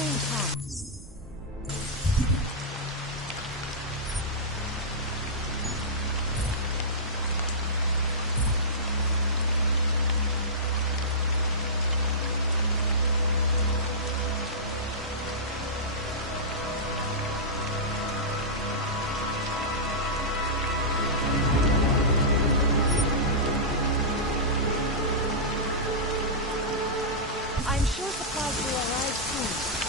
main path. I'm sure supplies will arrive soon.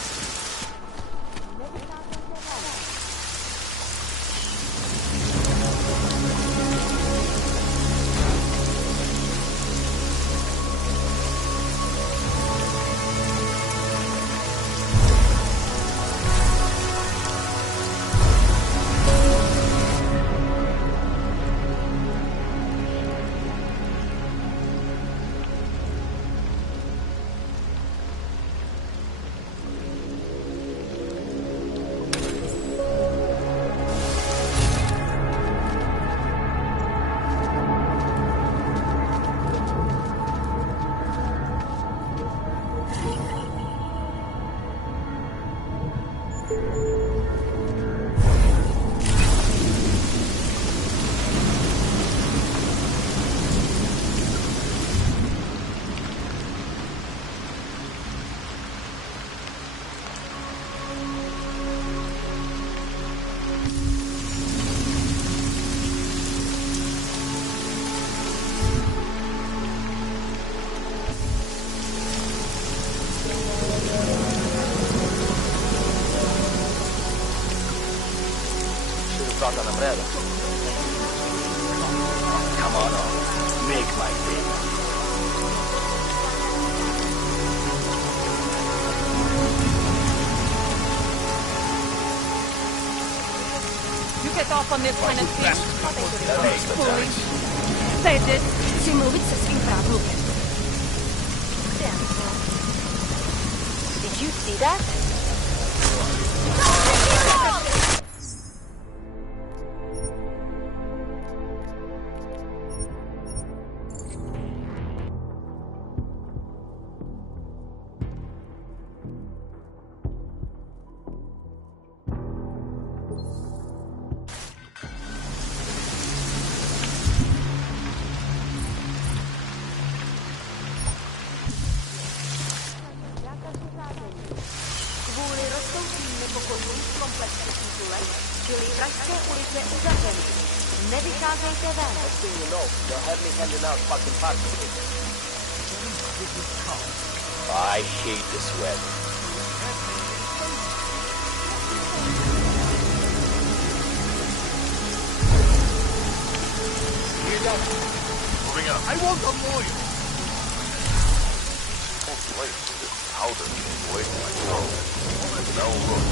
Brought an umbrella. Come on, make my day. You get off on this kind of thing? Foolish. They did. Si mluvit se svým právnukem. Did you see that? Kvůli rostoucím nepokojům v komplexu titulek byly pražské ulice uzavřeny. Nevycházejte ven. Next thing you know, they'll have me handing out fucking parking tickets. I hate this weather. Moving up. I want a lawyer. Whole place is powder came away from my throat. Now look.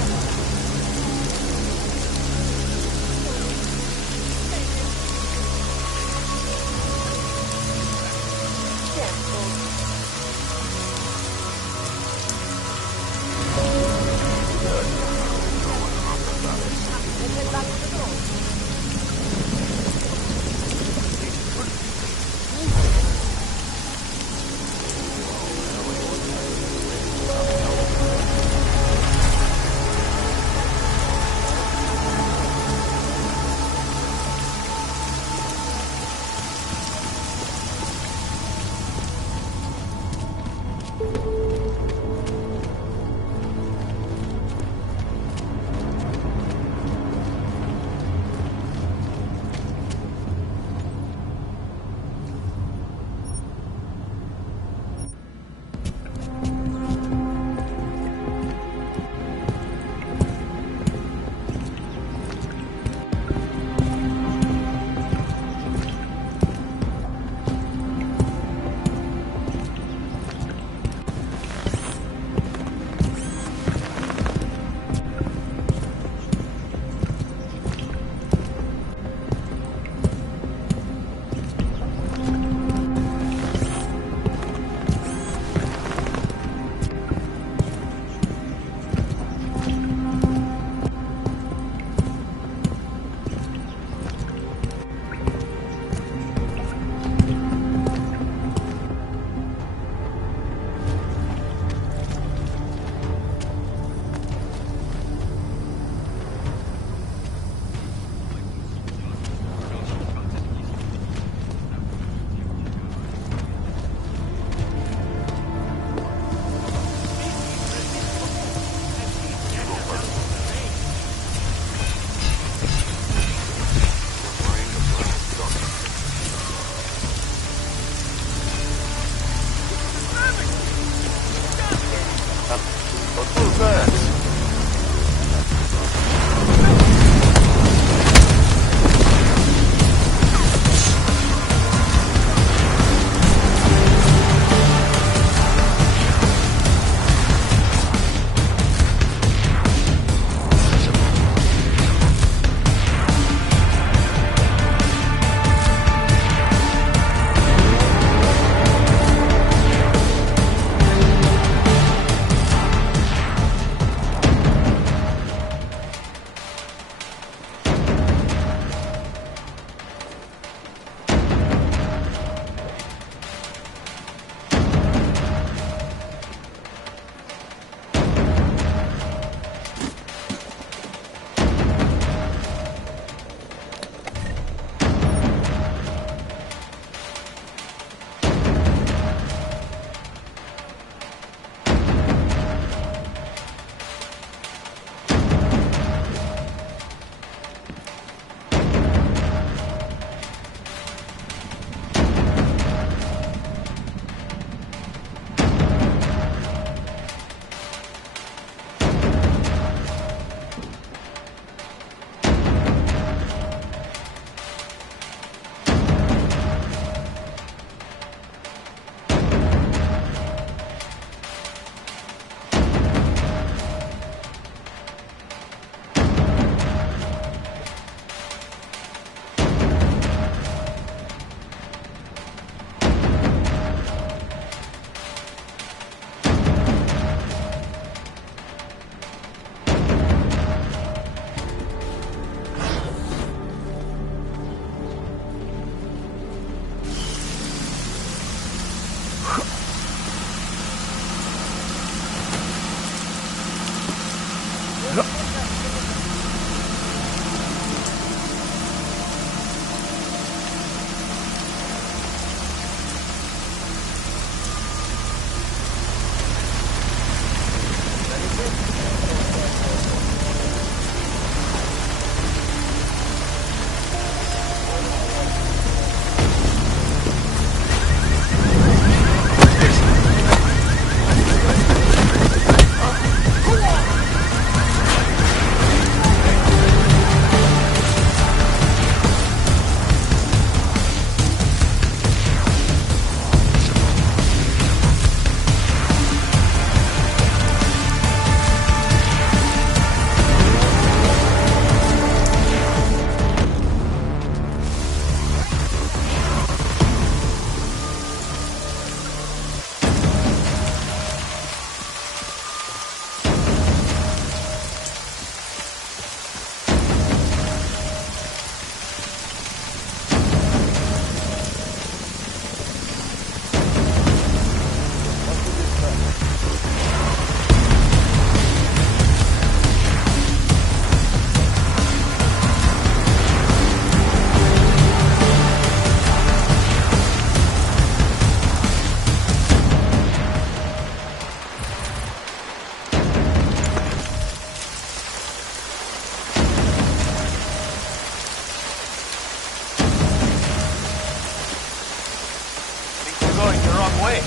Going the wrong way.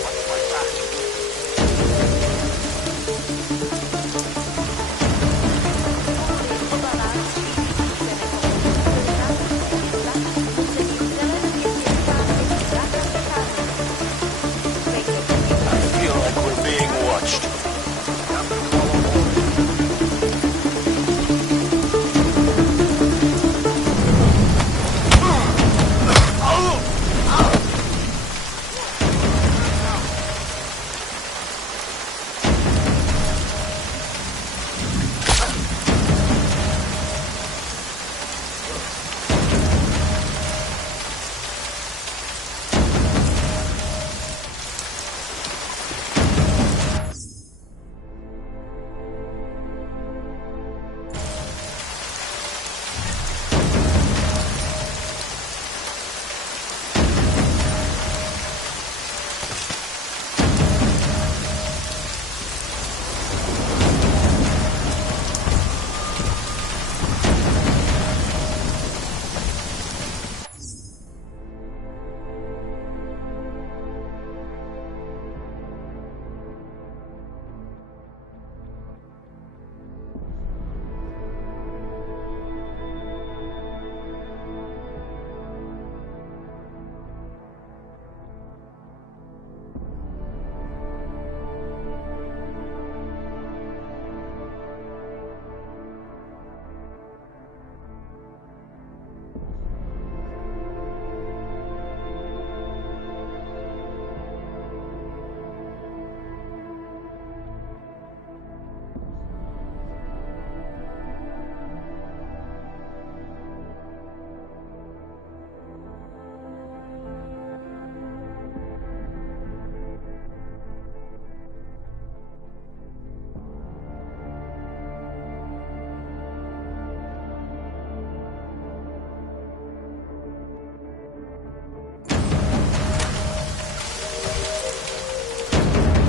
What's my back? I feel like we're being watched.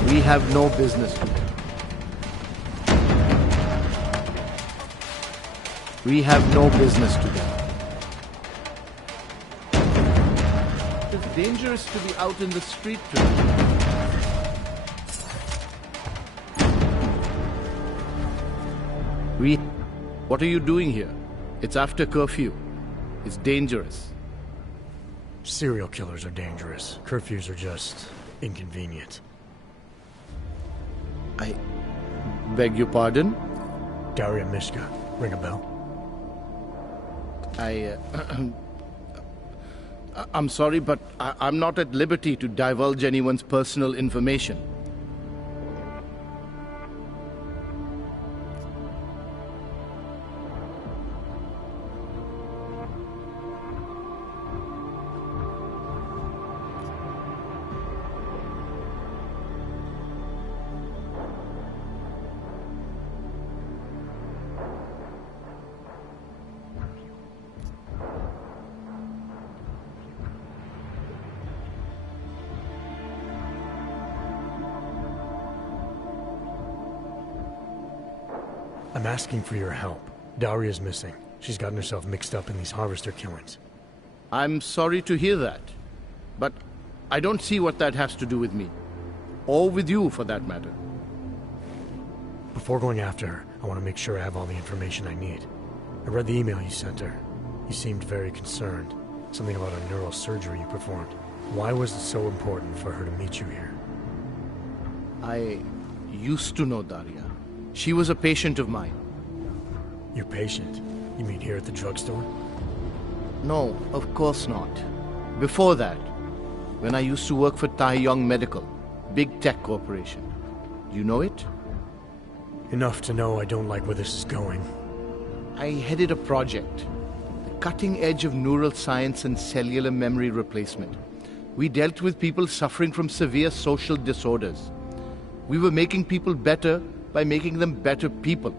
We have no business to them. We have no business to them. It's dangerous to be out in the street tonight. What are you doing here? It's after curfew. It's dangerous. Serial killers are dangerous. Curfews are just inconvenient. I beg your pardon? Daria Mishka. Ring a bell? I'm sorry, but I'm not at liberty to divulge anyone's personal information. I'm asking for your help. Daria's missing. She's gotten herself mixed up in these harvester killings. I'm sorry to hear that, but I don't see what that has to do with me. Or with you, for that matter. Before going after her, I want to make sure I have all the information I need. I read the email you sent her. You seemed very concerned. Something about a neural surgery you performed. Why was it so important for her to meet you here? I used to know Daria. She was a patient of mine. Your patient? You mean here at the drugstore? No, of course not. Before that, when I used to work for Taeyong Medical, big tech corporation. You know it? Enough to know I don't like where this is going. I headed a project, the cutting edge of neural science and cellular memory replacement. We dealt with people suffering from severe social disorders. We were making people better by making them better people.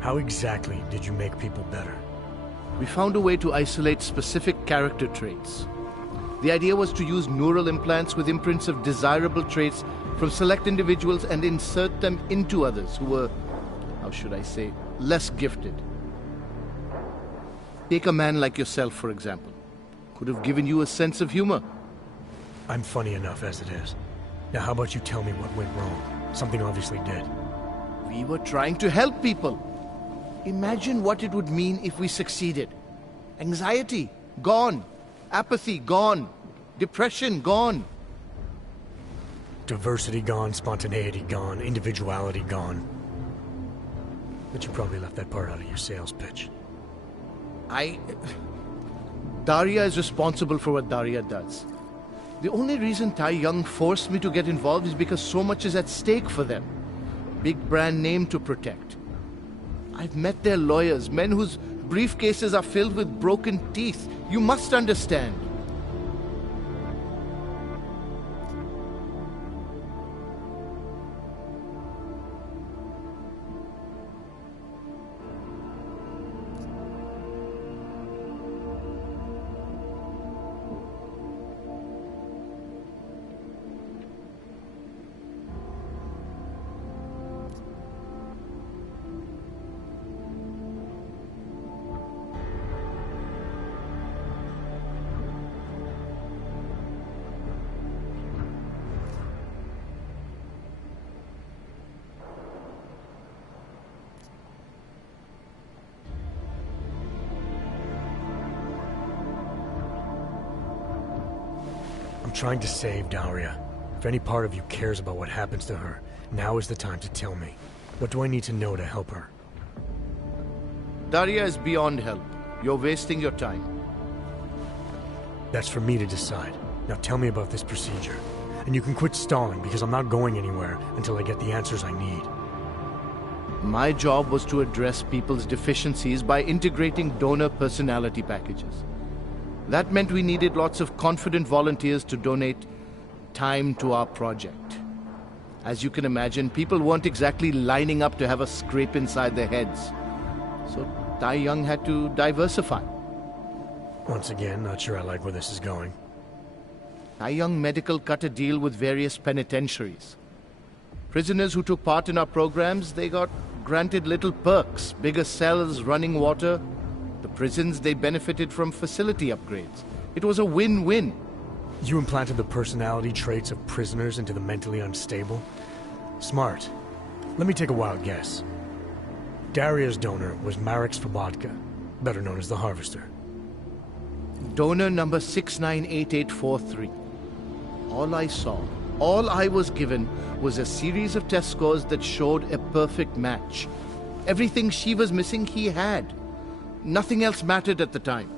How exactly did you make people better? We found a way to isolate specific character traits. The idea was to use neural implants with imprints of desirable traits from select individuals and insert them into others who were, how should I say, less gifted. Take a man like yourself, for example. Could have given you a sense of humor. I'm funny enough as it is. Now how about you tell me what went wrong? Something obviously did. We were trying to help people. Imagine what it would mean if we succeeded. Anxiety, gone. Apathy, gone. Depression, gone. Diversity gone, spontaneity gone, individuality gone. But you probably left that part out of your sales pitch. Daria is responsible for what Daria does. The only reason Taeyong forced me to get involved is because so much is at stake for them. Big brand name to protect. I've met their lawyers, men whose briefcases are filled with broken teeth. You must understand. I'm trying to save Daria. If any part of you cares about what happens to her, now is the time to tell me. What do I need to know to help her? Daria is beyond help. You're wasting your time. That's for me to decide. Now tell me about this procedure. And you can quit stalling, because I'm not going anywhere until I get the answers I need. My job was to address people's deficiencies by integrating donor personality packages. That meant we needed lots of confident volunteers to donate time to our project. As you can imagine, people weren't exactly lining up to have a scrape inside their heads. So Taeyong had to diversify. Once again, not sure I like where this is going. Taeyong Medical cut a deal with various penitentiaries. Prisoners who took part in our programs, they got granted little perks, bigger cells, running water. The prisons, they benefited from facility upgrades. It was a win-win. You implanted the personality traits of prisoners into the mentally unstable? Smart. Let me take a wild guess. Daria's donor was Marek Svobotka, better known as the Harvester. Donor number 698843. All I saw, all I was given, was a series of test scores that showed a perfect match. Everything she was missing, he had. Nothing else mattered at the time.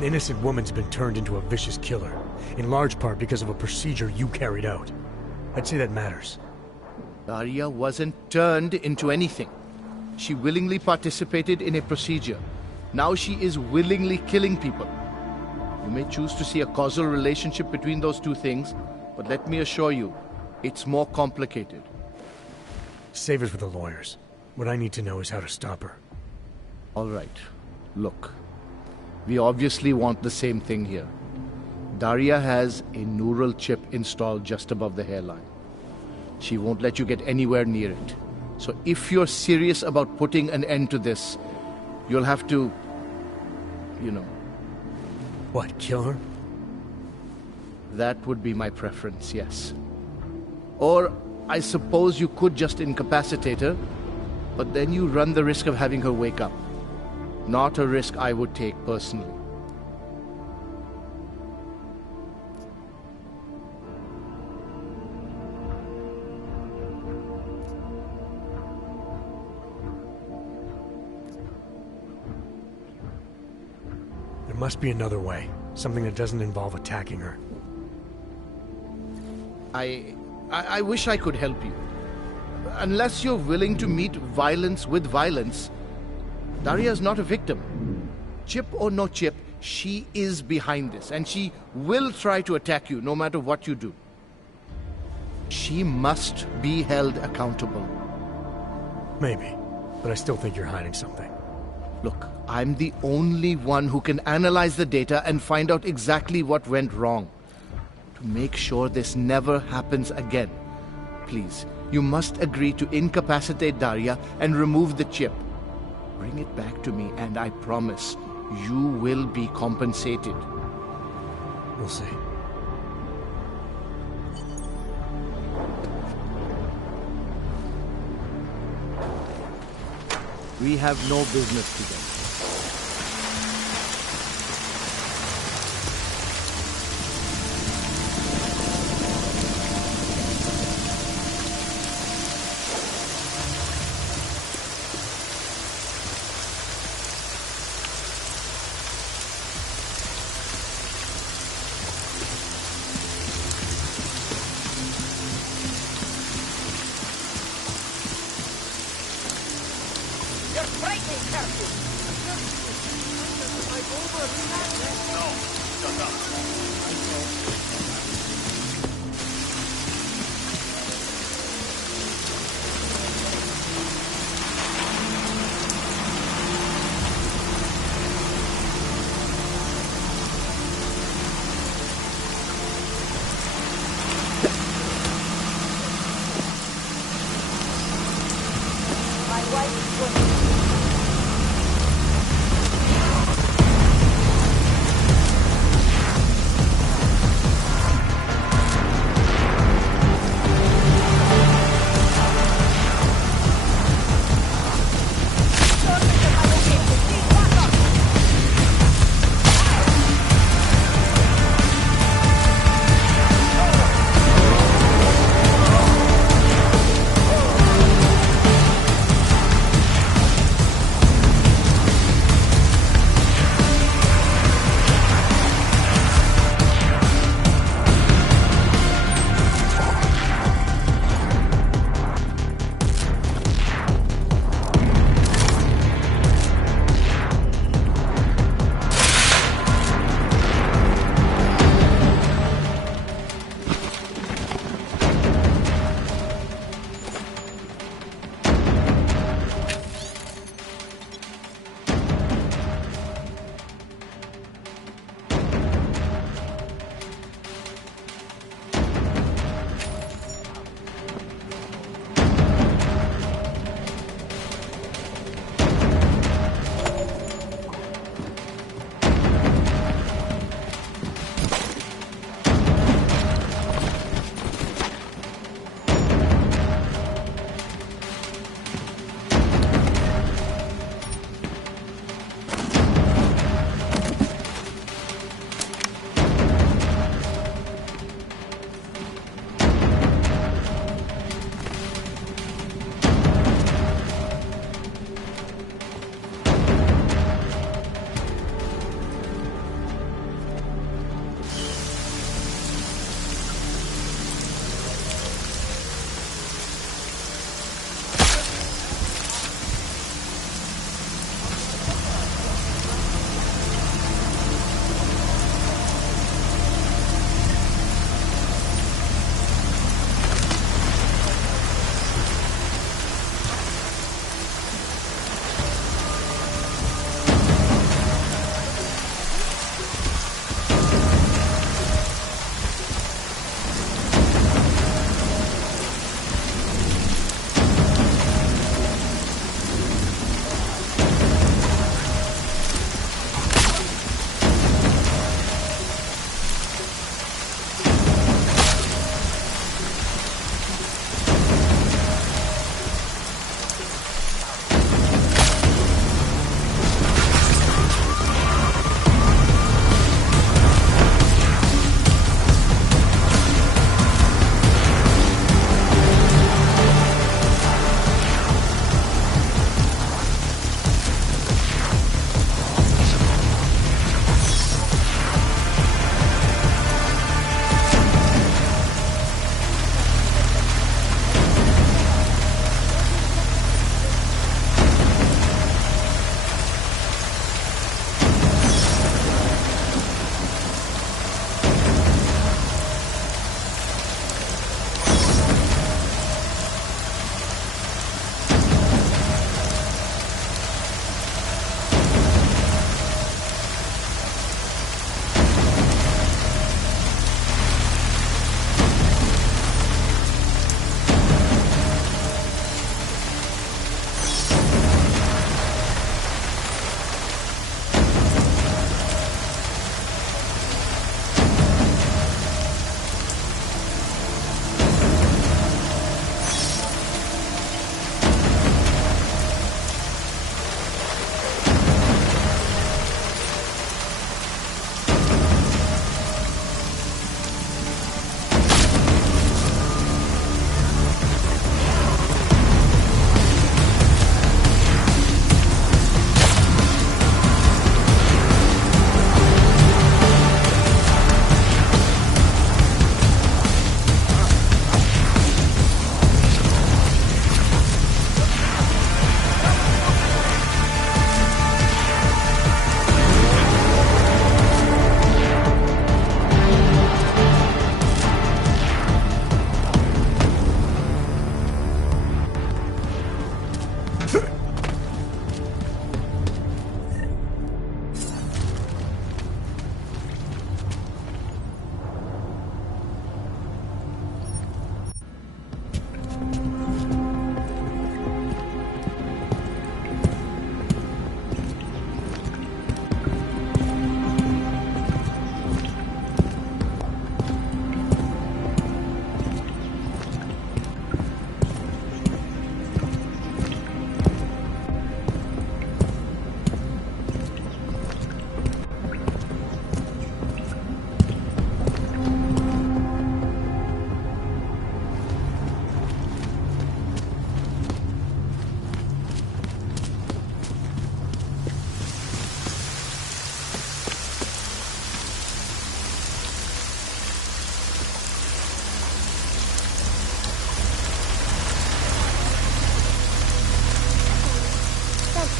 An innocent woman's been turned into a vicious killer, in large part because of a procedure you carried out. I'd say that matters. Daria wasn't turned into anything. She willingly participated in a procedure. Now she is willingly killing people. You may choose to see a causal relationship between those two things, but let me assure you, it's more complicated. Save it for the lawyers. What I need to know is how to stop her. All right. Look. We obviously want the same thing here. Daria has a neural chip installed just above the hairline. She won't let you get anywhere near it. So if you're serious about putting an end to this, you'll have to, What, kill her? That would be my preference, yes. Or I suppose you could just incapacitate her, but then you run the risk of having her wake up. Not a risk I would take personally. There must be another way. Something that doesn't involve attacking her. I wish I could help you. Unless you're willing to meet violence with violence, Daria's not a victim. Chip or no chip, she is behind this, and she will try to attack you no matter what you do. She must be held accountable. Maybe, but I still think you're hiding something. Look, I'm the only one who can analyze the data and find out exactly what went wrong. To make sure this never happens again. Please, you must agree to incapacitate Daria and remove the chip. Bring it back to me, and I promise you will be compensated. We'll see. We have no business together.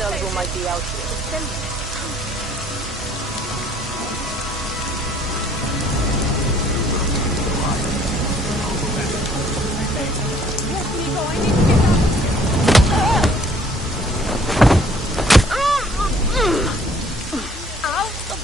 tell who might be out here. Let me go. I need to get out of here. Out of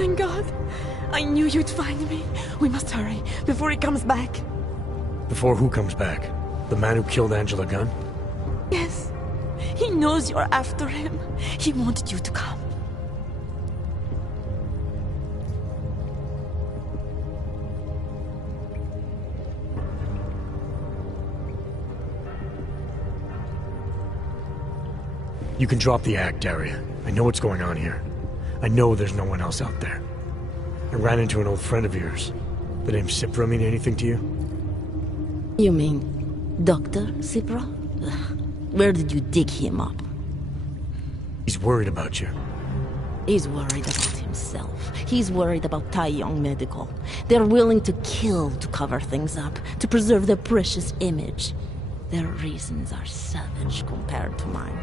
Thank God. I knew you'd find me. We must hurry, before he comes back. Before who comes back? The man who killed Angela Gunn? Yes. He knows you're after him. He wanted you to come. You can drop the act, Daria. I know what's going on here. I know there's no one else out there. I ran into an old friend of yours. The name Cipra mean anything to you? You mean Dr. Cipra? Where did you dig him up? He's worried about you. He's worried about himself. He's worried about Tai Yong Medical. They're willing to kill to cover things up, to preserve their precious image. Their reasons are savage compared to mine.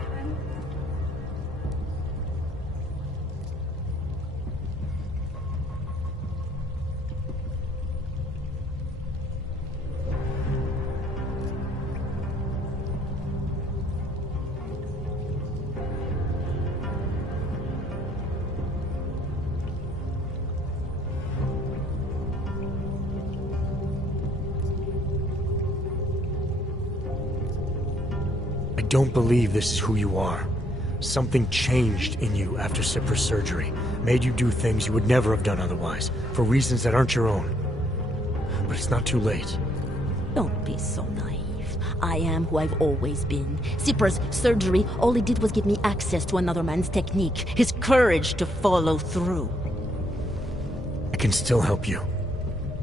don't believe this is who you are. Something changed in you after Cypra's surgery. Made you do things you would never have done otherwise, for reasons that aren't your own. But it's not too late. Don't be so naive. I am who I've always been. Cypra's surgery, all it did was give me access to another man's technique. His courage to follow through. I can still help you.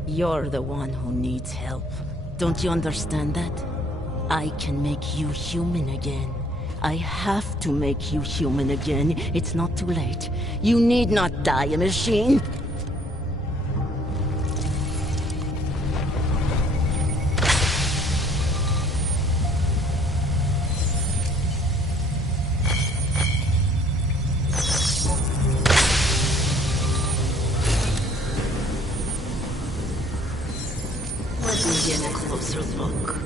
You're the one who needs help. Don't you understand that? I can make you human again. I have to make you human again. It's not too late. You need not die, machine. Let me get a closer look.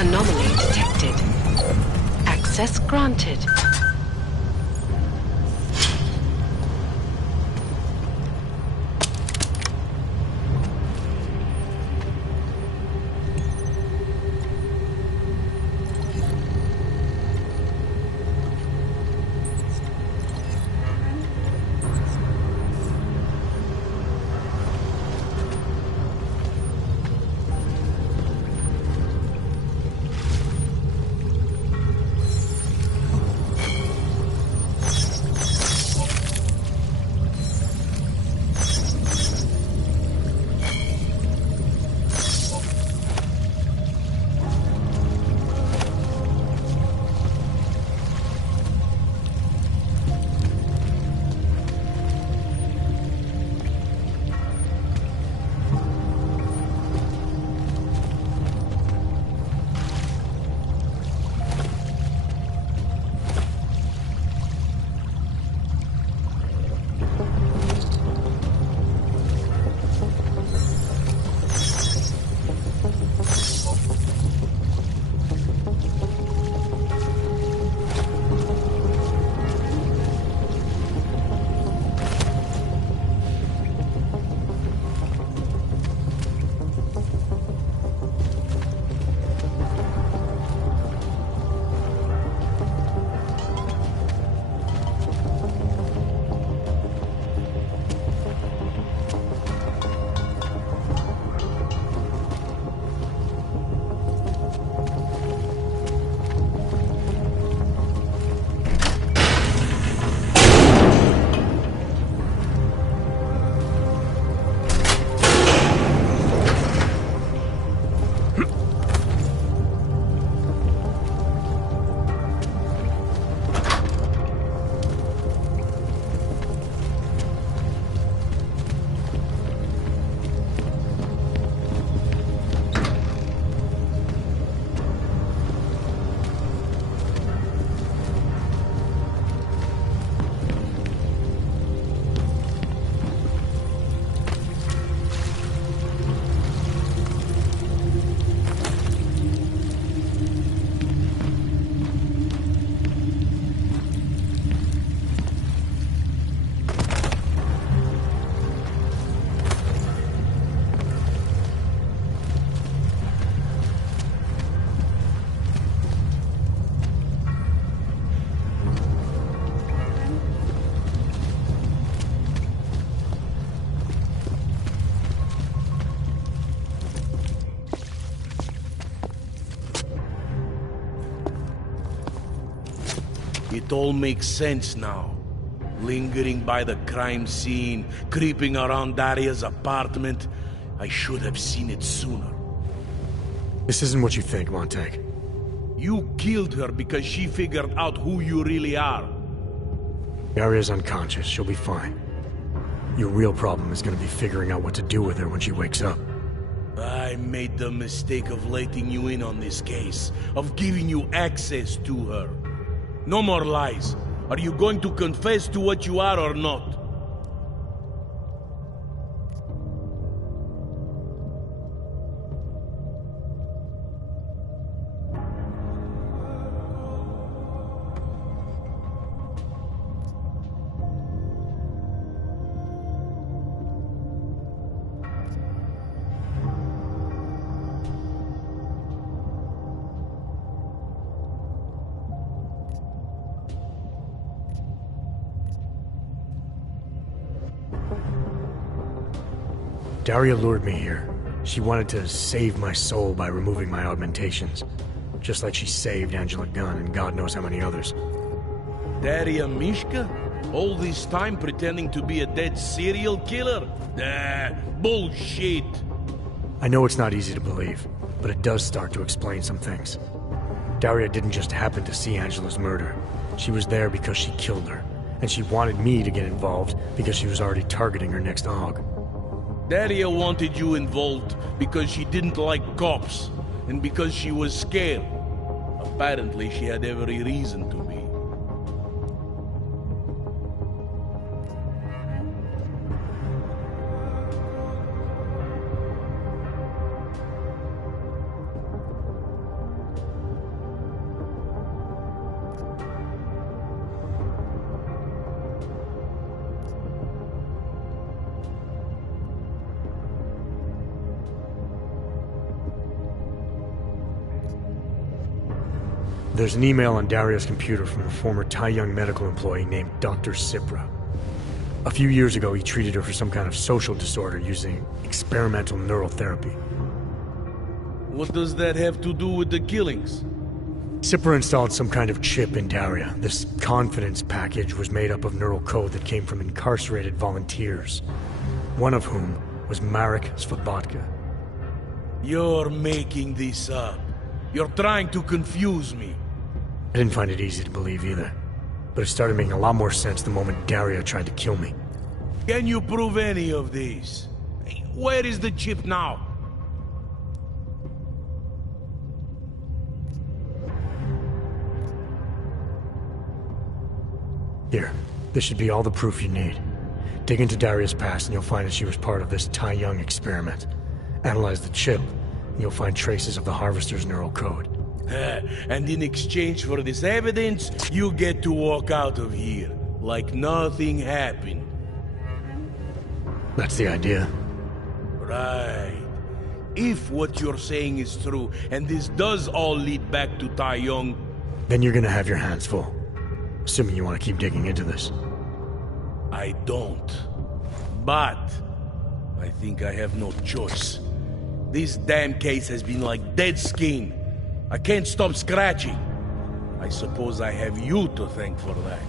Anomaly detected. Access granted. It all makes sense now. Lingering by the crime scene, creeping around Daria's apartment. I should have seen it sooner. This isn't what you think, Montag. You killed her because she figured out who you really are. Daria's unconscious. She'll be fine. Your real problem is gonna be figuring out what to do with her when she wakes up. I made the mistake of letting you in on this case, of giving you access to her. No more lies. Are you going to confess to what you are or not? Daria lured me here. She wanted to save my soul by removing my augmentations. Just like she saved Angela Gunn and God knows how many others. Daria Mishka? All this time pretending to be a dead serial killer? Bullshit! I know it's not easy to believe, but it does start to explain some things. Daria didn't just happen to see Angela's murder. She was there because she killed her, and she wanted me to get involved because she was already targeting her next aug. Daria wanted you involved because she didn't like cops, and because she was scared. Apparently, she had every reason to be. There's an email on Daria's computer from a former Tai Young medical employee named Dr. Cipra. A few years ago, he treated her for some kind of social disorder using experimental neural therapy. What does that have to do with the killings? Cipra installed some kind of chip in Daria. This confidence package was made up of neural code that came from incarcerated volunteers, one of whom was Marek Svobotka. You're making this up. You're trying to confuse me. I didn't find it easy to believe either, but it started making a lot more sense the moment Daria tried to kill me. Can you prove any of this? Where is the chip now? Here, this should be all the proof you need. Dig into Daria's past and you'll find that she was part of this Tai Young experiment. Analyze the chip, and you'll find traces of the Harvester's neural code. And in exchange for this evidence, you get to walk out of here like nothing happened. That's the idea. Right. If what you're saying is true, and this does all lead back to Tai Young, then you're gonna have your hands full. Assuming you want to keep digging into this. I don't. But I think I have no choice. This damn case has been like dead skin. I can't stop scratching. I suppose I have you to thank for that.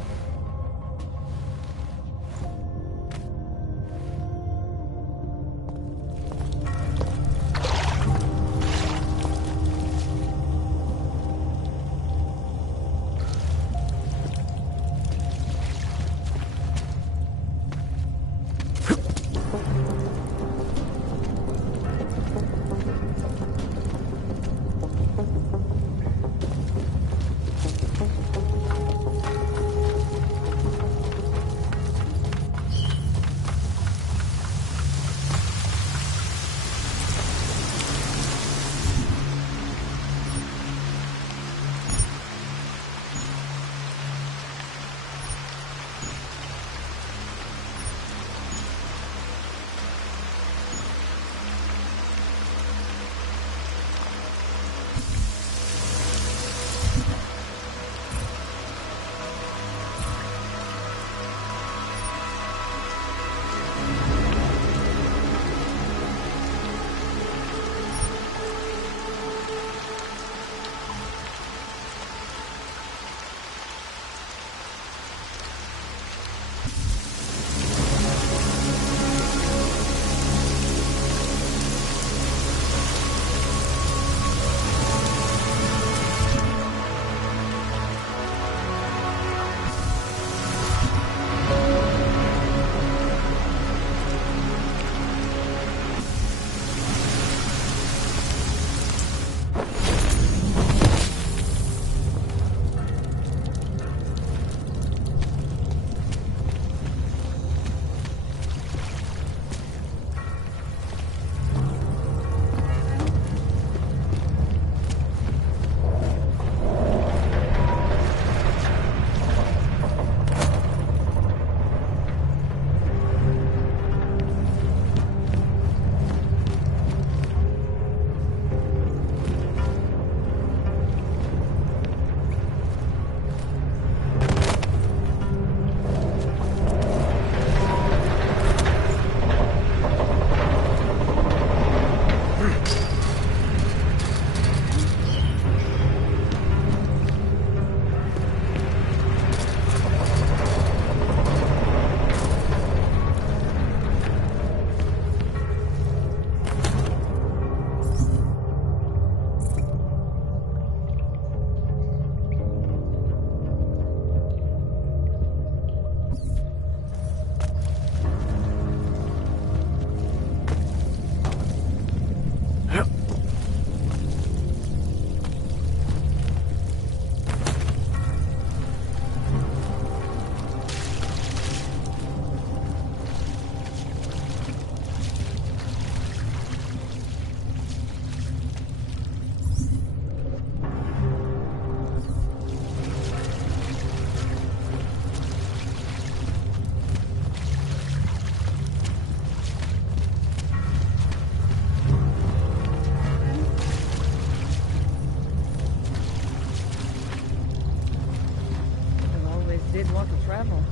want to travel.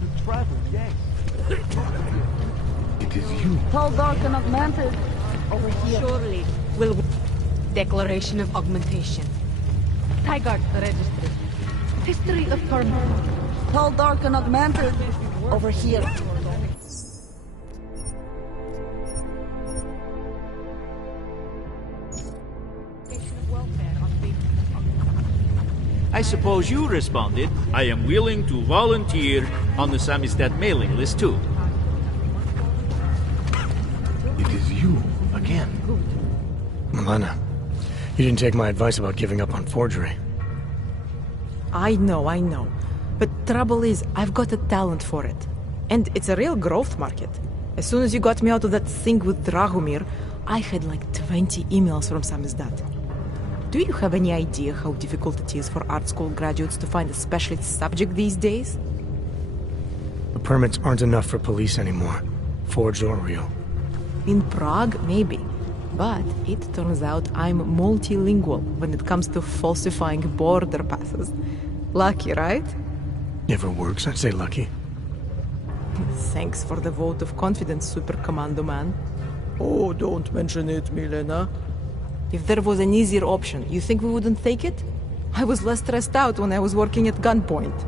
To travel, yes. It is you. Tall, dark, and augmented. Over here. Surely will... Declaration of Augmentation. Tigard registered. History of permanence. Tall, dark, and augmented. Over here. I suppose you responded, I am willing to volunteer on the Samizdat mailing list too. It is you, again. Milena, you didn't take my advice about giving up on forgery. I know. But trouble is, I've got a talent for it. And it's a real growth market. As soon as you got me out of that thing with Dragomir, I had like 20 emails from Samizdat. Do you have any idea how difficult it is for art school graduates to find a specialist subject these days? The permits aren't enough for police anymore, forged or real. In Prague, maybe. But it turns out I'm multilingual when it comes to falsifying border passes. Lucky, right? Never works, I'd say lucky. Thanks for the vote of confidence, Super Commando Man. Oh, don't mention it, Milena. If there was an easier option, you think we wouldn't take it? I was less stressed out when I was working at gunpoint.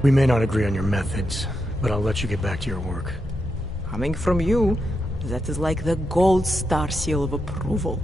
We may not agree on your methods, but I'll let you get back to your work. Coming from you, that is like the gold star seal of approval.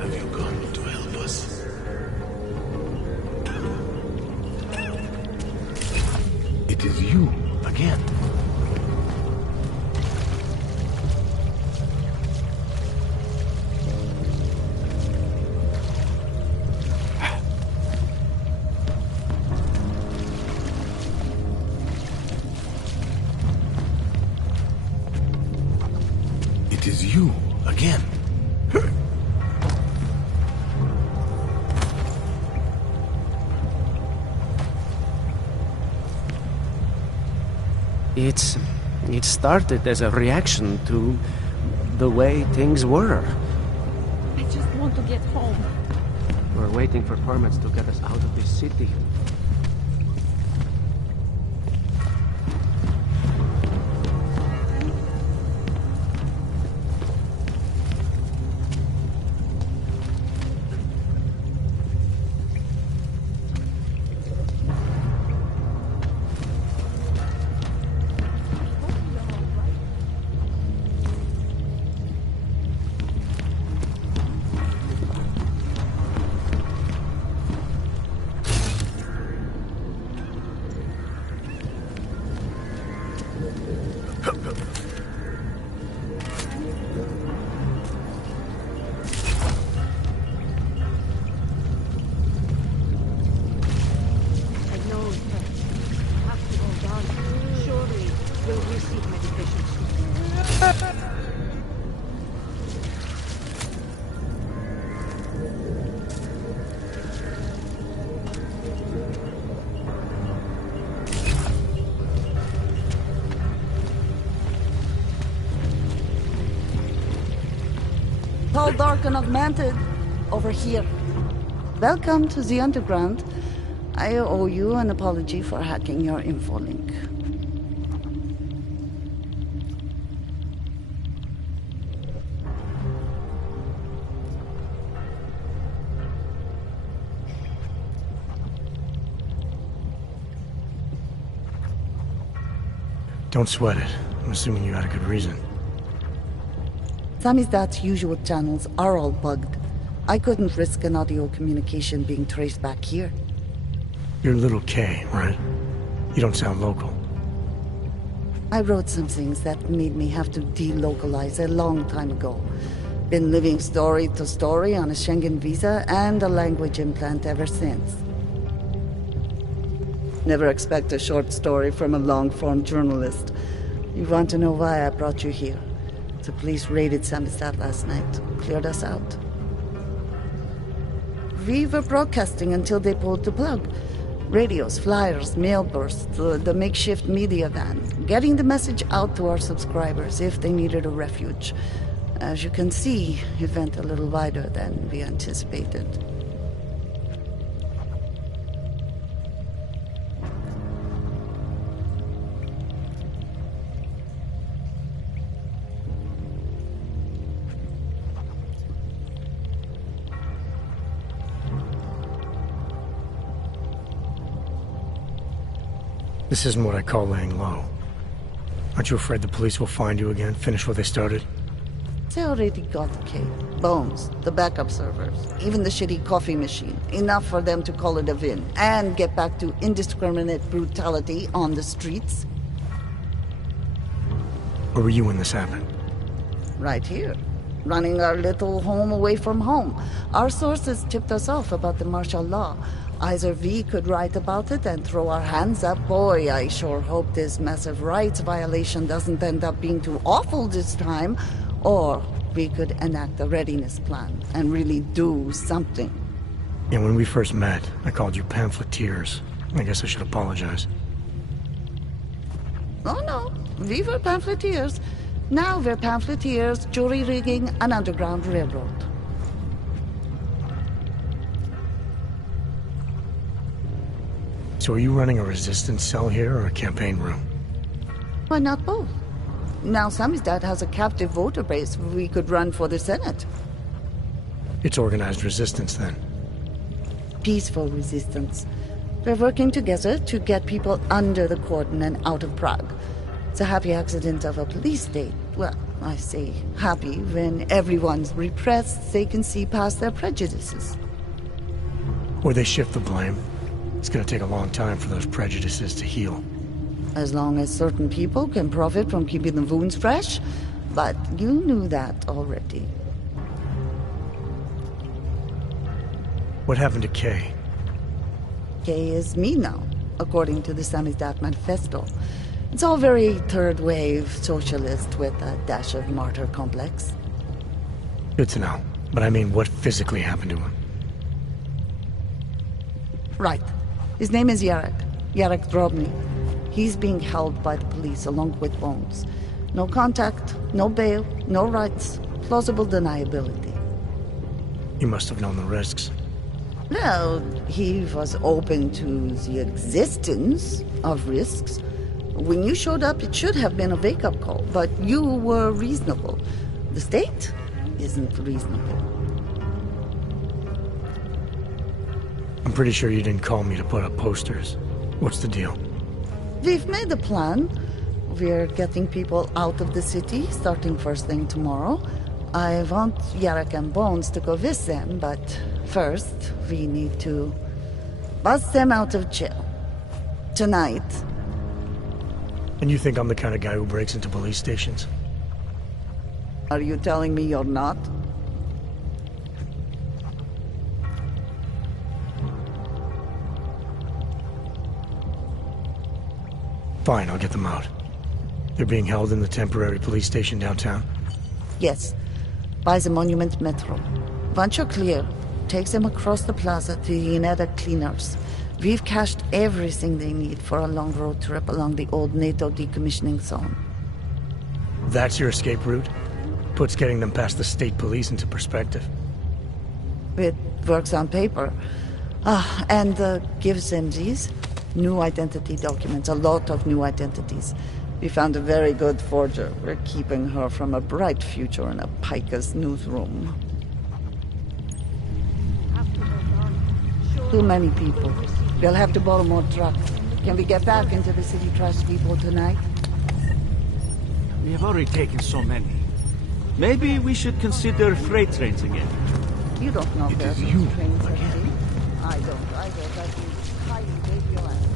Have you come to help us? It is you, again. It is you, again. It started as a reaction to the way things were. I just want to get home. We're waiting for permits to get us out of this city. Tall, dark, and augmented. Over here. Welcome to the underground. I owe you an apology for hacking your info link. Don't sweat it. I'm assuming you had a good reason. Samizdat's usual channels are all bugged. I couldn't risk an audio communication being traced back here. You're Little K, right? You don't sound local. I wrote some things that made me have to delocalize a long time ago. Been living story to story on a Schengen visa and a language implant ever since. Never expect a short story from a long-form journalist. You want to know why I brought you here? The police raided Samizdat last night. Cleared us out. We were broadcasting until they pulled the plug. Radios, flyers, mail bursts, the makeshift media van. Getting the message out to our subscribers if they needed a refuge. As you can see, it went a little wider than we anticipated. This isn't what I call laying low. Aren't you afraid the police will find you again, finish what they started? They already got the K. Bones, the backup servers, even the shitty coffee machine. Enough for them to call it a win and get back to indiscriminate brutality on the streets. Where were you when this happened? Right here. Running our little home away from home. Our sources tipped us off about the martial law. Either we could write about it and throw our hands up. Boy, I sure hope this massive rights violation doesn't end up being too awful this time. Or we could enact a readiness plan and really do something. Yeah, when we first met, I called you pamphleteers. I guess I should apologize. Oh no, we were pamphleteers. Now we're pamphleteers, jury rigging an underground railroad. So are you running a resistance cell here or a campaign room? Why not both? Now Samizdat has a captive voter base. We could run for the Senate. It's organized resistance then. Peaceful resistance. We're working together to get people under the cordon and out of Prague. It's a happy accident of a police state. Well, I say happy when everyone's repressed, they can see past their prejudices. Or they shift the blame. It's gonna take a long time for those prejudices to heal. As long as certain people can profit from keeping the wounds fresh. But you knew that already. What happened to Kay? Kay is me now, according to the Samizdat Manifesto. It's all very third-wave socialist with a dash of martyr complex. Good to know. But I mean, what physically happened to him? Right. His name is Yarek. Yarek Drobny. He's being held by the police along with Bones. No contact, no bail, no rights, plausible deniability. He must have known the risks. No, he was open to the existence of risks. When you showed up, it should have been a wake-up call, but you were reasonable. The state isn't reasonable. I'm pretty sure you didn't call me to put up posters. What's the deal? We've made a plan. We're getting people out of the city, starting first thing tomorrow. I want Yarek and Bones to go with them, but first, we need to bust them out of jail. Tonight. And you think I'm the kind of guy who breaks into police stations? Are you telling me you're not? Fine, I'll get them out. They're being held in the temporary police station downtown? Yes. By the Monument Metro. Once you're clear, take them across the plaza to the Uneda Cleaners. We've cached everything they need for a long road trip along the old NATO decommissioning zone. That's your escape route? Puts getting them past the state police into perspective. It works on paper. And gives them these new identity documents, a lot of new identities. We found a very good forger. We're keeping her from a bright future in a Pika's newsroom. Too many people. We'll have to borrow more trucks. Can we get back into the city trash depot tonight? We have already taken so many. Maybe we should consider freight trains again. You don't know if there's you trains at again. sea. I don't either, but it's highly radioactive.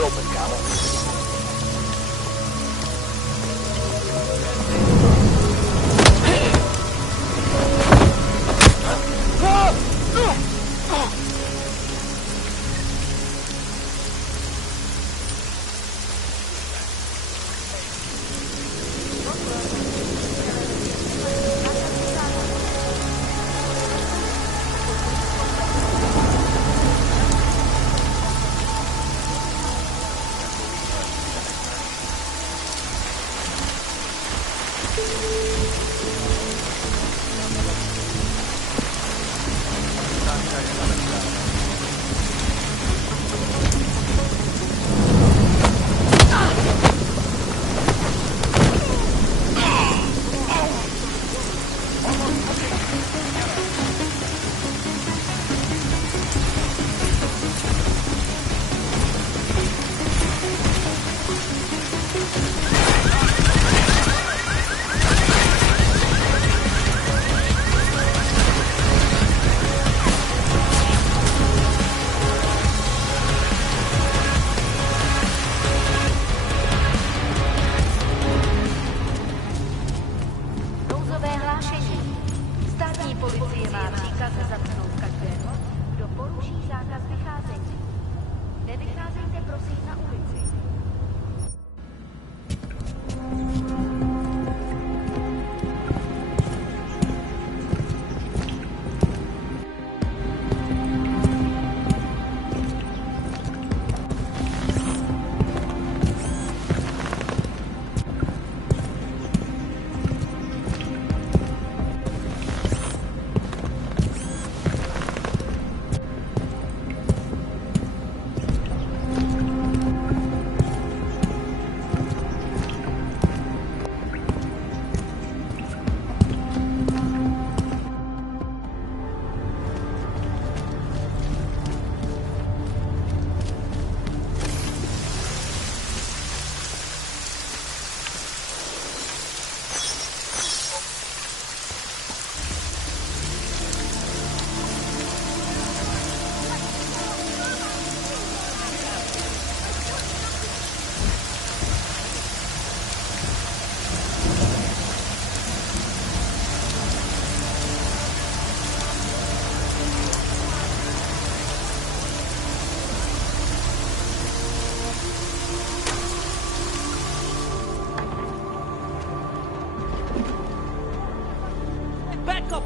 It's open, Camo.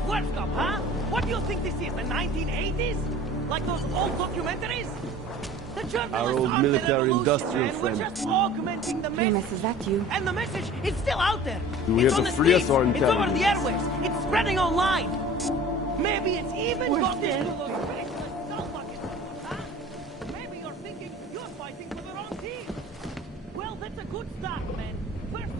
Worst of, huh? What do you think this is, the 1980s? Like those old documentaries? The journalists Our old aren't military-industrial man. friend. We're just augmenting the message. Is that you? And the message is still out there. Do we It's have on to the free us streets. or It's over interrogate the us? airwaves. It's spreading online. Maybe it's even got into those ridiculous cell buckets. Huh? Maybe you're thinking you're fighting for the wrong team. Well, that's a good start, man. First,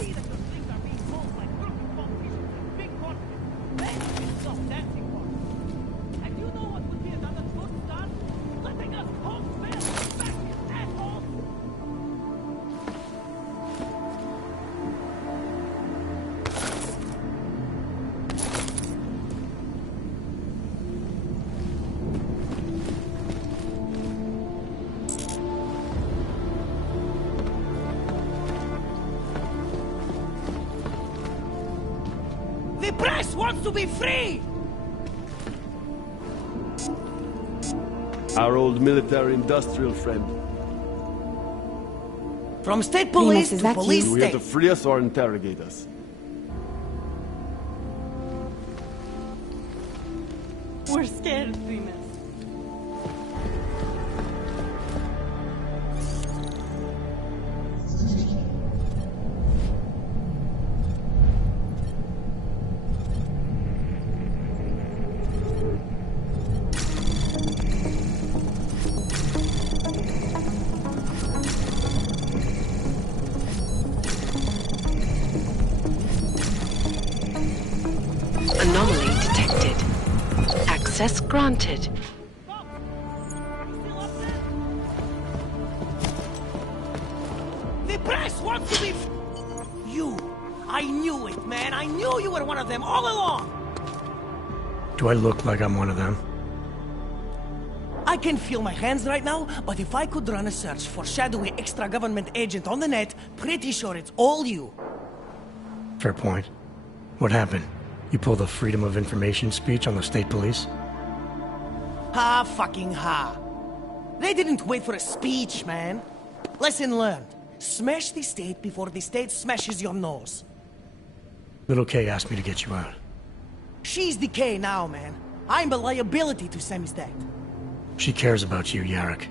you see that the things are being sold like crooked politicians and big corporates. Then it's some dancing for us. And you know what would be another good start? Letting us hold back, assholes! The press wants to be free! Our old military-industrial friend. From state police to police Do we have state. to free us or interrogate us? We're scared, Primus. Anomaly detected. Access granted. The press wants to be you. I knew it, man. I knew you were one of them all along. Do I look like I'm one of them? I can't feel my hands right now, but if I could run a search for shadowy extra-government agent on the net, pretty sure it's all you. Fair point. What happened? You pulled a Freedom of Information speech on the state police? Ha fucking ha. They didn't wait for a speech, man. Lesson learned. Smash the state before the state smashes your nose. Little K asked me to get you out. She's the K now, man. I'm a liability to Sammy's dad. She cares about you, Yarrick.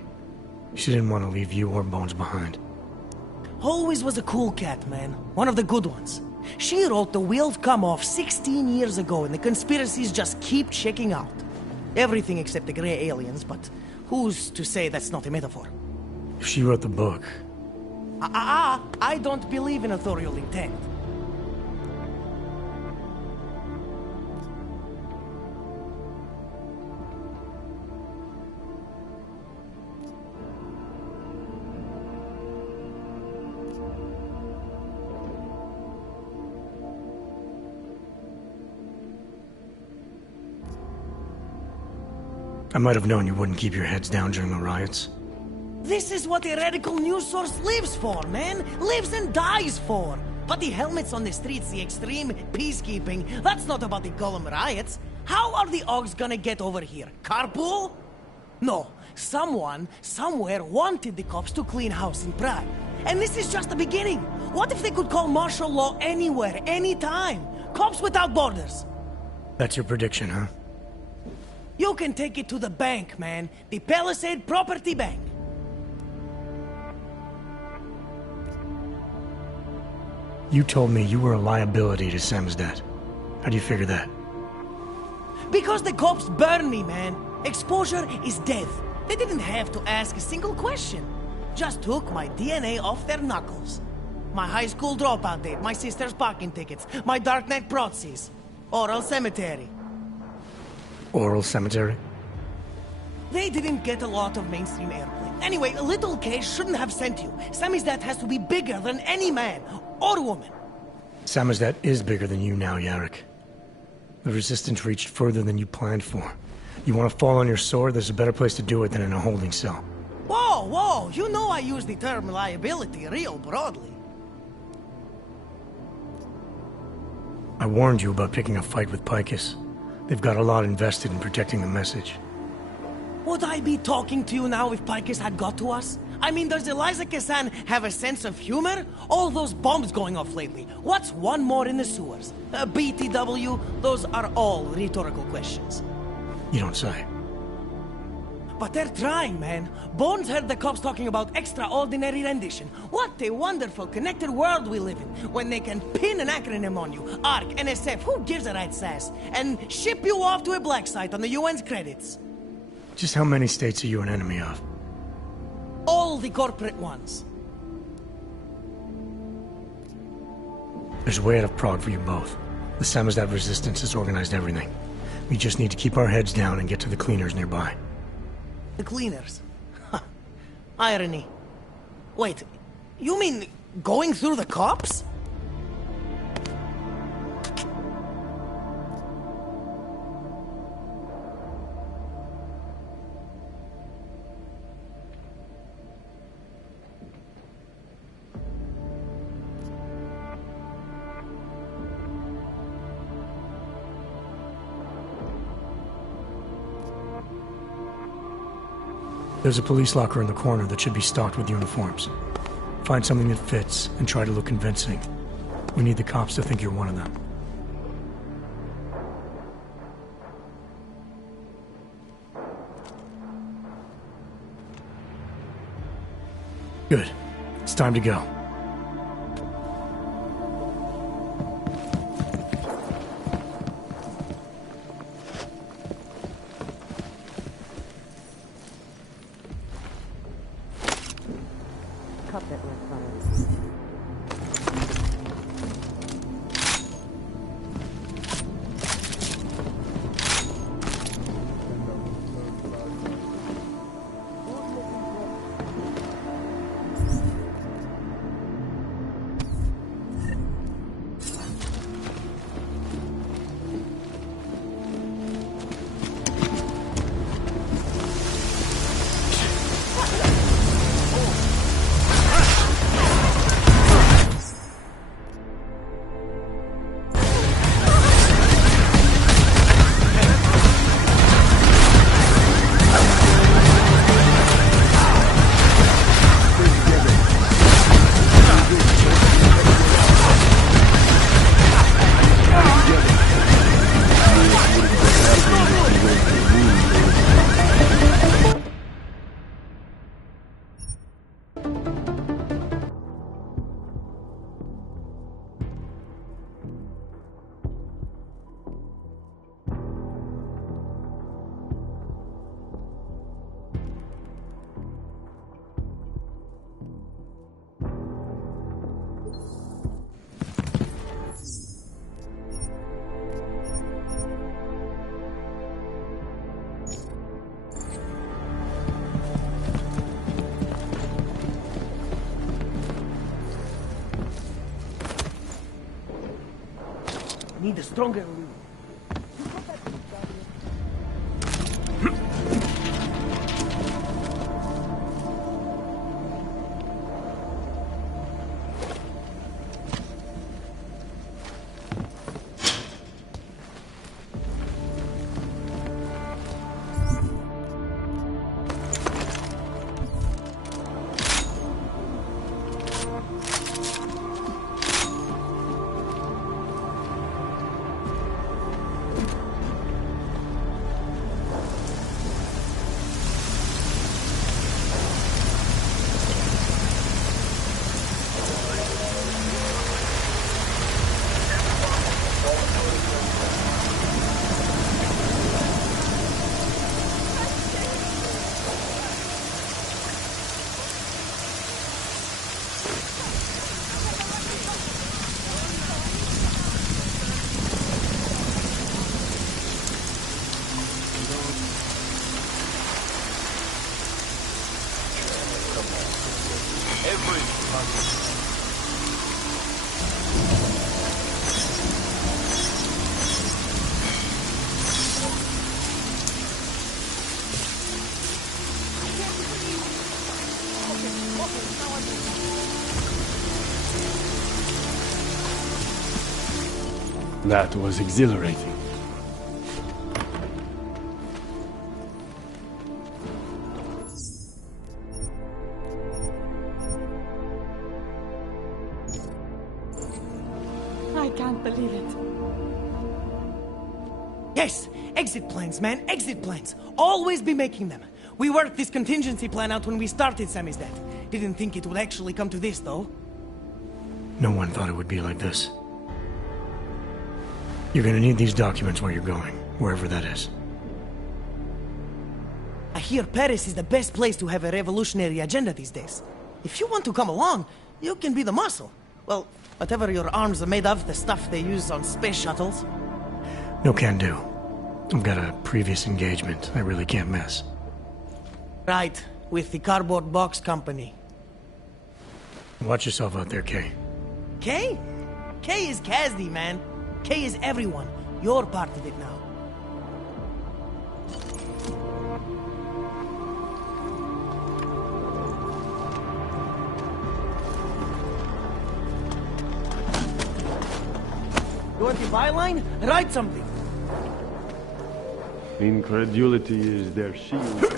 She didn't want to leave you or Bones behind. Always was a cool cat, man. One of the good ones. She wrote The Wheels Come Off 16 years ago, and the conspiracies just keep checking out. Everything except the gray aliens, but who's to say that's not a metaphor? If she wrote the book... I don't believe in authorial intent. I might have known you wouldn't keep your heads down during the riots. This is what a radical news source lives for, man! Lives and dies for! But the helmets on the streets, the extreme peacekeeping, that's not about the Golem riots. How are the Augs gonna get over here? Carpool? No. Someone, somewhere, wanted the cops to clean house in Prague. And this is just the beginning. What if they could call martial law anywhere, anytime? Cops without borders. That's your prediction, huh? You can take it to the bank, man. The Palisade Property Bank. You told me you were a liability to Sam's dad. How do you figure that? Because the cops burn me, man. Exposure is death. They didn't have to ask a single question. Just took my DNA off their knuckles. My high school dropout date, my sister's parking tickets, my darknet proxies. Oral cemetery. Oral cemetery? They didn't get a lot of mainstream airplay. Anyway, Little K shouldn't have sent you. Sammy's dad has to be bigger than any man or woman. Sam's dad is bigger than you now, Yarrick. The Resistance reached further than you planned for. You want to fall on your sword, there's a better place to do it than in a holding cell. Whoa, whoa, you know I use the term liability real broadly. I warned you about picking a fight with Picus. They've got a lot invested in protecting the message. Would I be talking to you now if Picus had got to us? I mean, does Eliza Kassan have a sense of humor? All those bombs going off lately. What's one more in the sewers? BTW? Those are all rhetorical questions. You don't say. But they're trying, man. Bones heard the cops talking about extraordinary rendition. What a wonderful connected world we live in, when they can pin an acronym on you, ARC, NSF, who gives a rat's ass, and ship you off to a black site on the UN's credits. Just how many states are you an enemy of? All the corporate ones. There's a way out of Prague for you both. The Samizdat resistance has organized everything. We just need to keep our heads down and get to the cleaners nearby. The cleaners? Irony. Wait, you mean going through the cops? There's a police locker in the corner that should be stocked with uniforms. Find something that fits and try to look convincing. We need the cops to think you're one of them. Good. It's time to go. Need a stronger... That was exhilarating. I can't believe it. Yes! Exit plans, man! Exit plans! Always be making them! We worked this contingency plan out when we started Sammy's death. Didn't think it would actually come to this, though. No one thought it would be like this. You're gonna need these documents while you're going, wherever that is. I hear Paris is the best place to have a revolutionary agenda these days. If you want to come along, you can be the muscle. Well, whatever your arms are made of, the stuff they use on space shuttles. No can do. I've got a previous engagement I really can't miss. Right, with the cardboard box company. Watch yourself out there, Kay. Kay? Kay is Casdy, man. Kay is everyone. You're part of it now. You want the byline? Write something. Incredulity is their shield.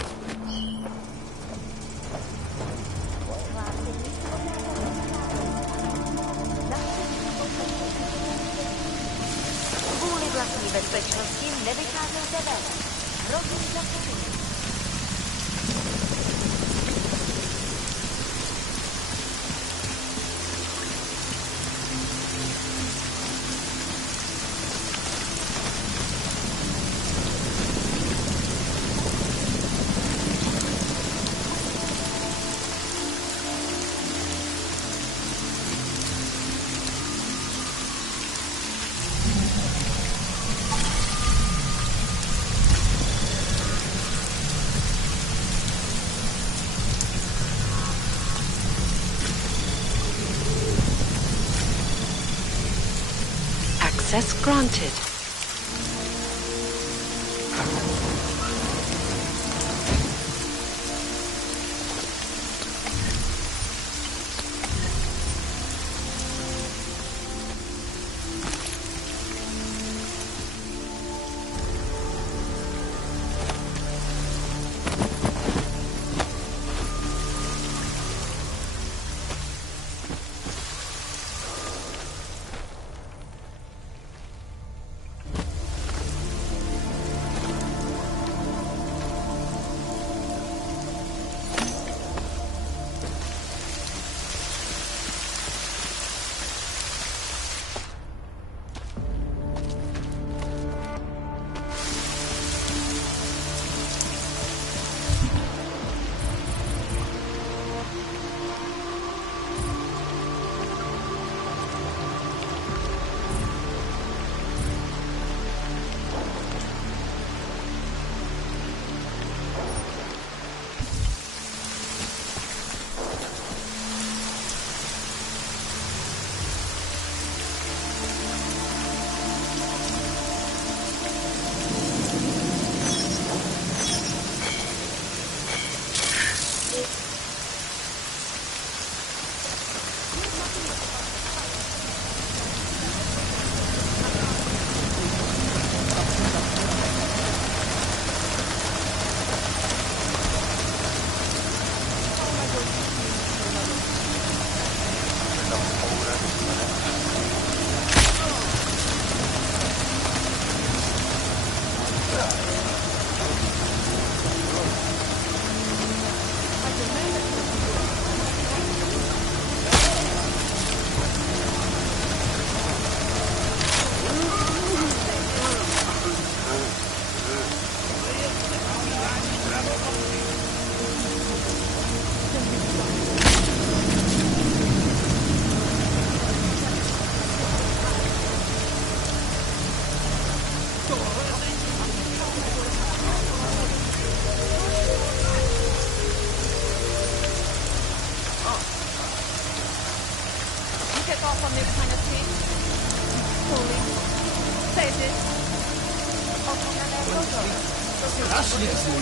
Kvůli vlastní bezpečnosti nevycházejte ven. Hrozí zaseknutí. Access granted.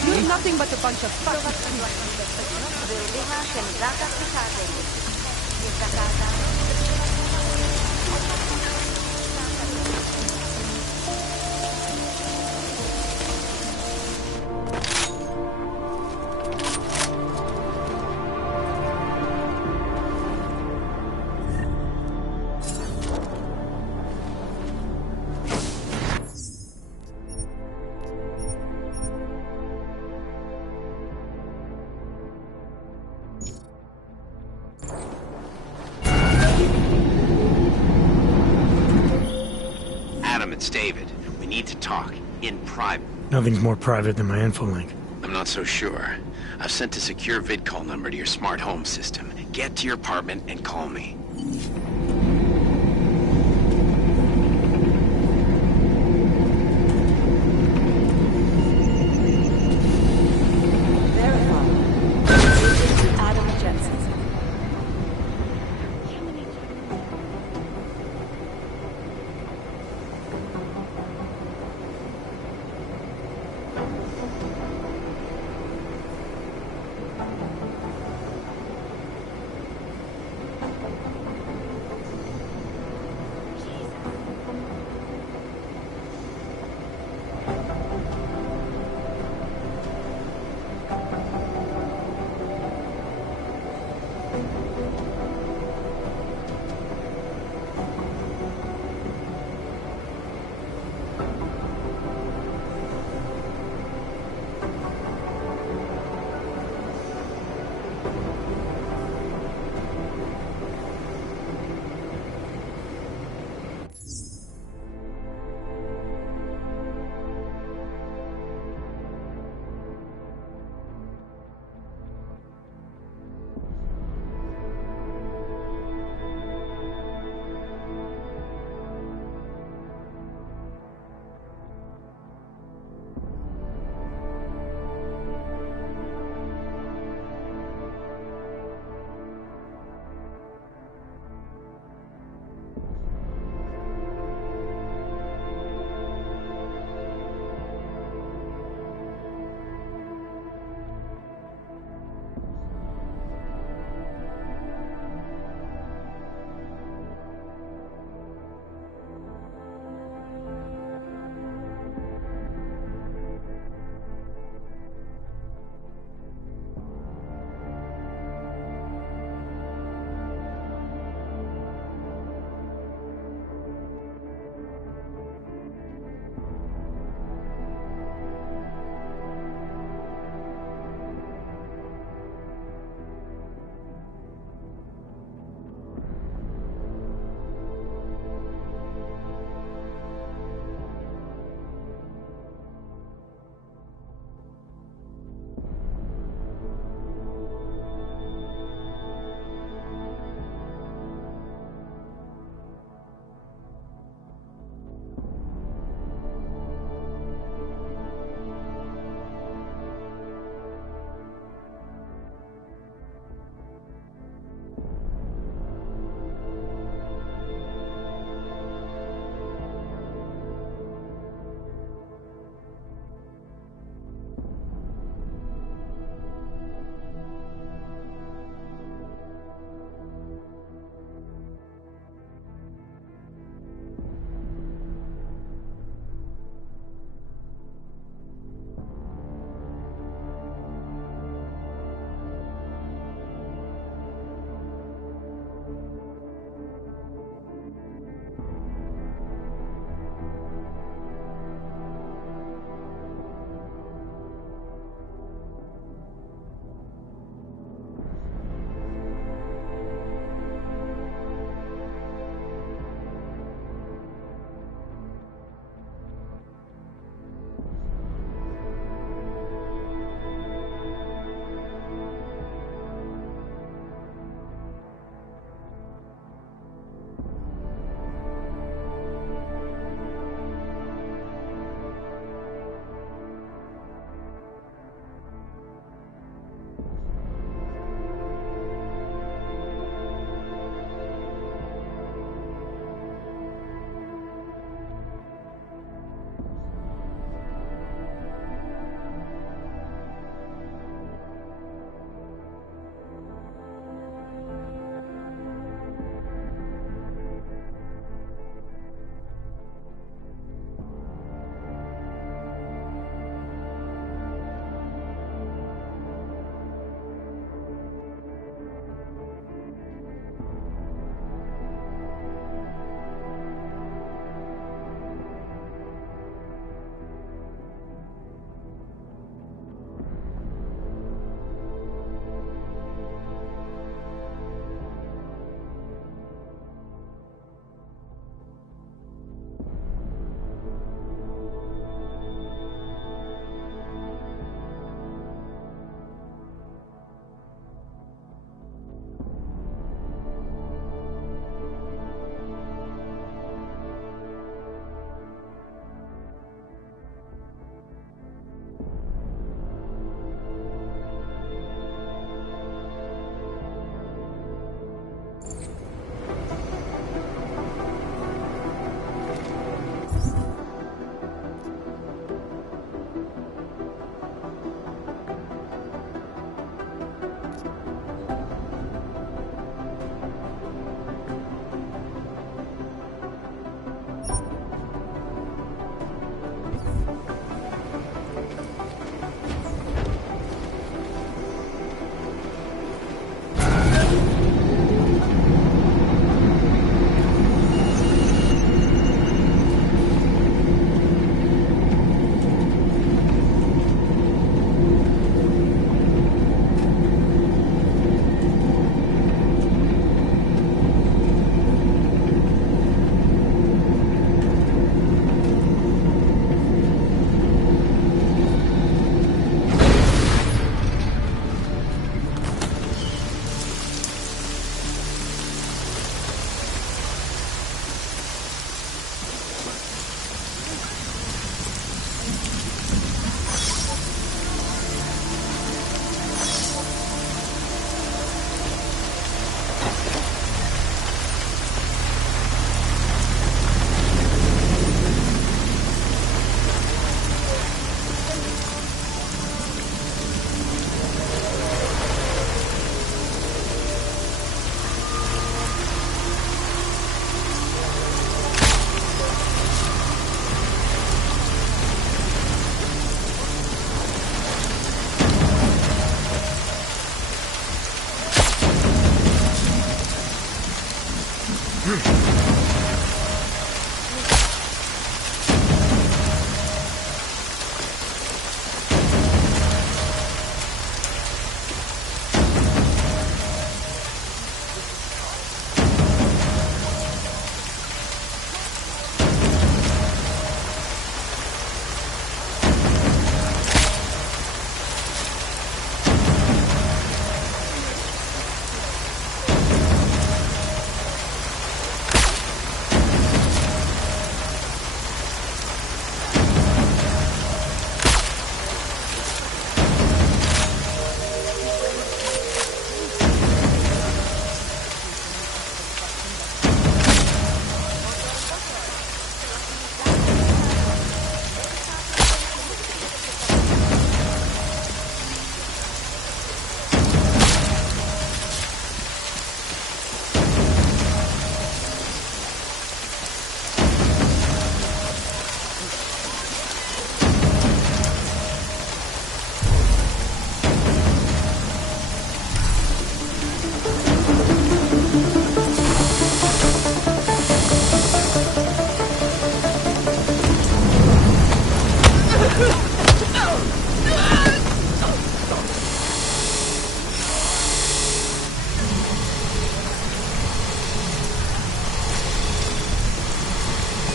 You're nothing but a bunch of fucking... Wyrywa ten zakaz wychodzenia. Jest zakazane. Adam, it's David. We need to talk. In private. Nothing's more private than my infolink. I'm not so sure. I've sent a secure vid-call number to your smart home system. Get to your apartment and call me. Adam Jensen.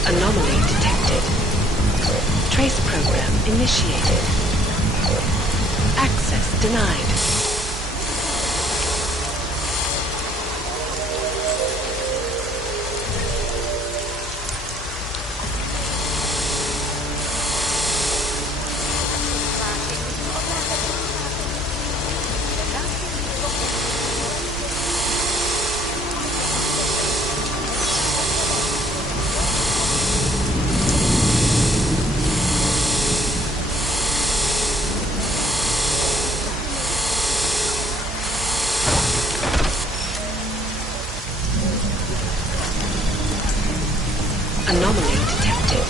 Anomaly detected. Trace program initiated. Access denied. Anomaly detected.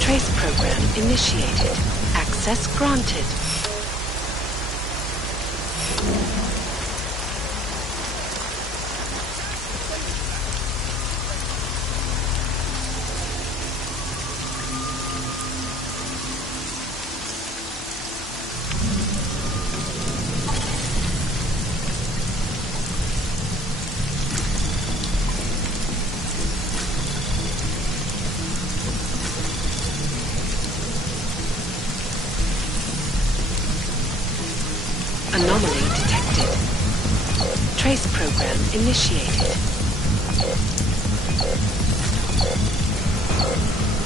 Trace program initiated. Access granted. Anomaly detected. Trace program initiated.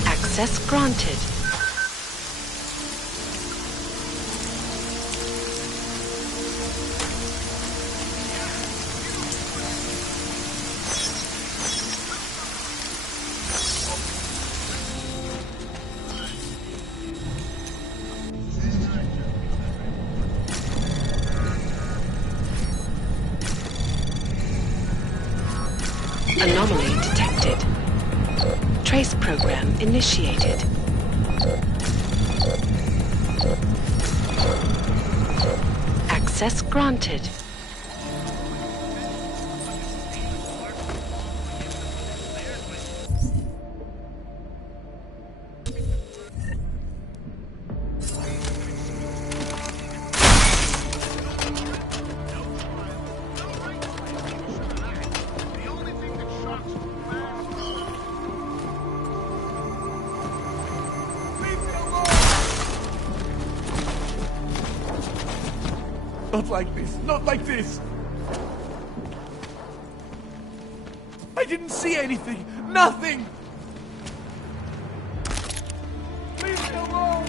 Access granted. Anomaly detected. Trace program initiated. Access granted. Not like this, not like this! I didn't see anything! Nothing! Leave me alone!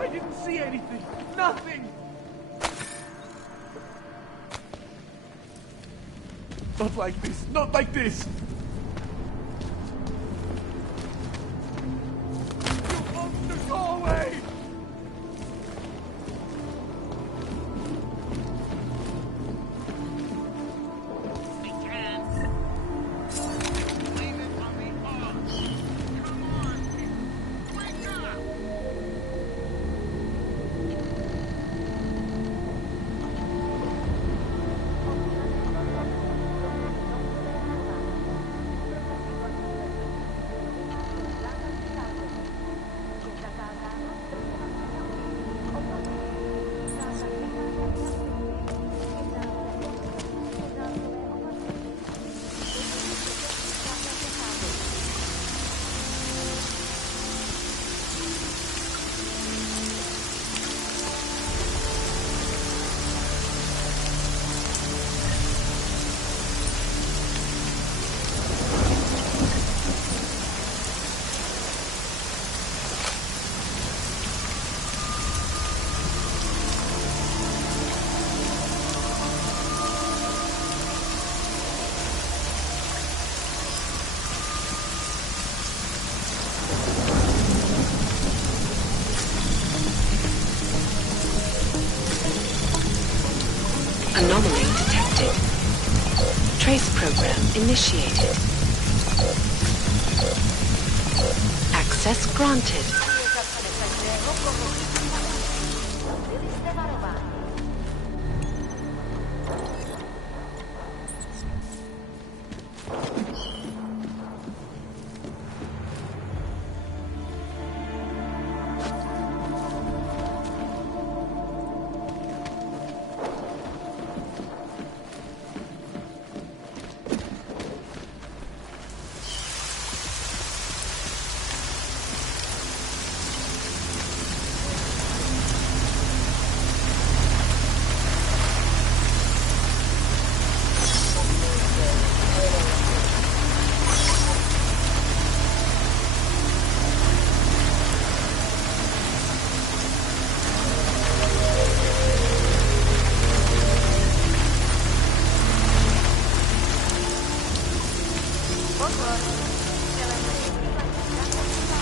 I didn't see anything! Nothing! Not like this, not like this! Go away! Anomaly detected. Trace program initiated. Access granted. Pozor, jalan ini dilanjutkan dari sana.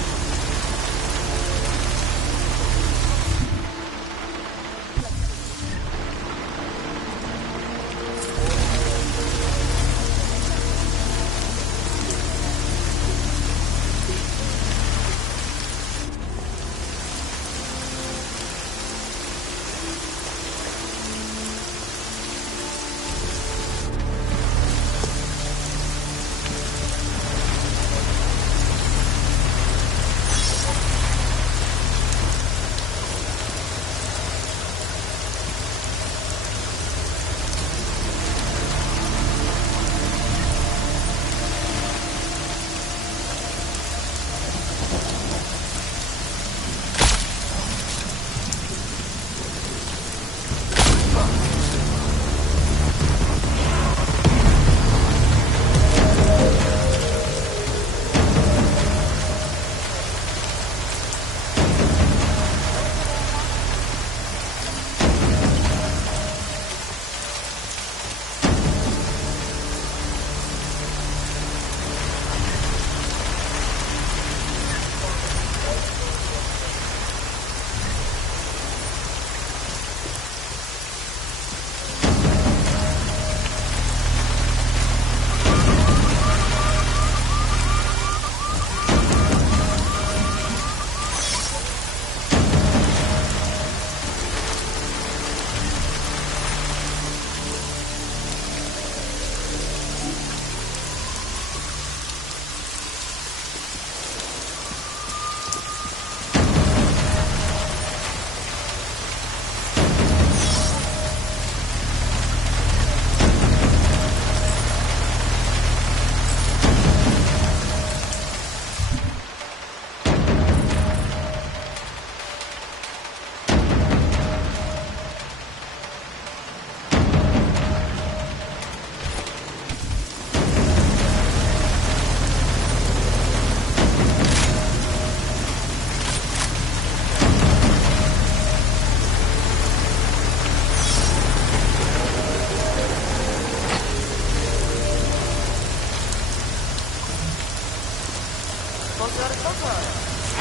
Pozor, pozor.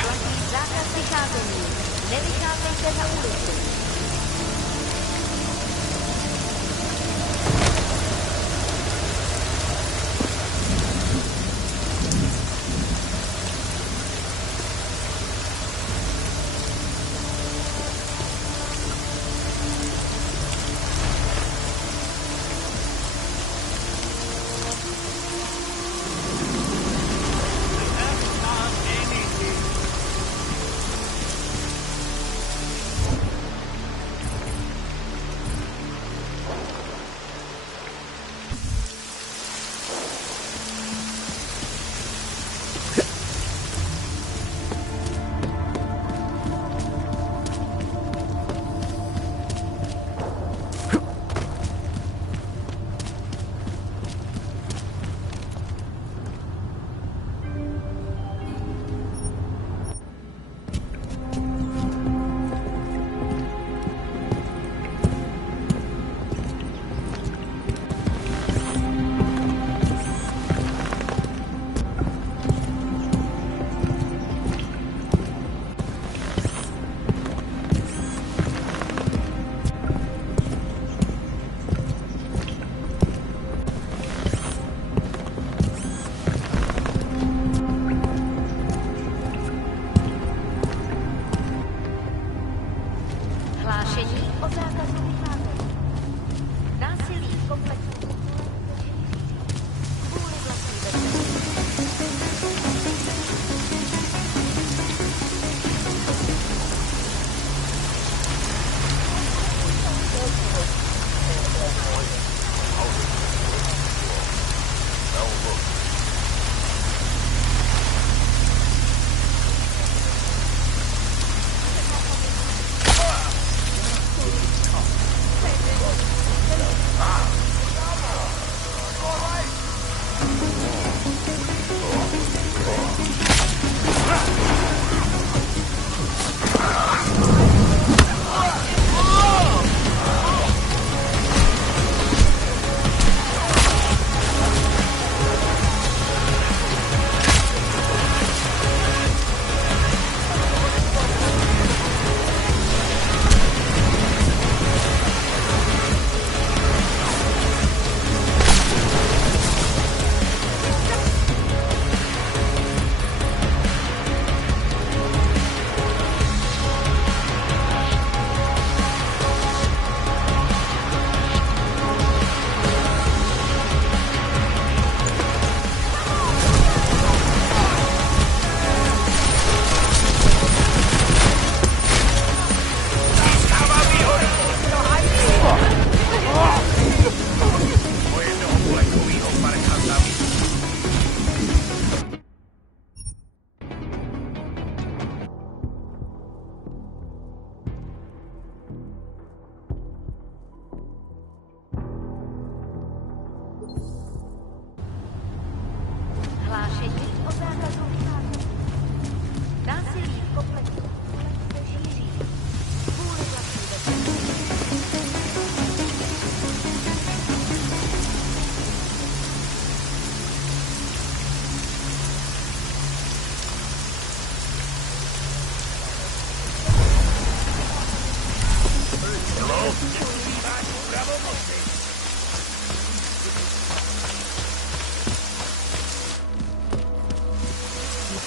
Platí zákaz vycházení. Nevycházejte na ulici.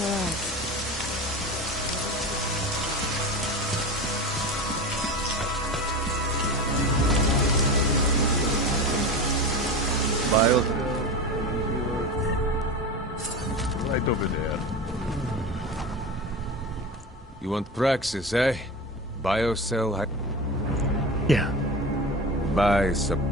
Correct. Biocell. Right over there. You want Praxis, eh? Biocell... Yeah. Buy some...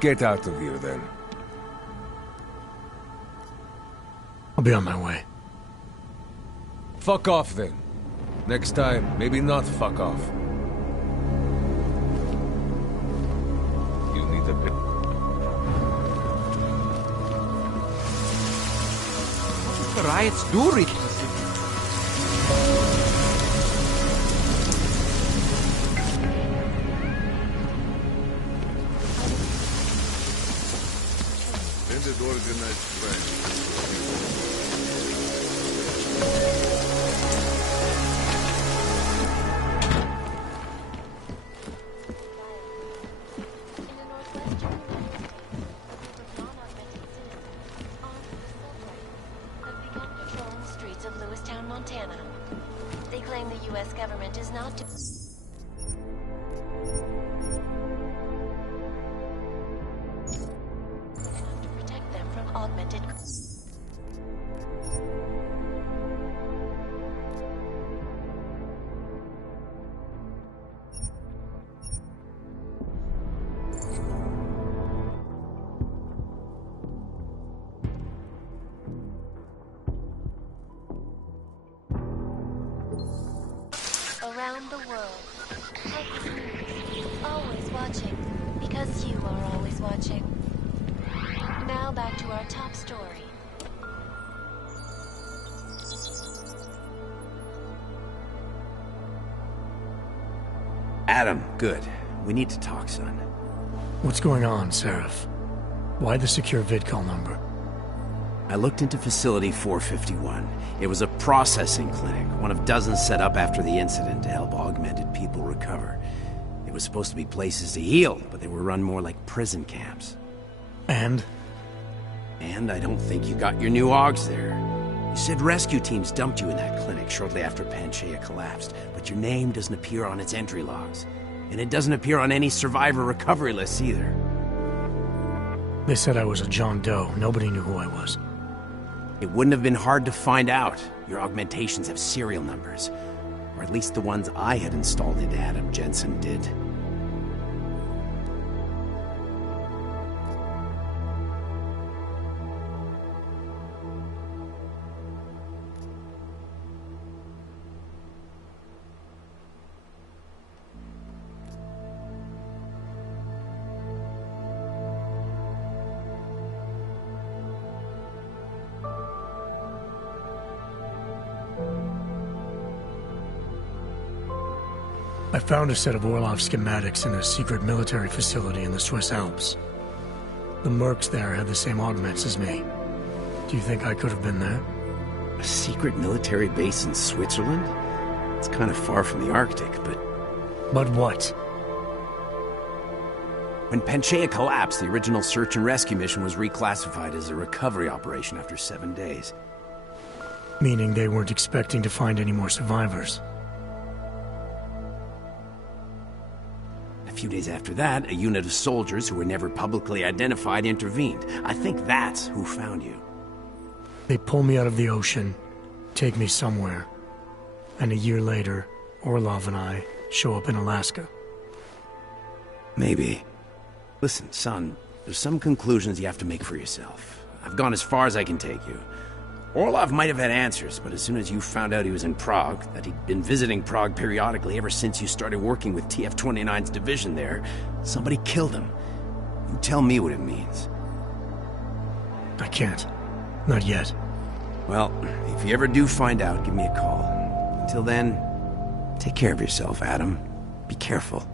Get out of here, then. I'll be on my way. Fuck off, then. Next time, maybe not fuck off. You need a bit... What if the riots do reach the city? Ended organized crime. Montana. They claim the U.S. government is not to... protect them from augmented... Around the world. Focus News. Always watching. Because you are always watching. Now back to our top story. Adam, good. We need to talk, son. What's going on, Seraph? Why the secure vidcall number? I looked into Facility 451. It was a processing clinic, one of dozens set up after the incident to help augmented people recover. It was supposed to be places to heal, but they were run more like prison camps. And? And I don't think you got your new augs there. You said rescue teams dumped you in that clinic shortly after Panchaea collapsed, but your name doesn't appear on its entry logs. And it doesn't appear on any survivor recovery lists either. They said I was a John Doe. Nobody knew who I was. It wouldn't have been hard to find out. Your augmentations have serial numbers. Or at least the ones I had installed into Adam Jensen did. I found a set of Orlov schematics in a secret military facility in the Swiss Alps. The mercs there had the same augments as me. Do you think I could have been there? A secret military base in Switzerland? It's kind of far from the Arctic, but... But what? When Panchaea collapsed, the original search and rescue mission was reclassified as a recovery operation after 7 days. Meaning they weren't expecting to find any more survivors. A few days after that, a unit of soldiers who were never publicly identified intervened. I think that's who found you. They pull me out of the ocean, take me somewhere, and a year later, Orlov and I show up in Alaska. Maybe. Listen, son, there's some conclusions you have to make for yourself. I've gone as far as I can take you. Orlov might have had answers, but as soon as you found out he was in Prague, that he'd been visiting Prague periodically ever since you started working with TF-29's division there, somebody killed him. You tell me what it means. I can't. Not yet. Well, if you ever do find out, give me a call. Until then, take care of yourself, Adam. Be careful.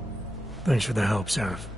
Thanks for the help, Seraph.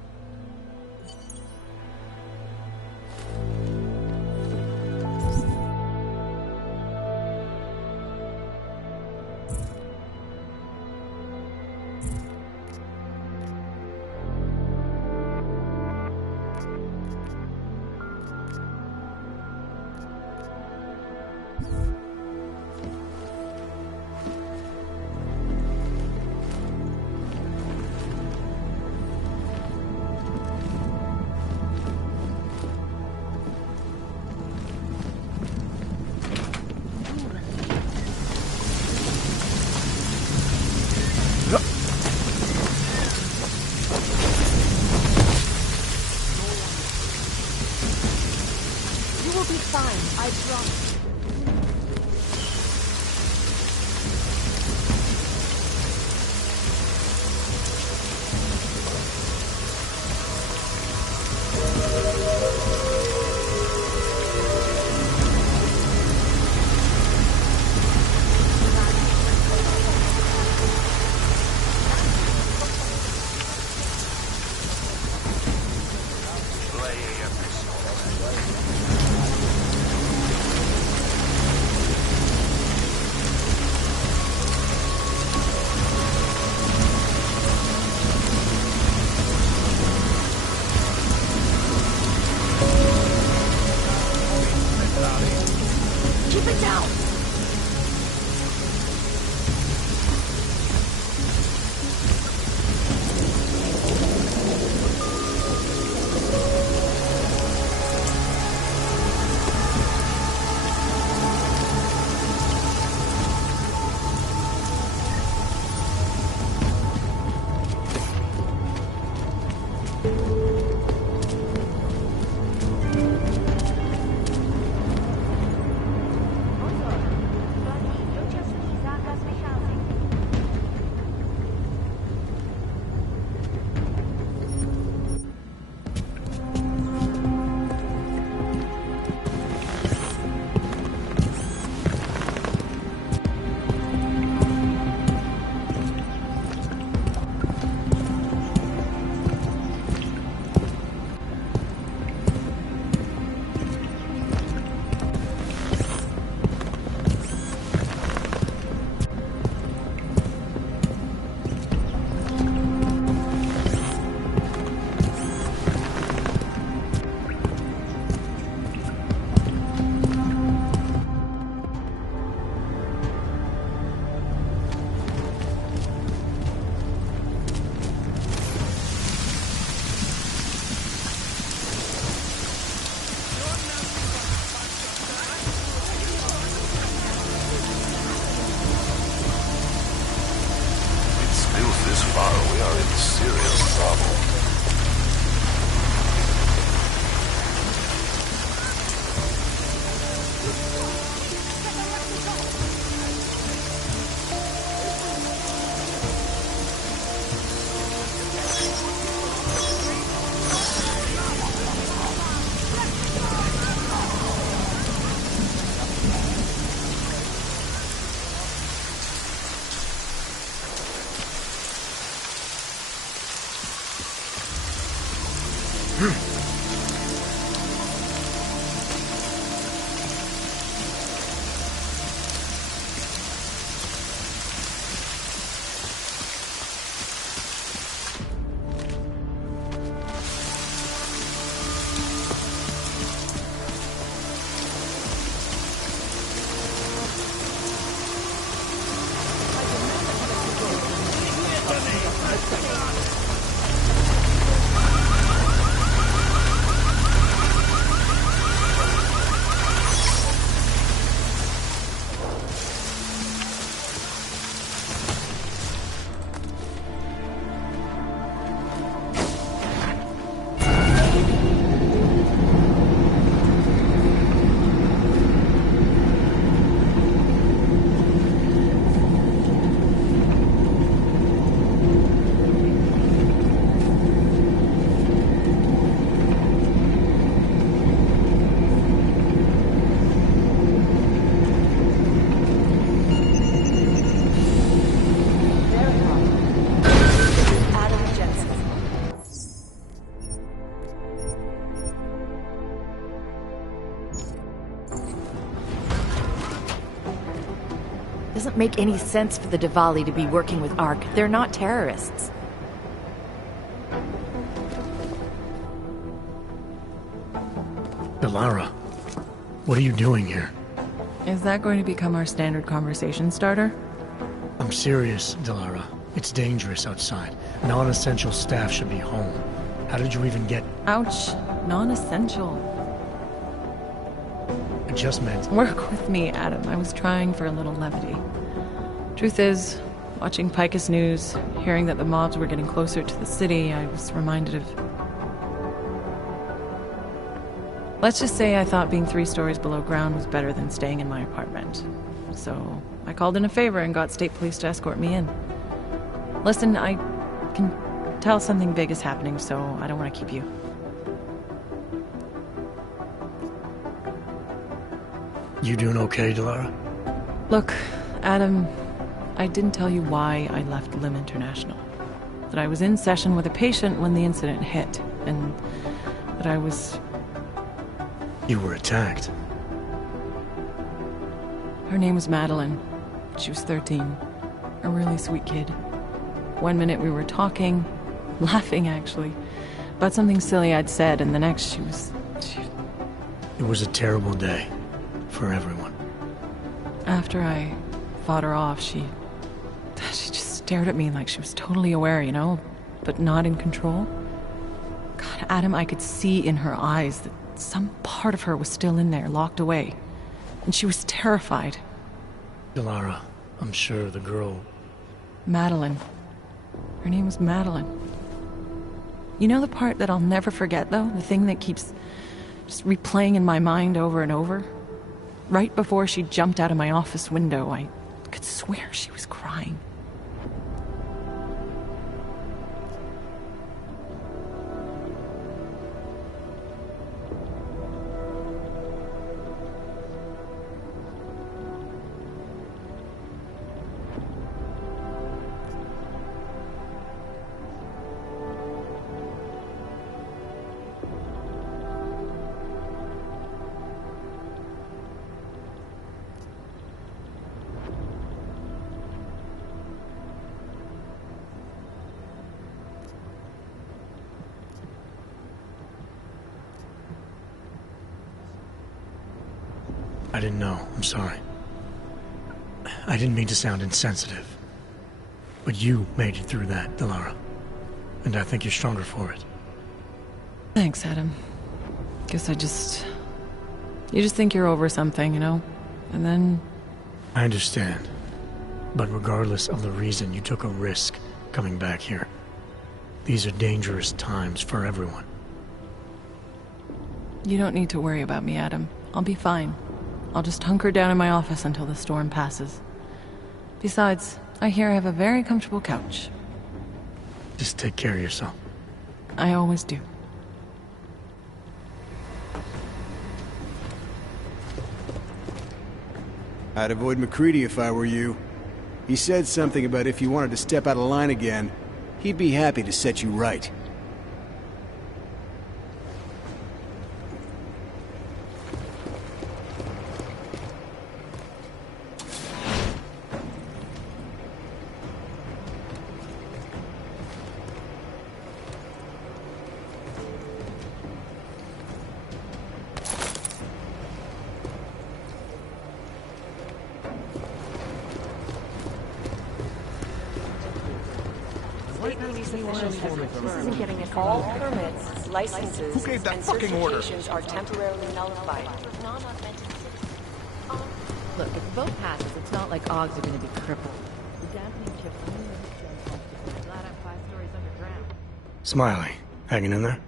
Doesn't make any sense for the Diwali to be working with ARC. They're not terrorists. Delara, what are you doing here? Is that going to become our standard conversation starter? I'm serious, Delara. It's dangerous outside. Non-essential staff should be home. How did you even get... Ouch. Non-essential. I just meant... Work with me, Adam. I was trying for a little levity. Truth is, watching Picus News, hearing that the mobs were getting closer to the city, I was reminded of... Let's just say I thought being 3 stories below ground was better than staying in my apartment. So I called in a favor and got state police to escort me in. Listen, I can tell something big is happening, so I don't want to keep you. You doing okay, Delara? Look, Adam, I didn't tell you why I left Lim International. That I was in session with a patient when the incident hit, and that I was... You were attacked. Her name was Madeline. She was 13. A really sweet kid. One minute we were talking, laughing actually, about something silly I'd said, and the next she was... It was a terrible day. For everyone. After I fought her off, she just stared at me like she was totally aware, you know, but not in control. God, Adam, I could see in her eyes that some part of her was still in there, locked away. And she was terrified. Delara, I'm sure the girl... Madeline. Her name was Madeline. You know the part that I'll never forget, though? The thing that keeps just replaying in my mind over and over? Right before she jumped out of my office window, I could swear she was crying. I didn't know. I'm sorry. I didn't mean to sound insensitive. But you made it through that, Delara. And I think you're stronger for it. Thanks, Adam. Guess you just think you're over something, you know? And then... I understand. But regardless of the reason, you took a risk coming back here. These are dangerous times for everyone. You don't need to worry about me, Adam. I'll be fine. I'll just hunker down in my office until the storm passes. Besides, I hear I have a very comfortable couch. Just take care of yourself. I always do. I'd avoid McCready if I were you. He said something about if you wanted to step out of line again, he'd be happy to set you right. This isn't getting it. All permits, licenses, Who gave that and fucking order? certifications are temporarily nullified. Look, if the vote passes, it's not like Oggs are going to be crippled. The dampening chip only makes flat up 5 stories underground. Smiley, hanging in there?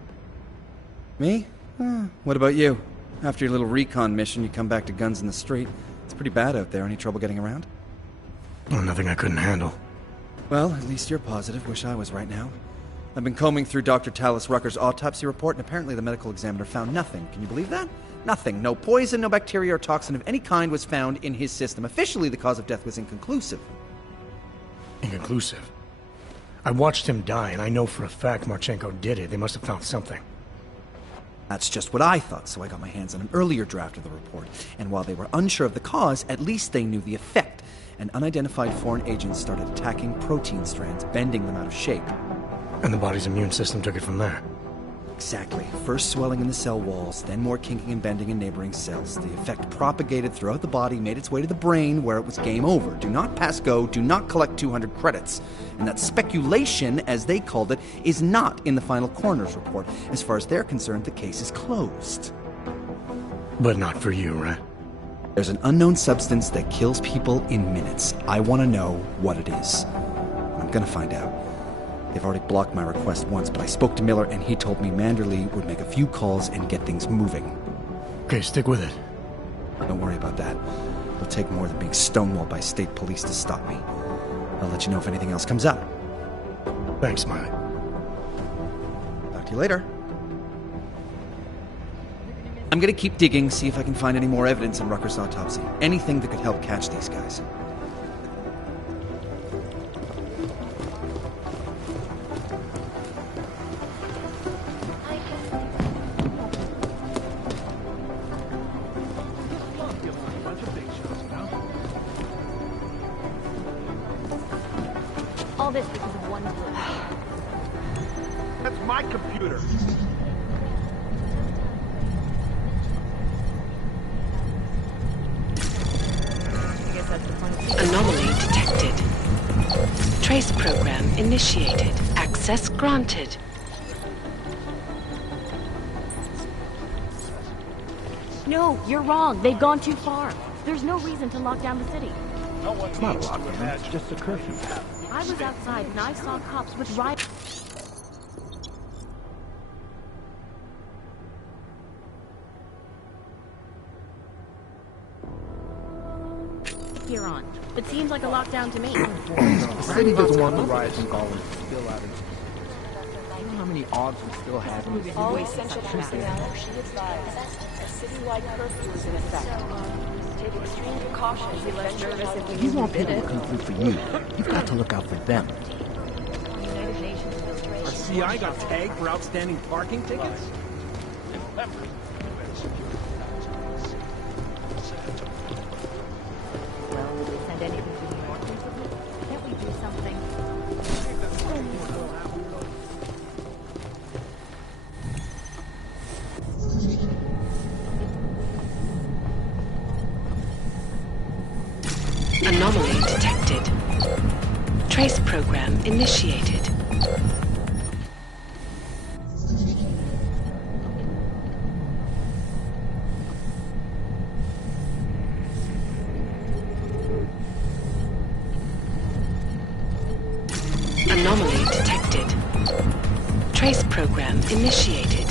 Me? What about you? After your little recon mission, you come back to guns in the street. It's pretty bad out there. Any trouble getting around? Oh, nothing I couldn't handle. Well, at least you're positive. Wish I was right now. I've been combing through Dr. Tallis Rucker's autopsy report, and apparently the medical examiner found nothing. Can you believe that? Nothing. No poison, no bacteria or toxin of any kind was found in his system. Officially, the cause of death was inconclusive. Inconclusive? I watched him die, and I know for a fact Marchenko did it. They must have found something. That's just what I thought, so I got my hands on an earlier draft of the report. And while they were unsure of the cause, at least they knew the effect. An unidentified foreign agent started attacking protein strands, bending them out of shape. And the body's immune system took it from there. Exactly. First swelling in the cell walls, then more kinking and bending in neighboring cells. The effect propagated throughout the body, made its way to the brain, where it was game over. Do not pass go, do not collect 200 credits. And that speculation, as they called it, is not in the final coroner's report. As far as they're concerned, the case is closed. But not for you, right? There's an unknown substance that kills people in minutes. I want to know what it is. I'm gonna find out. They've already blocked my request once, but I spoke to Miller and he told me Manderley would make a few calls and get things moving. Okay, stick with it. Don't worry about that. It'll take more than being stonewalled by state police to stop me. I'll let you know if anything else comes up. Thanks, Smiley. Talk to you later. I'm gonna keep digging, see if I can find any more evidence in Rucker's autopsy. Anything that could help catch these guys. All this because of one glitch. That's my computer. Anomaly detected. Trace program initiated. Access granted. No, you're wrong. They've gone too far. There's no reason to lock down the city. It's not a lockdown, it's just a curfew. I was outside and I saw cops with rifles. Here on. It seems like a lockdown to me. The city doesn't want the riots in Garland to spill out into... You know how many odds we still have in this Always city? essential personnel are advised. A citywide curfew is in effect. Take extreme precautions. Be less nervous if we You want people to come through for you. You've got to look out for them. Our CI got tagged for outstanding parking tickets? Well, would they send anything to New York recently? Can't we do something? Anomaly detected. Trace program initiated. Anomaly detected. Trace program initiated.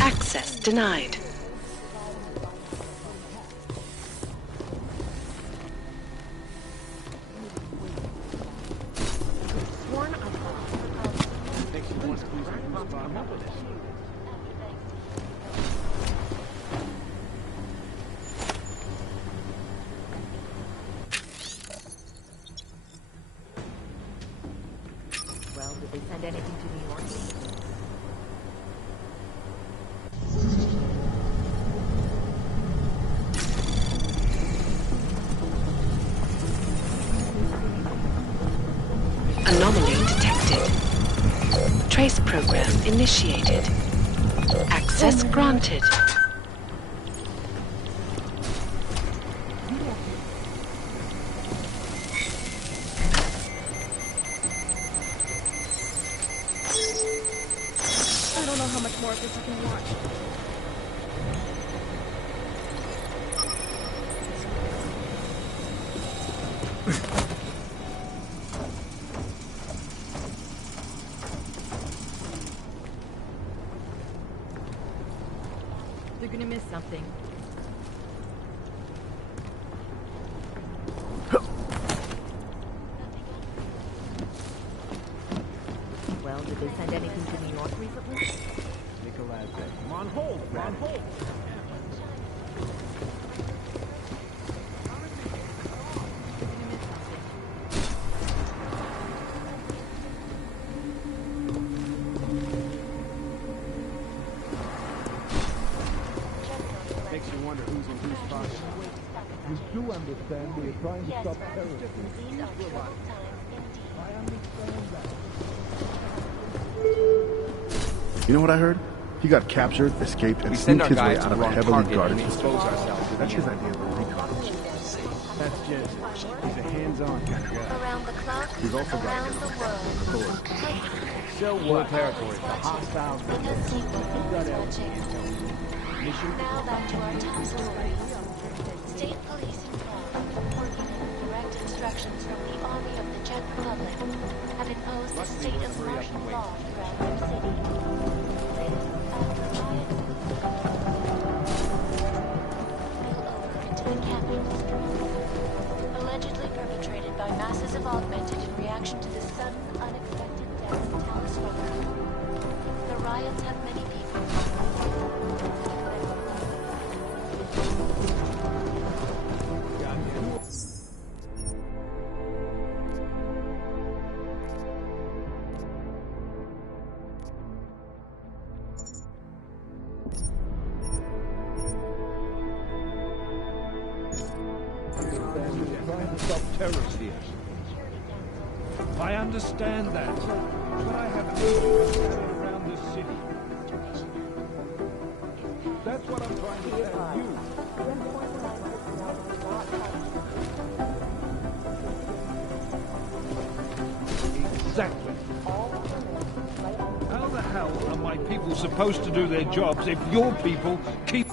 Access denied. Well, did they send anything to New York? Anomaly detected. Trace program initiated. Access granted. don't know how much more of this you can watch. You're gonna miss something. Well, did they send anything to New York recently? Nicolás, come on, hold! Come on, hold! Makes you wonder who's in whose pocket. You do understand we are trying to stop terrorism. These are troubled times indeed. I understand that. You know what I heard? He got captured, escaped, and We send sneaked our his way guys to out the of a wrong heavily target guarded and facility. expose ourselves to That's the his enemy. idea of a recon. That's Jez. He's a hands-on kind of guy. Around the clock, He's also got around the world. So what? Territory. The hostiles. Because you are always watching. Now back to our top stories. State police in Prague, working under direct instructions from the Army of the Czech Republic, have imposed a state of martial law throughout their city. This after riots spill over into the capital street. Allegedly perpetrated by masses of augmented in reaction to the sudden, unexpected death of Talis Rucker. The riots have many people. Trying to stop terrorists here. I understand that, but I have agents scattered around this city. That's what I'm trying to tell you. Exactly. How the hell are my people supposed to do their jobs if your people keep...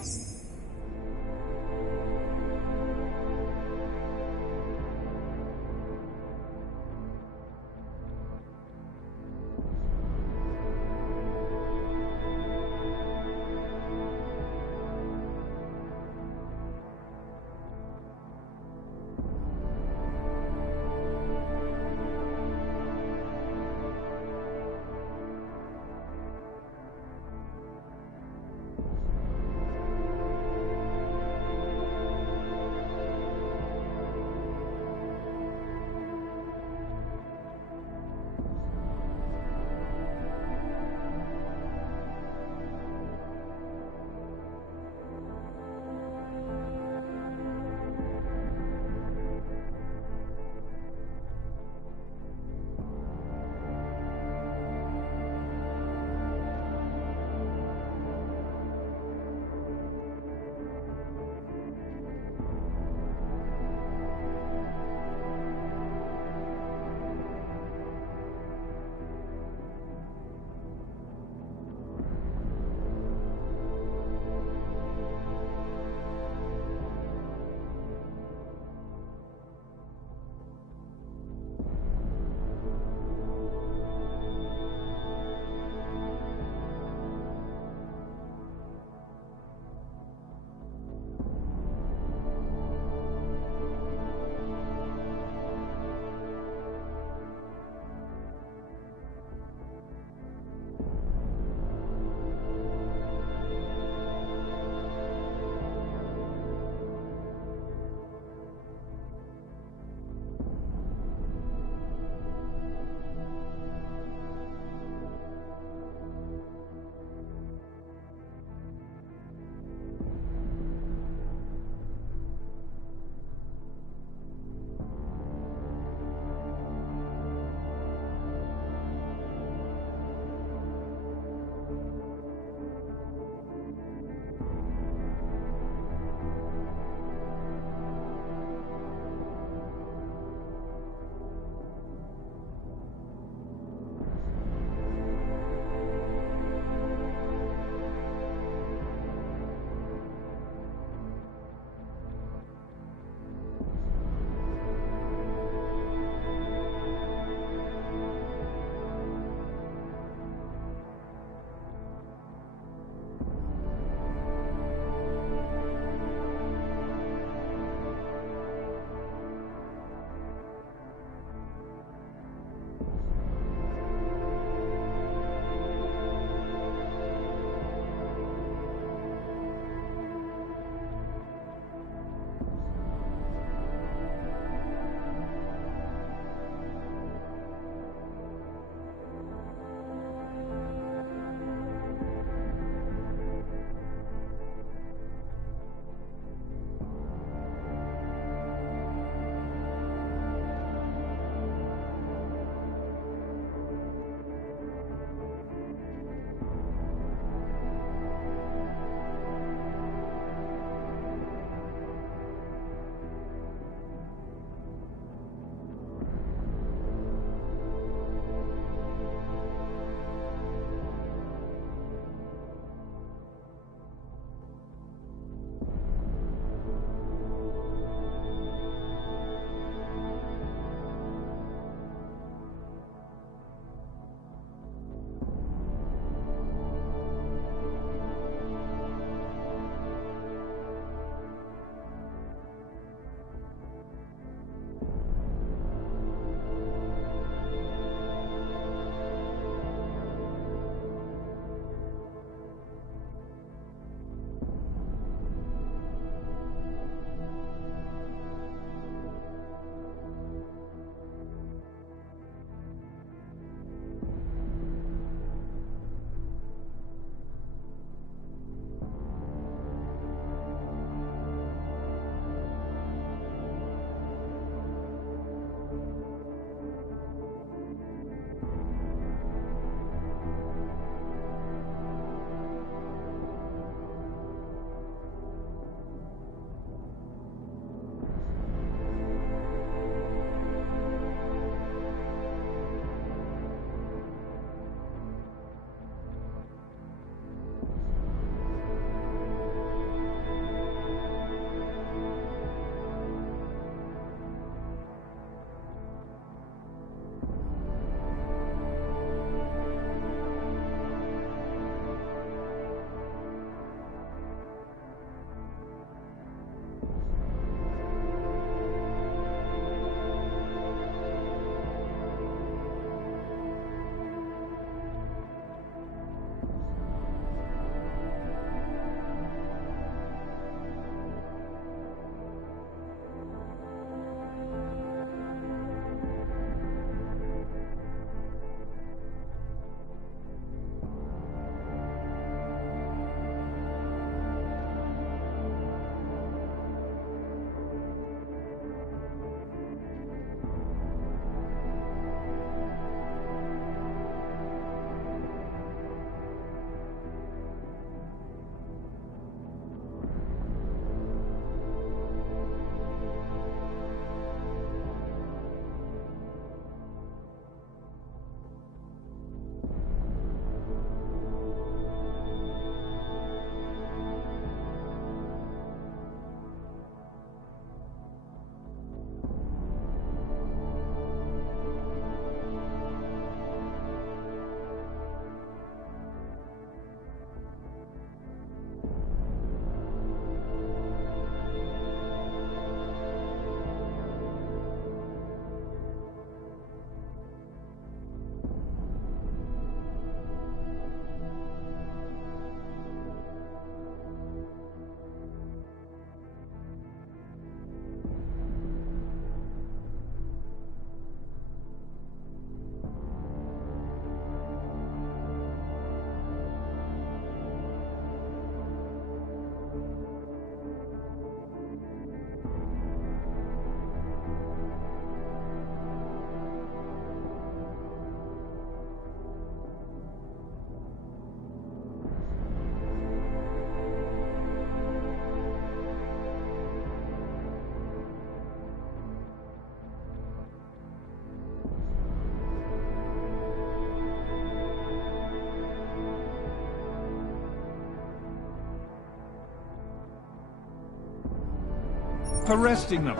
arresting them.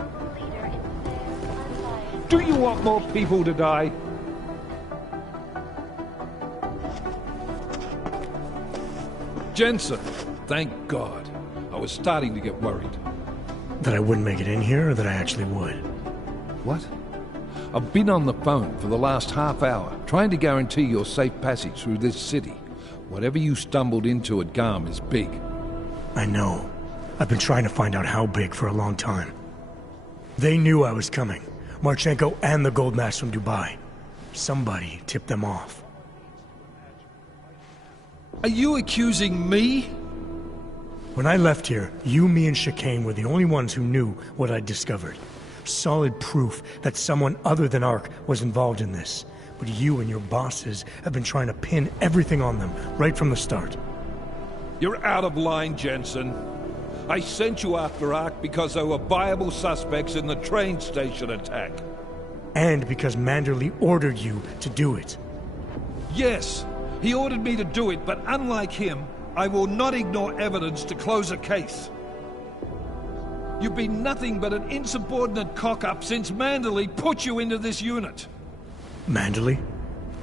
Do you want more people to die? Jensen, thank God. I was starting to get worried. That I wouldn't make it in here, or that I actually would? What? I've been on the phone for the last half hour, trying to guarantee your safe passage through this city. Whatever you stumbled into at Garm is big. I know. I've been trying to find out how big for a long time. They knew I was coming. Marchenko and the gold mask from Dubai. Somebody tipped them off. Are you accusing me? When I left here, you, me, and Chicane were the only ones who knew what I'd discovered. Solid proof that someone other than Ark was involved in this. But you and your bosses have been trying to pin everything on them, right from the start. You're out of line, Jensen. I sent you after Ark because there were viable suspects in the train station attack. And because Manderley ordered you to do it. Yes, he ordered me to do it, but unlike him, I will not ignore evidence to close a case. You've been nothing but an insubordinate cock-up since Manderley put you into this unit. Manderley?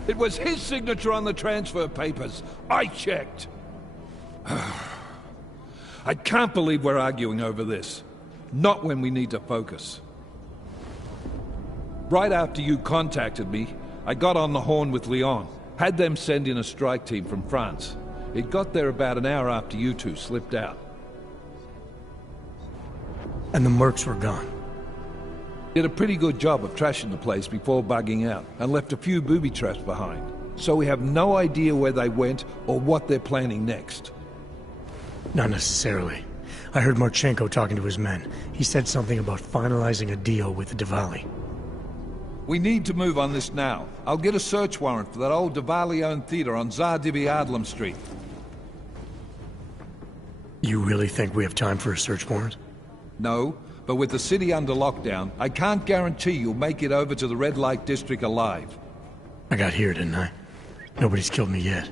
It was his signature on the transfer papers. I checked. I can't believe we're arguing over this. Not when we need to focus. Right after you contacted me, I got on the horn with Leon. Had them send in a strike team from France. It got there about an hour after you two slipped out. And the mercs were gone. Did a pretty good job of trashing the place before bugging out, and left a few booby traps behind. So we have no idea where they went or what they're planning next. Not necessarily. I heard Marchenko talking to his men. He said something about finalizing a deal with the Diwali. We need to move on this now. I'll get a search warrant for that old Diwali-owned theater on Zardibi Adlam Street. You really think we have time for a search warrant? No, but with the city under lockdown, I can't guarantee you'll make it over to the Red Light District alive. I got here, didn't I? Nobody's killed me yet.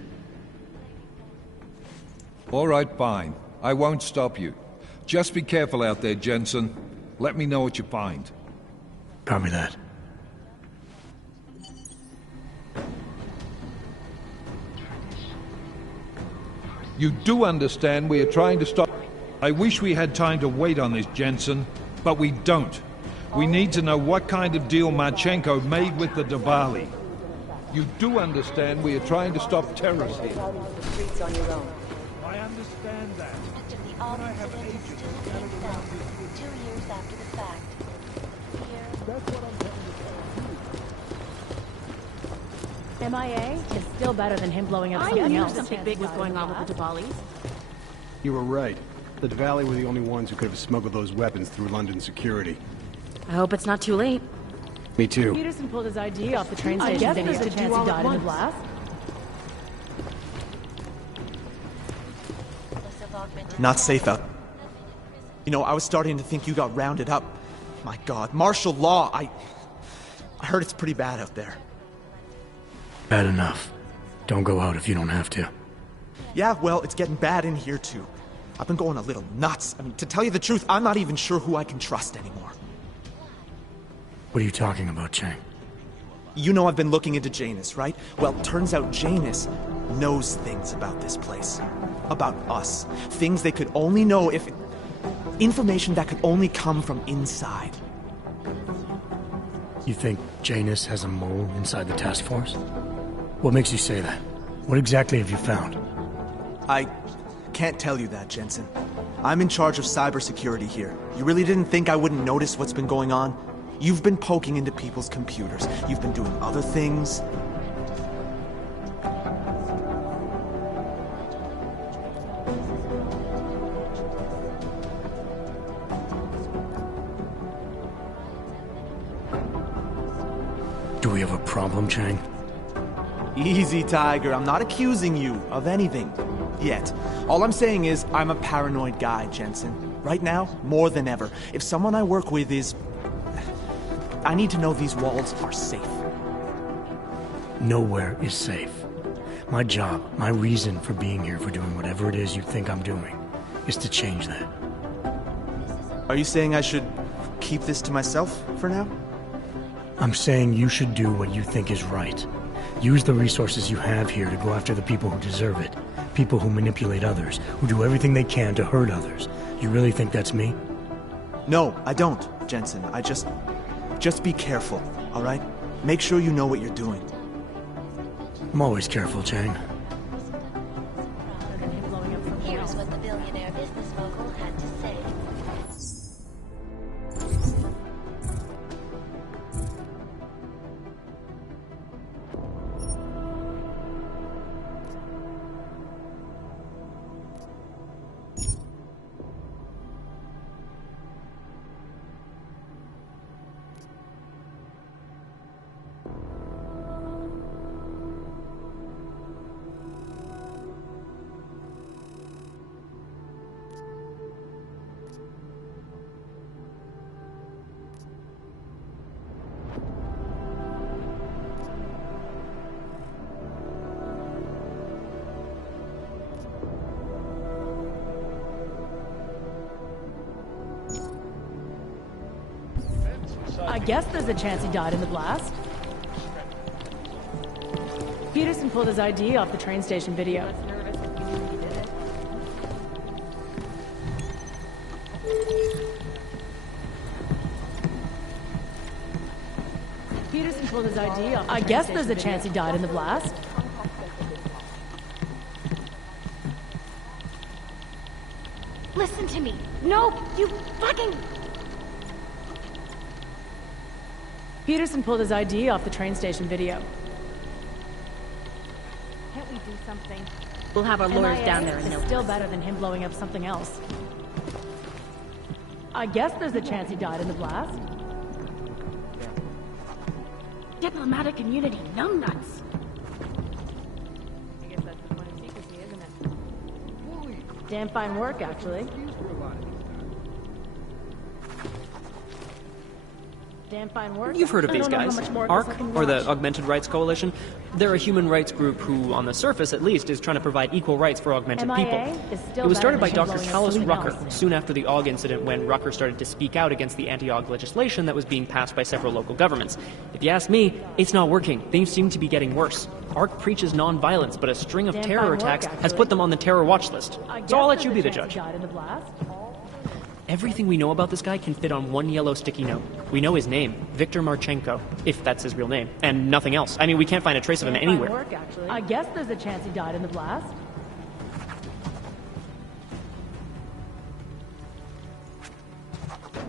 All right, fine. I won't stop you. Just be careful out there, Jensen. Let me know what you find. Copy that. You do understand we are trying to stop... I wish we had time to wait on this, Jensen, but we don't. We need to know what kind of deal Marchenko made with the Diwali. You do understand we are trying to stop terrorists here. Streets on your own. I understand that. Effectively, all incidents is still being felt 2 years after the fact. MIA is still better than him blowing up something else. Something big was going on with the Diwalis. You were right. The Diwali were the only ones who could have smuggled those weapons through London security. I hope it's not too late. Me too. Peterson pulled his ID off the train station. I guess there's a chance he died in the blast. Not safe out. You know, I was starting to think you got rounded up. My God, martial law. I heard it's pretty bad out there. Bad enough. Don't go out if you don't have to. Yeah, well, it's getting bad in here too. I've been going a little nuts. I mean, to tell you the truth, I'm not even sure who I can trust anymore. What are you talking about, Chang? You know I've been looking into Janus, right? Well, turns out Janus knows things about this place. About us. Things they could only know if... Information that could only come from inside. You think Janus has a mole inside the task force? What makes you say that? What exactly have you found? I can't tell you that, Jensen. I'm in charge of cybersecurity here. You really didn't think I wouldn't notice what's been going on? You've been poking into people's computers. You've been doing other things. Do we have a problem, Chang? Easy, Tiger. I'm not accusing you of anything. Yet. All I'm saying is, I'm a paranoid guy, Jensen. Right now, more than ever. If someone I work with is... I need to know these walls are safe. Nowhere is safe. My job, my reason for being here, for doing whatever it is you think I'm doing, is to change that. Are you saying I should keep this to myself for now? I'm saying you should do what you think is right. Use the resources you have here to go after the people who deserve it. People who manipulate others, who do everything they can to hurt others. You really think that's me? No, I don't, Jensen. I just be careful, all right? Make sure you know what you're doing. I'm always careful, Chang. Here's what the billionaire business mogul had to say. I guess there's a chance he died in the blast. Peterson pulled his ID off the train station video. Peterson pulled his ID off. I guess there's a chance he died in the blast. Listen to me. No, you fucking... Peterson pulled his ID off the train station video. Can't we do something? We'll have our lawyers down there and MIA it's still better than him blowing up something else. I guess there's a chance he died in the blast. Diplomatic immunity, numbnuts. I guess that's the point of secrecy, isn't it? Damn fine work, actually. Damn fine work. You've heard of I these don't know how guys. much more ARC, this can or the watch. Augmented Rights Coalition. They're a human rights group who, on the surface at least, is trying to provide equal rights for augmented MIA people. is still It was started by better than Dr. blowing up Carlos something Rucker else. soon after the AUG incident when Rucker started to speak out against the anti-AUG legislation that was being passed by several local governments. If you ask me, it's not working. Things seem to be getting worse. ARC preaches non-violence, but a string of Damn terror fine work, attacks has actually. put them on the terror watch list. So I'll let you be the judge. Died in the blast. Everything we know about this guy can fit on one yellow sticky note. We know his name, Viktor Marchenko, if that's his real name, and nothing else. I mean, we can't find a trace of him Damn fine anywhere. work, actually. I guess there's a chance he died in the blast.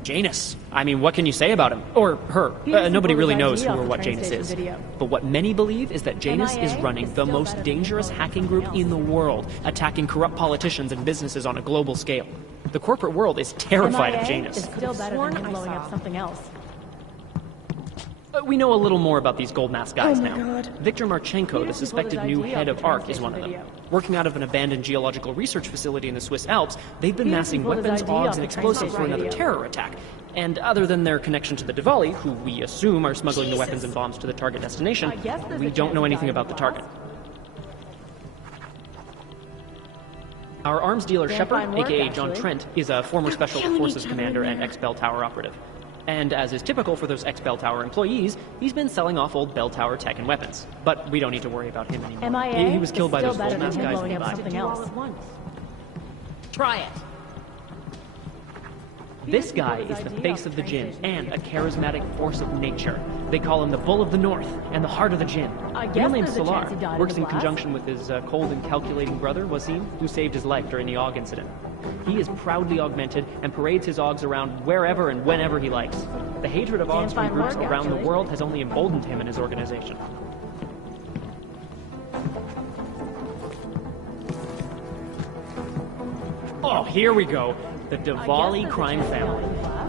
Janus. I mean, what can you say about him? Or her. Peterson Nobody pulled really his knows ID who off or the what train Janus station is. video. But what many believe is that Janus MIA is running is the still most better than dangerous blowing up hacking group something in the world, attacking corrupt politicians and businesses on a global scale. The corporate world is terrified of MIA Janus. is still better than him blowing up something else. We know a little more about these gold mask guys Oh my now. God. Viktor Marchenko, the Peterson suspected pulled his new ID head off of the ARC, train is one of station them. video. Working out of an abandoned geological research facility in the Swiss Alps, they've been Peterson massing pulled his weapons, ID off odds, the and train explosives for station another video. terror attack. And other than their connection to the Diwali, who we assume are smuggling the weapons and bombs to the target destination, I guess there's we a don't chance know he anything died in about the the target. Our arms dealer Damn Shepard, fine work, aka John actually. Trent, is a former Special killing Forces each other commander in and there. ex-Bell Tower operative. And as is typical for those ex-Bell Tower employees, he's been selling off old Bell Tower tech and weapons. But we don't need to worry about him anymore. MIA He was killed is by still those better gold than mask him guys blowing up nearby. something else. Try it. This guy is the face of the Jinn and a charismatic force of nature. They call him the Bull of the North and the Heart of the Jinn. I Real guess name there's a Solar. chance he died in Works the in blast. conjunction with his cold and calculating brother, Wasim, who saved his life during the AUG incident. He is proudly augmented and parades his AUGs around wherever and whenever he likes. The hatred of Damn AUGs from fine groups work, around the actually. world has only emboldened him and his organization. Oh, here we go. The Diwali crime family.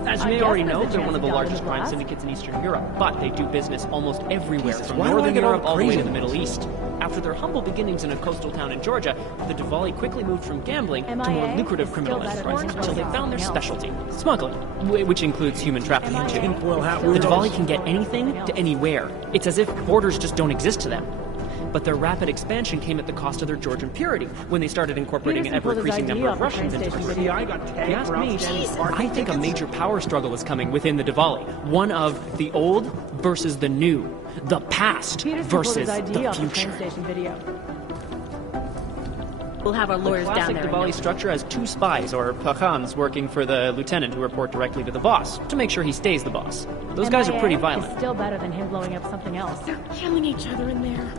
As you may already know, they're one of the largest crime syndicates in Eastern Europe, but they do business almost everywhere, from why do I Northern get all Europe all the way to crazy? the Middle East. After their humble beginnings in a coastal town in Georgia, the Diwali quickly moved from gambling to more MIA lucrative is criminal still better than enterprises until they blowing up found their something else. specialty, smuggling, which includes human trafficking too. The Diwali can get anything to anywhere. It's as if borders just don't exist to them. but their rapid expansion came at the cost of their Georgian purity when they started incorporating an ever-increasing number of Russians into the group. If you ask me, I think a major power struggle is coming within the Diwali. One of the old versus the new. The past versus the future. We'll have our lawyers the down classic there. Diwali structure has two spies, or pakhans, working for the lieutenant who report directly to the boss, to make sure he stays the boss. Those guys are pretty violent. Still better than him blowing up something else. They're killing each other in there.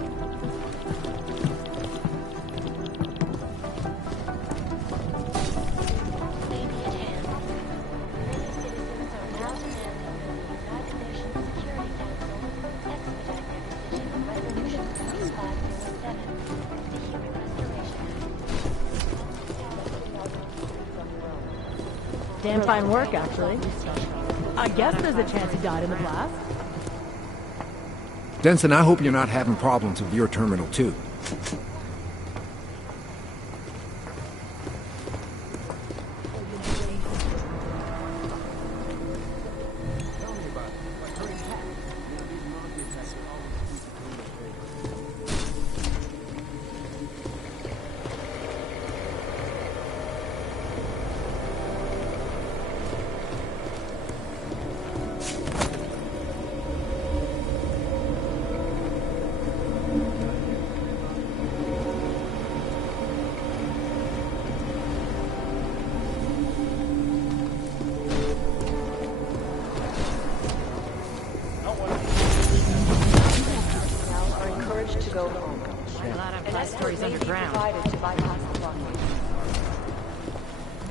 Damn fine work, actually. I guess there's a chance he died in the blast. Denson, I hope you're not having problems with your terminal, too.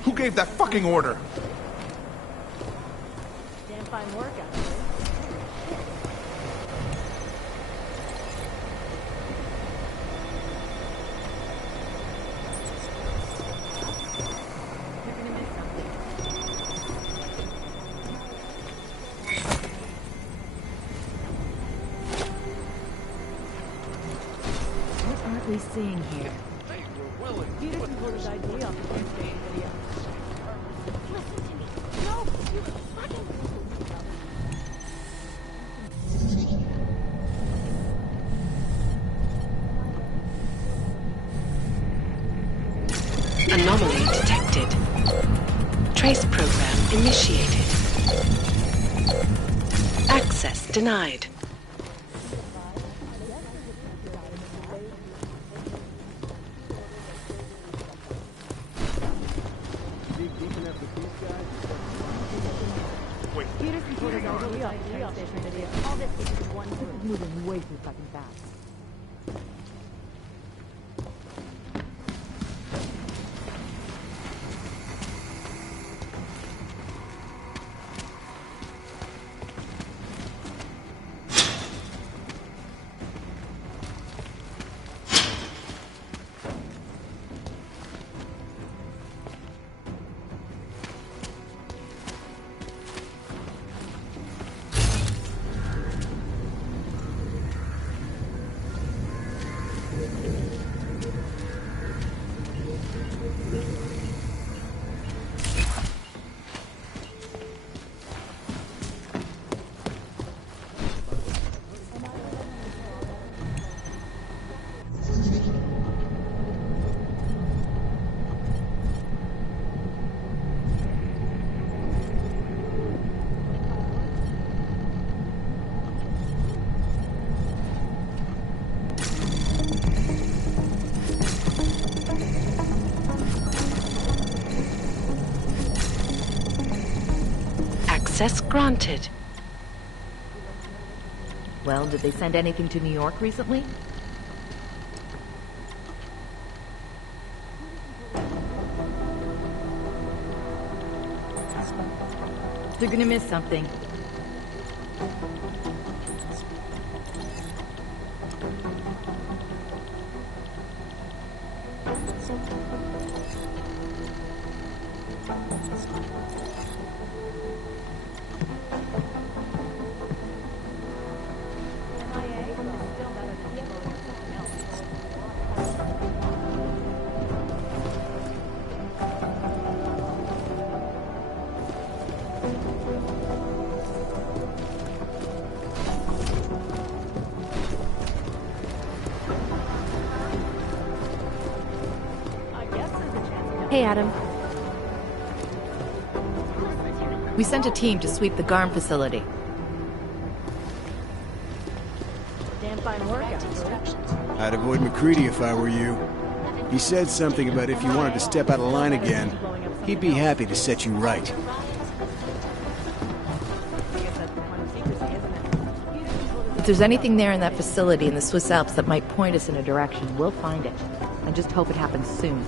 Who gave that fucking order? Damn fine work, actually. What aren't we seeing here? Peterson pulled his idea off the police station video. Listen to me. No, you fucking... Anomaly detected. Trace program initiated. Access denied. Peterson pulled his idea off the train station video. All this is one word. Moving way too fucking fast. Access granted. Well, did they send anything to New York recently? They're gonna miss something. Hey, Adam. We sent a team to sweep the GARM facility. Damn fine work, I'd avoid McCready if I were you. He said something about if you wanted to step out of line again, he'd be happy to set you right. If there's anything there in that facility in the Swiss Alps that might point us in a direction, we'll find it. And just hope it happens soon.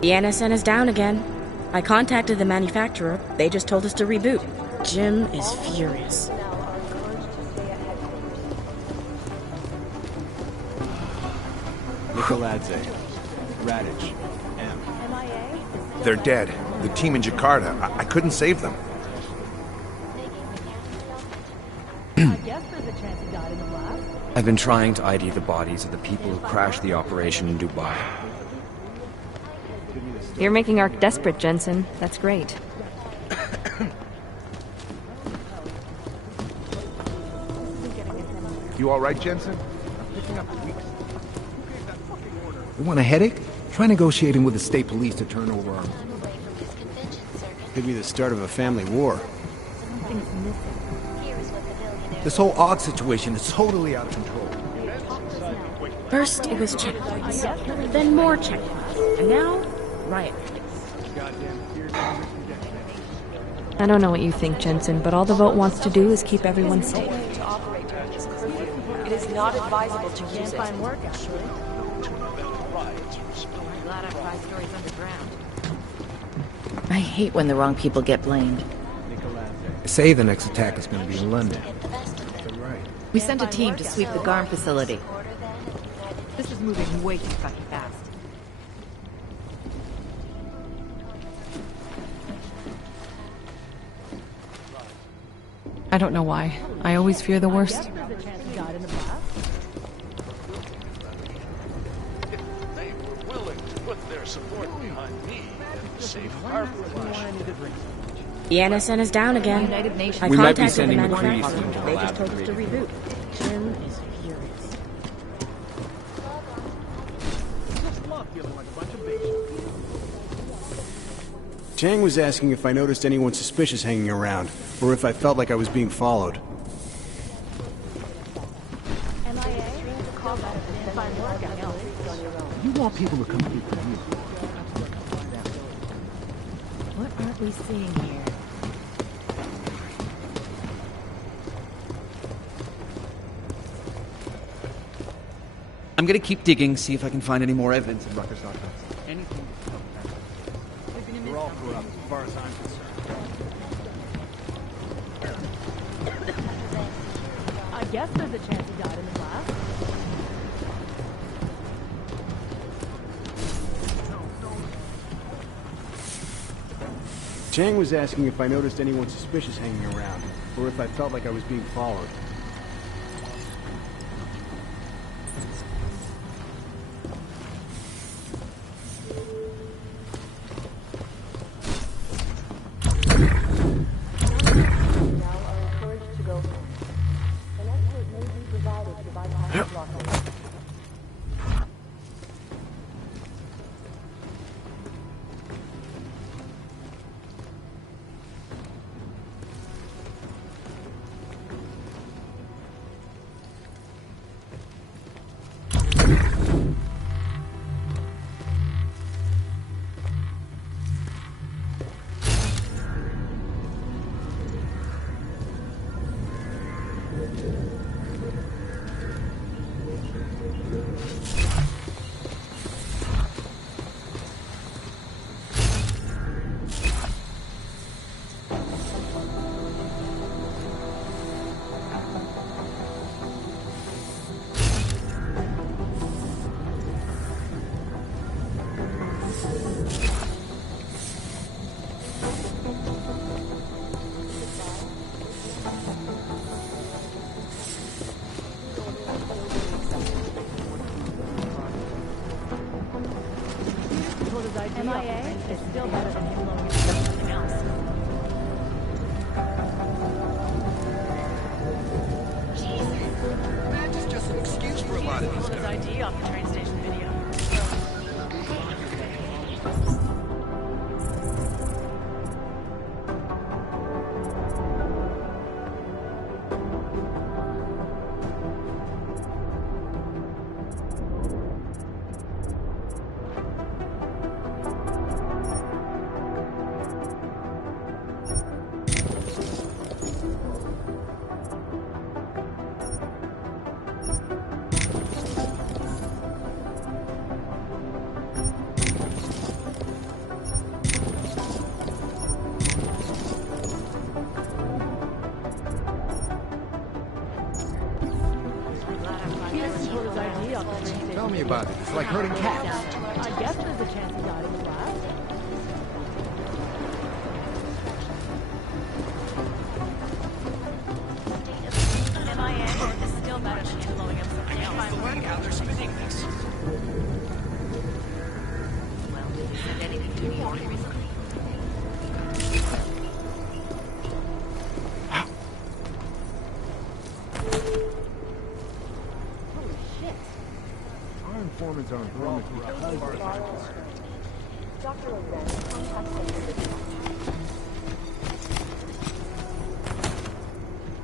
The NSN is down again. I contacted the manufacturer. They just told us to reboot. Jim is furious. Nikoladze, Radic, M. They're dead. The team in Jakarta. I couldn't save them. I've been trying to ID the bodies of the people who crashed the operation in Dubai. You're making Ark desperate, Jensen. That's great. You all right, Jensen? I'm picking up the weeks. You want a headache? Try negotiating with the state police to turn over our... Could be the start of a family war. This whole Og situation is totally out of control. First it was checkpoints, then more checkpoints, and now, riot. I don't know what you think, Jensen, but all the vote wants to do is keep everyone safe. It is not advisable to use it. Glad our 5 stories underground. I hate when the wrong people get blamed. They say the next attack is going to be in London. We sent a team to sweep the GARM facility. This is moving way too fucking fast. I don't know why. I always fear the worst. The NSN is down again. I We might be contacted sending the McCready manufacturer. soon to They the just told us to lab. reboot. Jim is furious. Chang was asking if I noticed anyone suspicious hanging around, or if I felt like I was being followed. You want people to come through for you. What aren't we seeing here? I'm gonna keep digging, see if I can find any more evidence in Rutgers archives. Anything We're all corrupt, as far as I'm concerned. I guess there's a chance he died in the blast. Chang was asking if I noticed anyone suspicious hanging around, or if I felt like I was being followed. MIA is still better than him blowing his something else. That's just an excuse for a lie. about it. His ID off the train station video. Tell me about it. It's like herding cats. I guess there's a chance he got in the blast. MIA is still better than blowing up something else. I like how they're spinning this. Well, did you send anything to New York recently? Our informants are informing because Dr. Loren, contact center.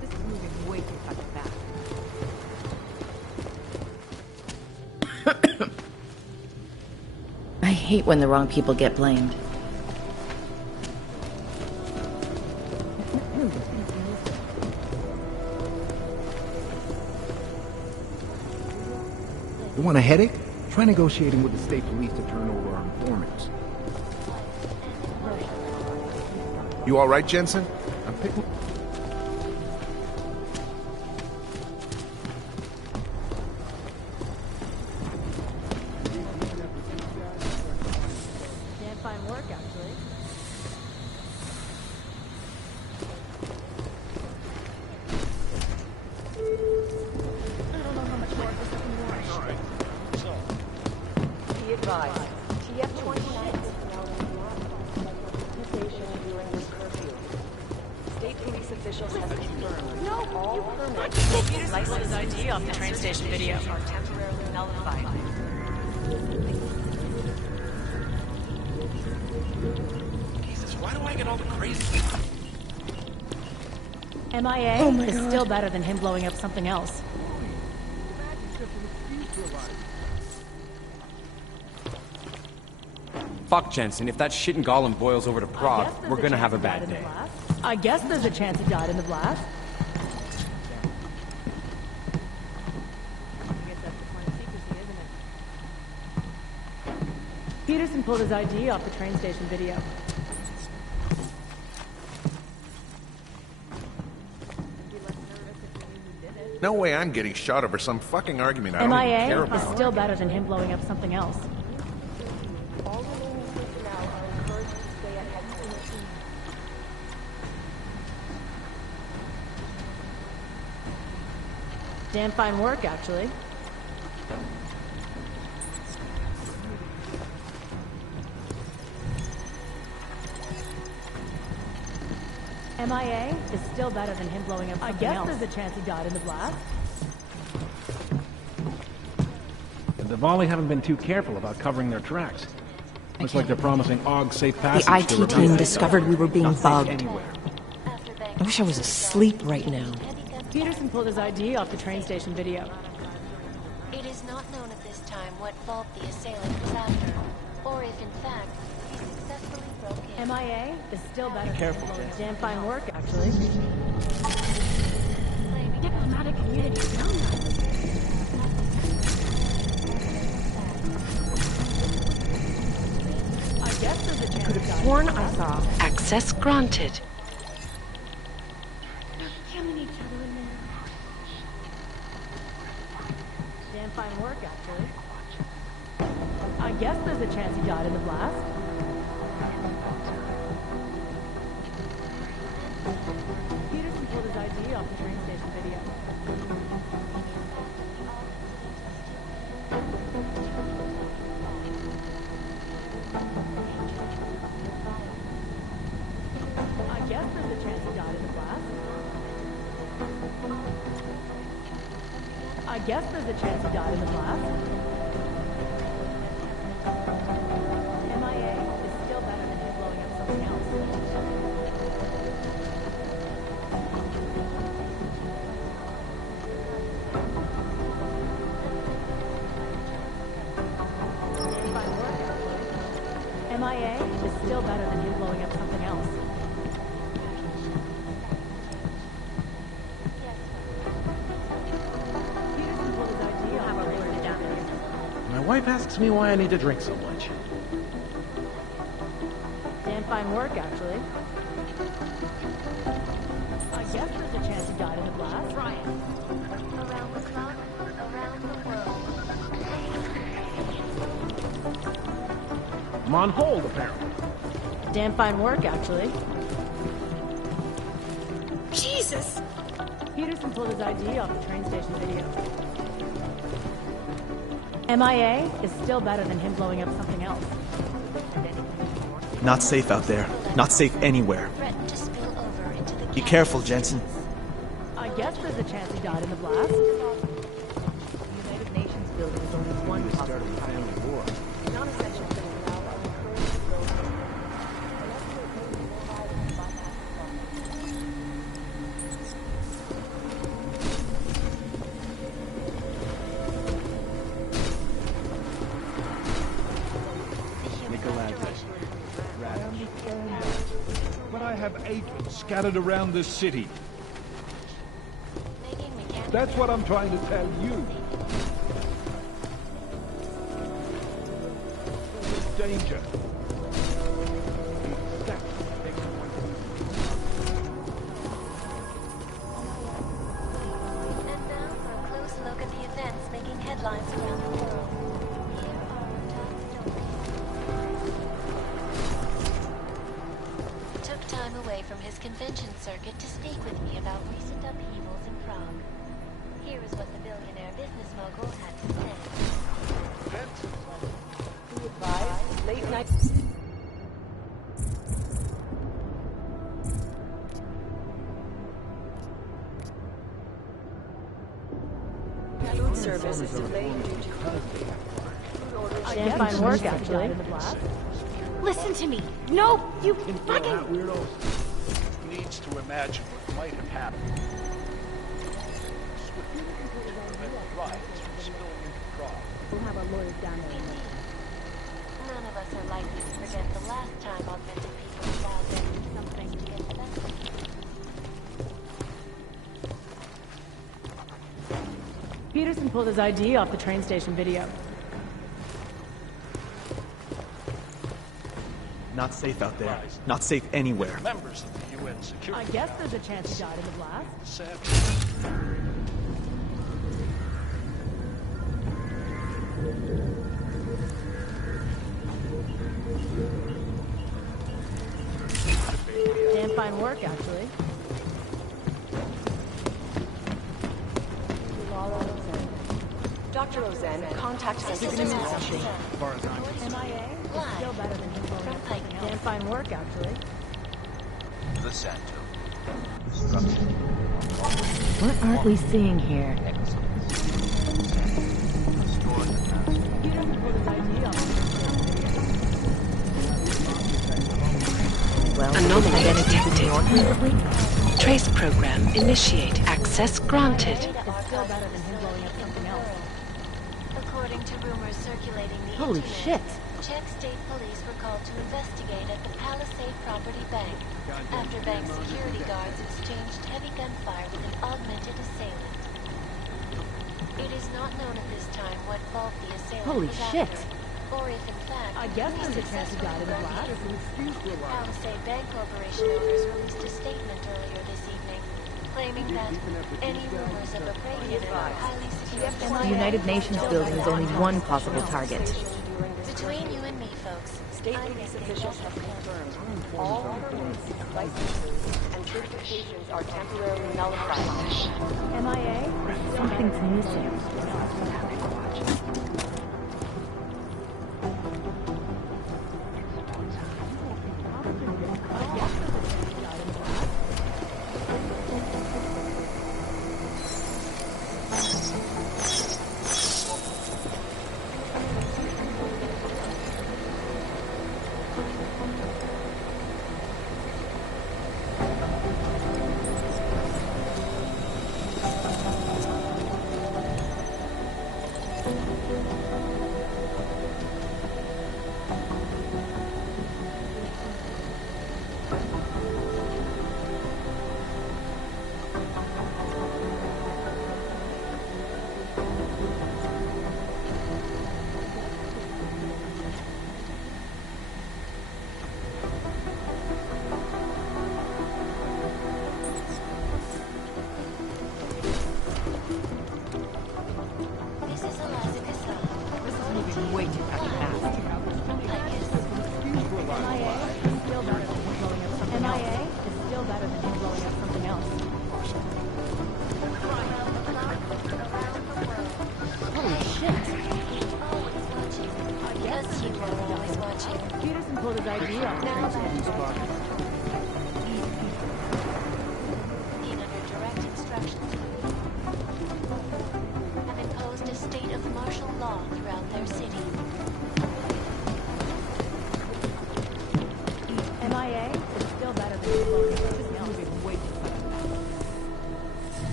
This is moving way too fucking fast. I hate when the wrong people get blamed. You want a headache? Try negotiating with the state police to turn over our informants. You all right, Jensen? I'm picking... Can't find work, actually. I don't know how much more of this I can watch. All right. So, Be advised, TF-29 is now in station during this curfew. State police officials have confirmed all permits, License ID off the train station video. are temporarily nullified. Jesus, why do I get all the crazy? MIA Oh my is God. still better than him blowing up something else. Fuck Jensen, if that shit in Gollum boils over to Prague, we're gonna have a bad day. I guess there's a chance he died in the blast. Peterson pulled his ID off the train station video. No way I'm getting shot over some fucking argument I don't even care MIA is about. still better than him blowing up something else. All remaining personnel are encouraged to stay at headquarters. Damn fine work, actually. MIA is still better than him blowing up something else. I guess there's a chance he died in the blast. The Volley haven't been too careful about covering their tracks. Looks like they're promising Og safe passage. The IT team discovered we were being Not safe bugged. anywhere. I wish I was asleep right now. Peterson pulled his ID off the train station video. It is not known at this time what fault the assailant was after, or if in fact he successfully broke in. MIA is still better Careful, than him blowing Jess. damn fine work, actually. Diplomatic community down. I guess there's a chance Could have sworn I saw. Access granted. Killing each other in there. damn fine work, actually. I guess there's a chance he died in the blast. Peterson pulled his ID off the train station video. I guess there's a chance he died in the blast. I guess there's a chance he died in the blast. MIA is still better than him blowing up something else. MIA is still better than him blowing up something else. My wife asks me why I need to drink so much. Damn fine work, actually. I guess there's a chance he died in the blast. Around the clock, around the world. I'm on hold, apparently. Damn fine work, actually. Jesus! Peterson pulled his ID off the train station video. MIA is still better than him blowing up something else. Not safe out there. Not safe anywhere. Be careful, Jensen. I guess there's a chance he died in the blast. The United Nations building is only one possible target. Non-essential personnel are encouraged to go home. But I have agents scattered around this city. That's what I'm trying to tell you. There's danger. And now for a close look at the events making headlines around the world. Here are our top stories. Took time away from his convention circuit to speak with me about recent upheavals in Prague. Here is what the billionaire business mogul had to say. Be advised, late night. Food service is delayed due to Damn fine work, actually. Listen to me. No, you fucking... Weirdo needs to imagine what might have happened. Riots from spilling into Prague. We'll have our lawyers down there. None of us are likely to forget the last time augmented people allowed them to do something to get better. Peterson pulled his ID off the train station video. Not safe out there. Not safe anywhere. Members of the UN Security I guess there's a chance he died in the blast. Damn fine work, actually. Dr. Ozen, contact This center. is a message. MIA is still better than him blowing up something else. Damn fine work, actually. The Santo. What aren't we seeing here? Well, Anomaly anything from detected. New York recently? Trace program initiate. Access granted. Is still better than him blowing up something else. According to rumors circulating the Holy internet, shit. Czech state police were called to investigate at the Palisade Property Bank after bank security guards exchanged heavy gunfire with an augmented assailant. It is not known at this time what fault the assailant Holy was shit. after, or if in fact I guess he there's a chance he successfully died in the broke blast. in. Palisade Bank Corporation owners released a statement earlier this evening, claiming that any rumors of a break-in in our highly secure The United Nations building is only one possible target. Between you and me, folks, State police officials have confirmed all permits, licenses, and certifications are temporarily nullified. MIA is still Something's missing.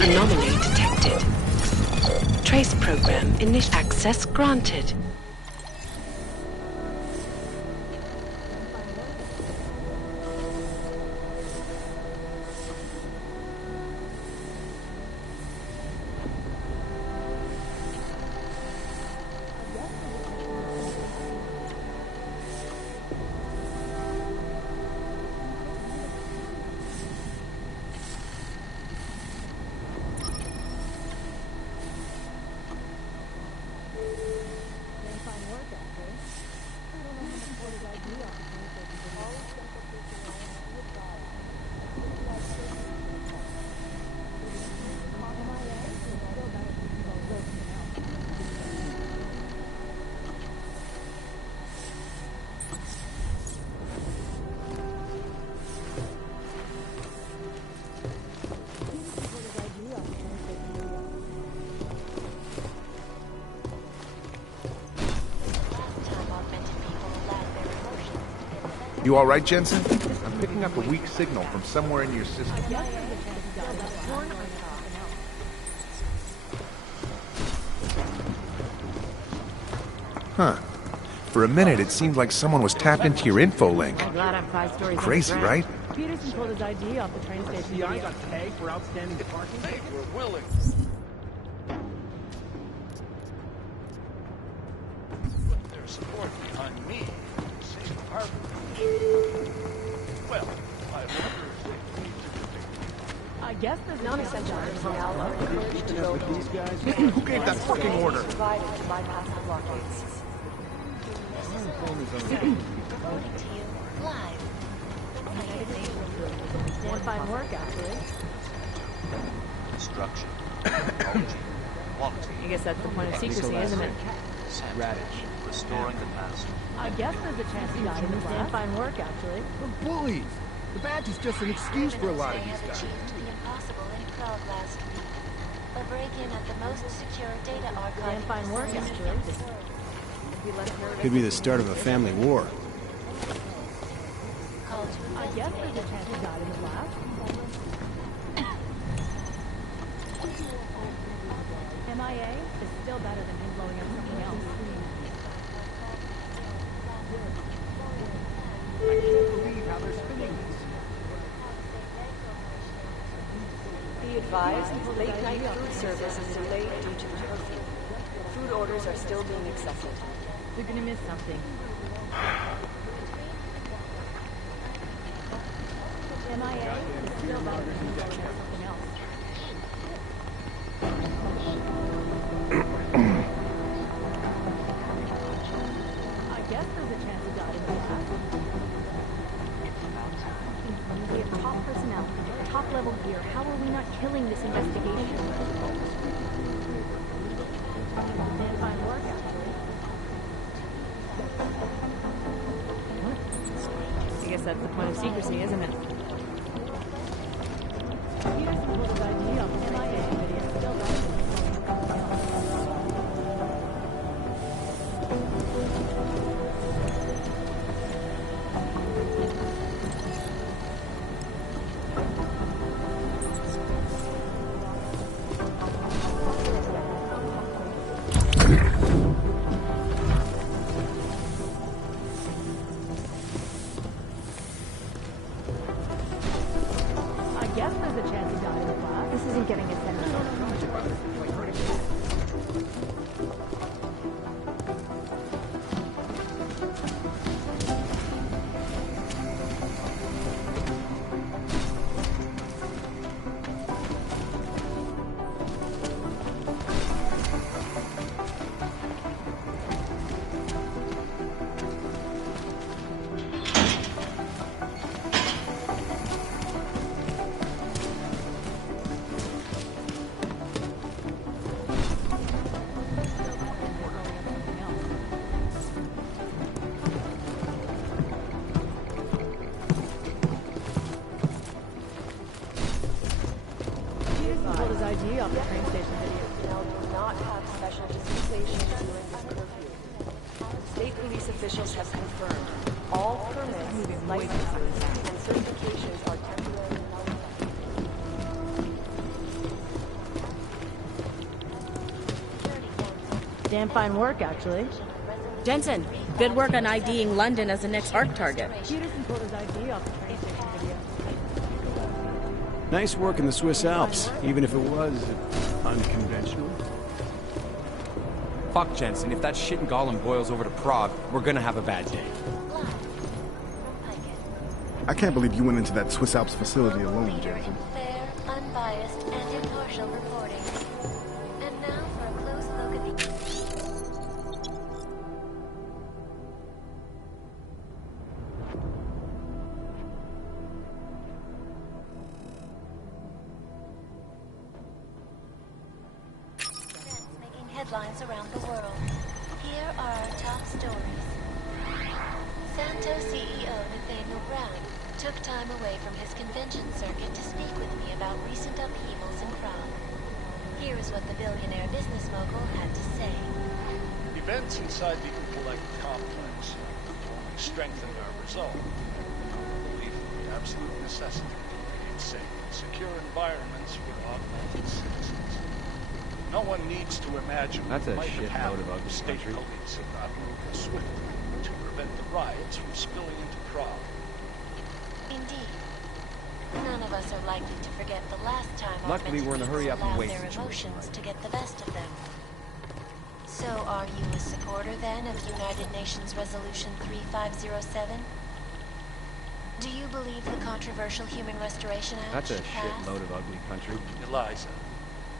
Anomaly detected. Trace program initial access granted. You all right, Jensen? I'm picking up a weak signal from somewhere in your system. Huh. For a minute, it seemed like someone was tapped into your info link. I'm glad I'm 5 stories Crazy, right? Peterson pulled his ID off the train station. The I got tagged for outstanding parking. They were willing. Put their support behind me. Save Harvard. Well, I wonder if they need to predict. I guess there's non-essential personnel are encouraged to go into these guys? Who gave that fucking order? provided to bypass the blockades. Reporting to you live. Damn fine work, actually. Structure, technology, quality. I guess that's the point of secrecy, isn't it? Radish, restoring the past. I guess there's a chance he died in his damn fine work, actually. We're bullies. The badge is just an excuse for a lot of these guys. Achieved the impossible in Prague last week. A break-in at the most secure data archive. Damn fine work, actually. Could be the start of a family war. I guess there's a chance he died in his lab. MIA is still better than him blowing up something else. I can't believe how they're spinning this. Be advised, late-night food service is delayed due to the curfew. Food orders are still being accepted. They're gonna miss something. MIA is still better than him blowing up something else. I guess there's a chance he died in the lab. We have top personnel, top level gear. How are we not killing this investigation? Damn fine work, actually. I guess that's the point of secrecy, isn't it? guess there's a chance he died in the blast. This isn't getting us anywhere. ID off the train station video. Do not have special dispensation during this curfew. State police officials have confirmed all permits, licenses, and certifications are temporarily nullified. Damn fine work, actually. Jensen, good work on IDing London as the next ARC target. Peterson pulled his ID off the train station video. Nice work in the Swiss Alps, even if it was unconventional. Fuck Jensen, if that shit in Gollum boils over to Prague, we're gonna have a bad day. I can't believe you went into that Swiss Alps facility alone, Jensen. Fair, unbiased, and impartial reporting. And now for a close look at the... making headlines around the world. Here are our top stories. Santo CEO Nathaniel Brown took time away from his convention circuit to speak with me about recent upheavals in Prague. Here is what the billionaire business mogul had to say. Events inside the intellect complex only strengthened our resolve. Belief in the absolute necessity to create safe and secure environments for augmented citizens. No one needs to imagine That's a what might have shitload happened of ugly if state country. police had not moved swiftly to prevent the riots from spilling into Prague. Indeed. None of us are likely to forget the last time Luckily, we're in a hurry up and allowed wait their situation. emotions to get the best of them. So are you a supporter then of United Nations Resolution 3507? Do you believe the controversial Human Restoration Act That's a should pass? shitload of ugly country. Eliza,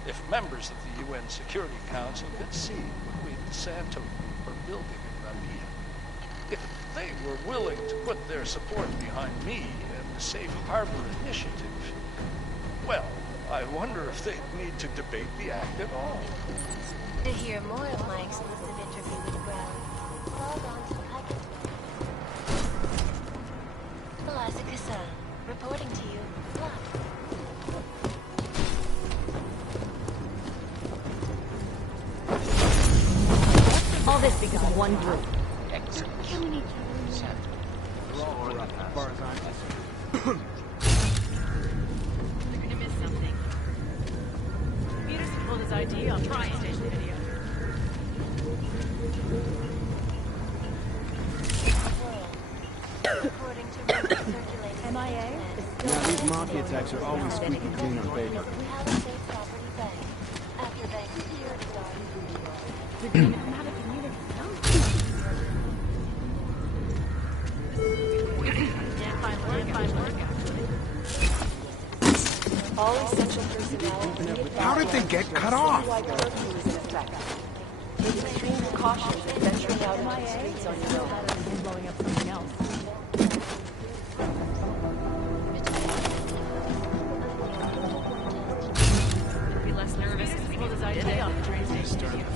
if members of the UN Security Council could see what we at the Santo Group are building in Rabia, if they were willing to put their support behind me and the Safe Harbor Initiative, well, I wonder if they'd need to debate the act at all. To hear more of my exclusive interview with Brown, log on to Pike's. Eliza Kassan, reporting to you live. All this because of one group. Killing each You're gonna miss something. Peterson pulled his ID off the train station video. According to rumors circulating MIA? Now, these mafia attacks are always squeaky clean on paper. we have a safe property bank. After bank security guards. They're gonna come out of community Damn fine work, actually. All essential personnel. How did they get cut off? Citywide curfew is in effect. Take extreme precautions in venturing out into the streets on your own. Blowing up something else. Be less nervous because he pulled his ID off the train station video.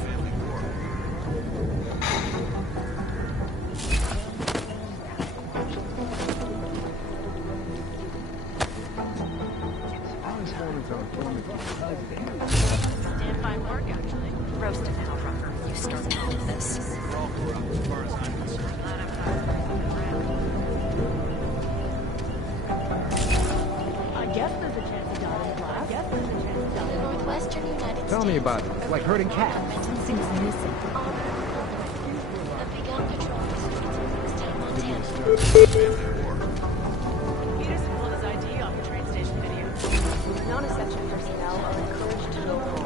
Damn fine work, actually. Roast him now, Rucker. You started all of this. We're all corrupt as far as I'm concerned. I guess there's a chance he died in the blast. I guess there's a chance he died in the Northwestern United States. Tell me about it. It's like herding cats. Something's missing. Have begun patrol the streets of Youngstown, Montana. Peterson pulled his ID off the train station video.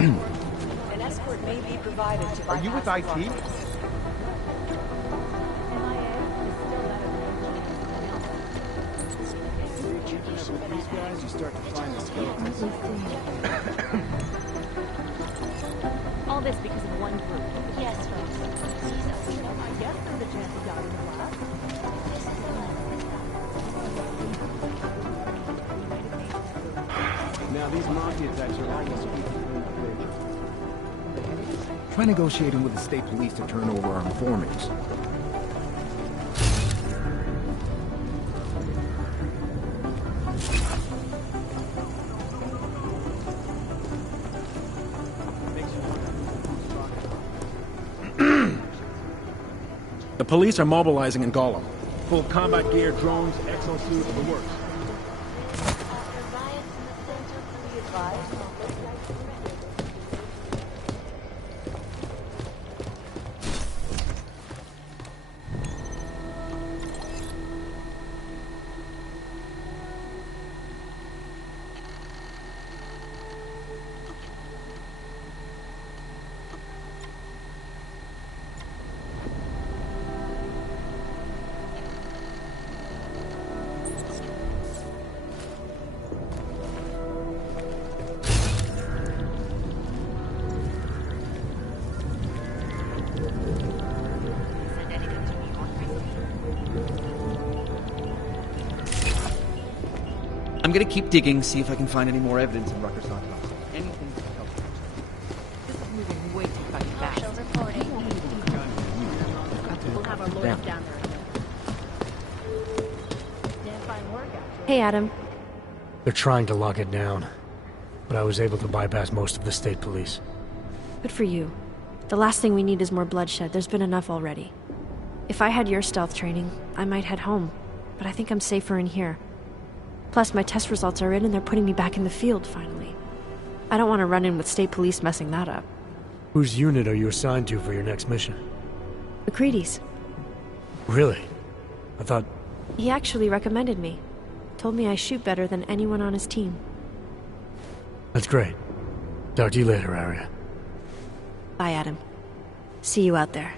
An escort may be provided to Are you with IT? These guys, you start to find the skeletons. All this because of one group. Yes, folks. I guess there's a chance of dying in the lab. This is the last. Now, these mafia types are almost speaking from the bridge. Try negotiating with the state police to turn over our informants. The police are mobilizing in Gollum. Full combat gear, drones, exosuit, the works. I'm gonna keep digging, see if I can find any more evidence in Rucker's autopsy. Anything to help. This is moving way too fucking fast. Partial reporting. We'll have our lawyers down there. Damn fine work out. Hey, Adam. They're trying to lock it down, but I was able to bypass most of the state police. Good for you. The last thing we need is more bloodshed. There's been enough already. If I had your stealth training, I might head home, but I think I'm safer in here. Plus, my test results are in and they're putting me back in the field, finally. I don't want to run in with state police messing that up. Whose unit are you assigned to for your next mission? McCready's. Really? I thought... He actually recommended me. Told me I shoot better than anyone on his team. That's great. Talk to you later, Arya. Bye, Adam. See you out there.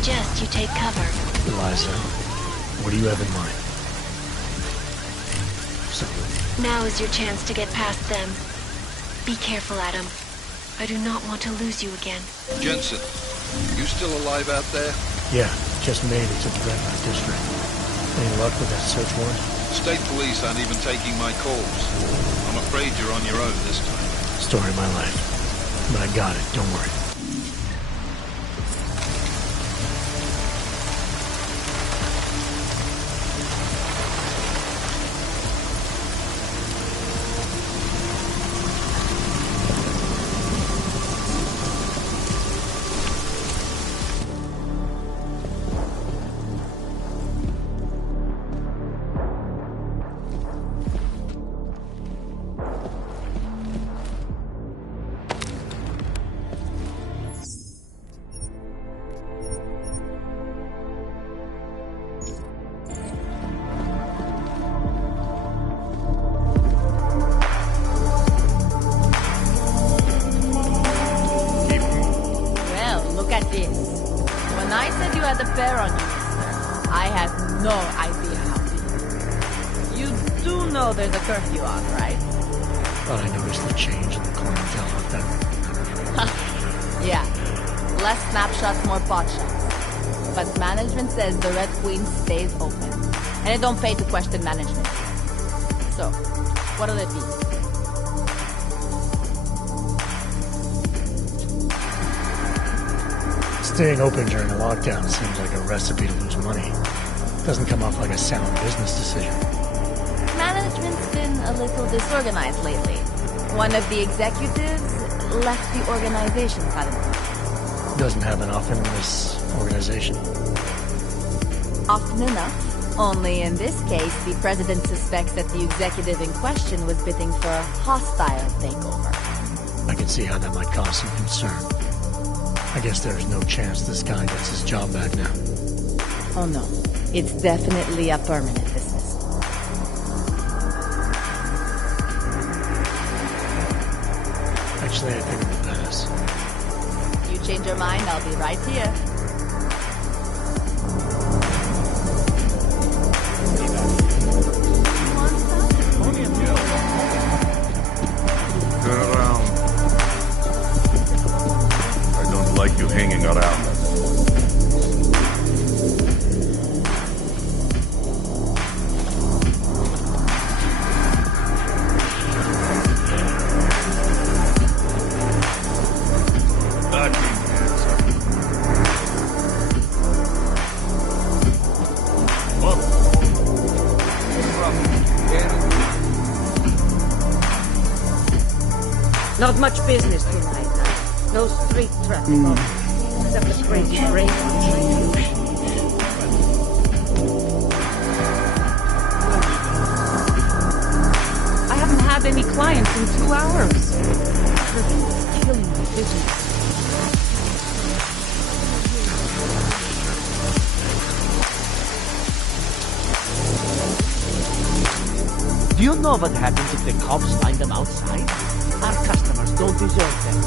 suggest you take cover. Eliza, what do you have in mind? Now is your chance to get past them. Be careful, Adam. I do not want to lose you again. Jensen, you still alive out there? Yeah, just made it to the red light district. Any luck with that search warrant? State police aren't even taking my calls. I'm afraid you're on your own this time. Story of my life. But I got it, don't worry. There's a curfew on, right? Thought I noticed the change in the clientele out there. Yeah. Less snapshots, more pot shots. But management says the Red Queen stays open. And it don't pay to question management. So, what'll it be? Staying open during a lockdown seems like a recipe to lose money. Doesn't come off like a sound business decision. Management's been a little disorganized lately. One of the executives left the organization suddenly. Doesn't happen often in this organization. Often enough. Only in this case, the president suspects that the executive in question was bidding for a hostile takeover. I can see how that might cause some concern. I guess there's no chance this guy gets his job back now. Oh no. It's definitely a permanent business. Actually, I think it will pass. You change your mind, I'll be right here. Turn around. I don't like you hanging around. Not much business tonight. No street traffic. Except the crazy break. I haven't had any clients in 2 hours. It's killing my business. Do you know what happens if the cops find them outside? Our customers don't deserve them.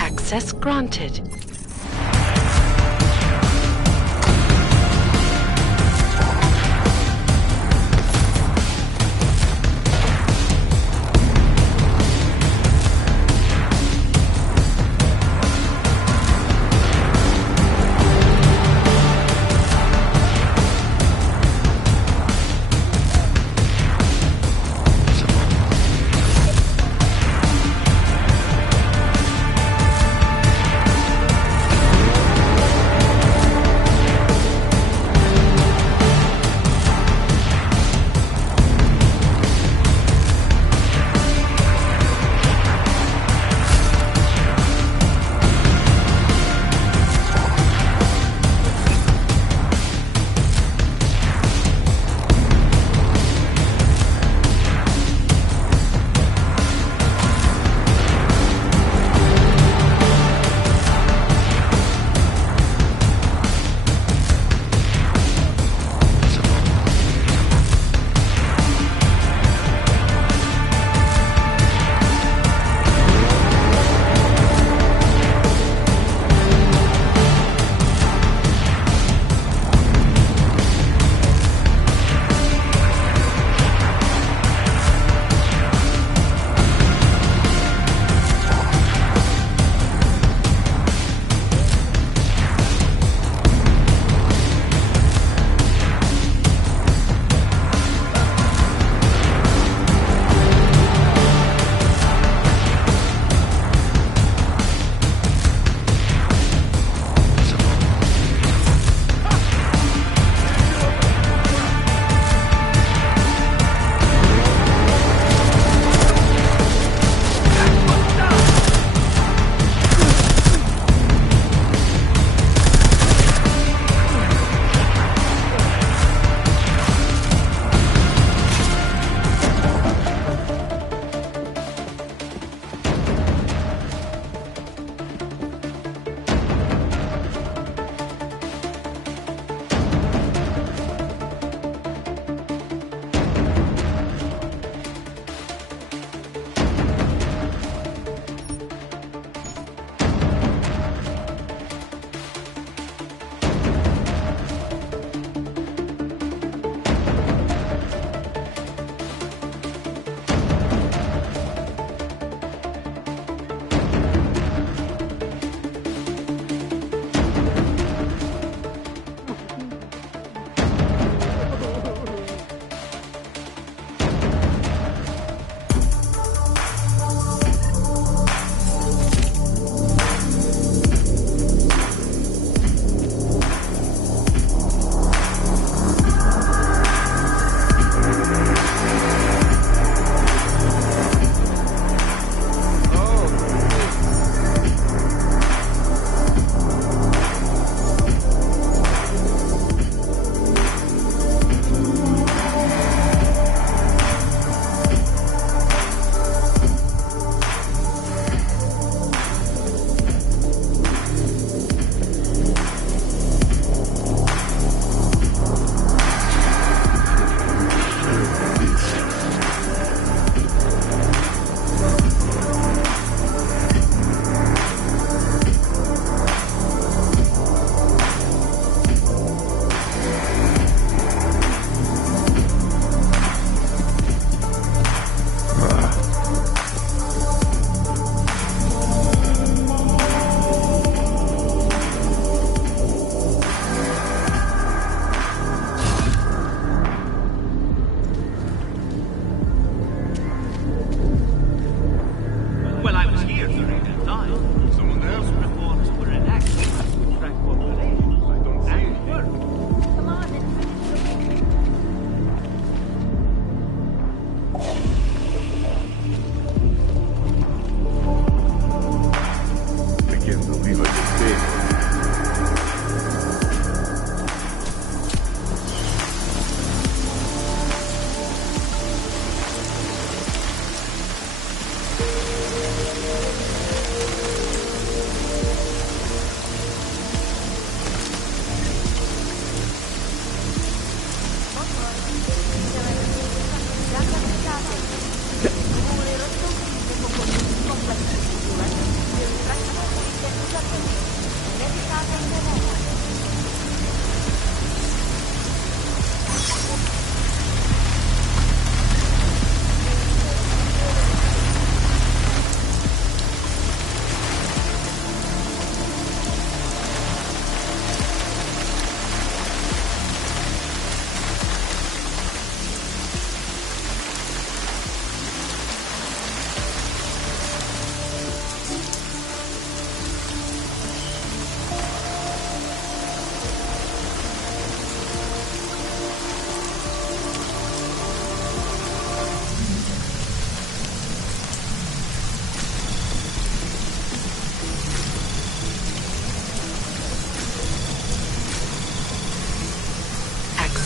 Access granted.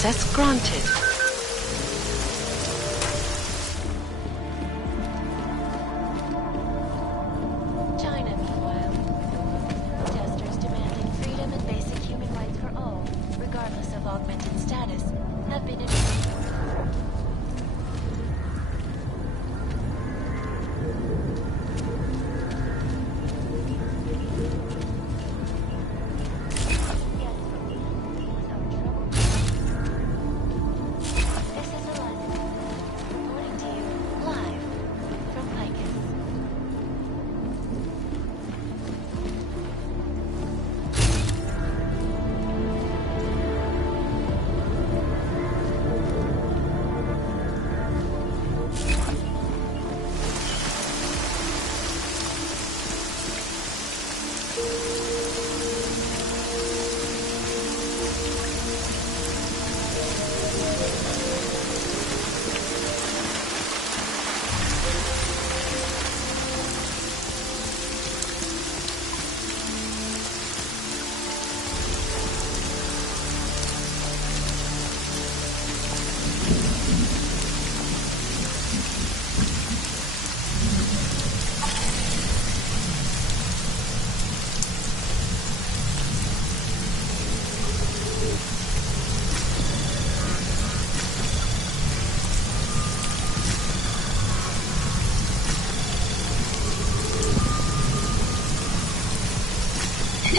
Access granted. China, meanwhile. Protesters demanding freedom and basic human rights for all, regardless of augmented status, have been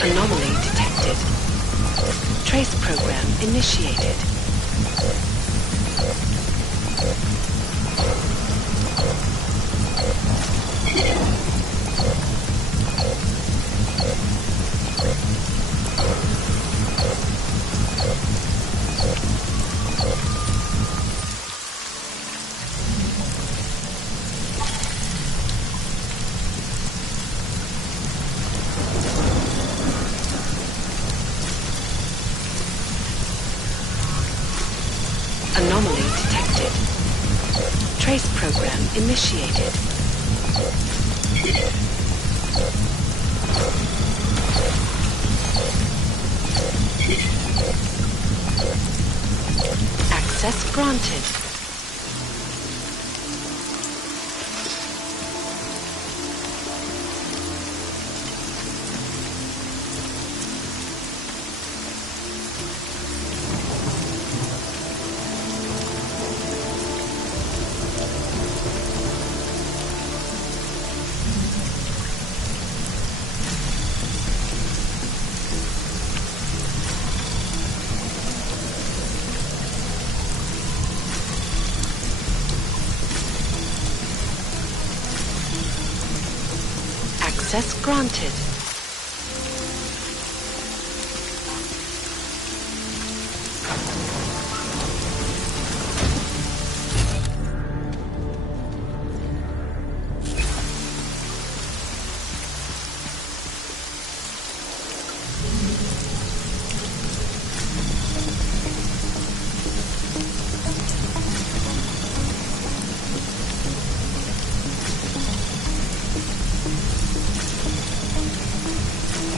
Anomaly detected. Trace program initiated. Anomaly detected. Trace program initiated. Access granted. Access granted.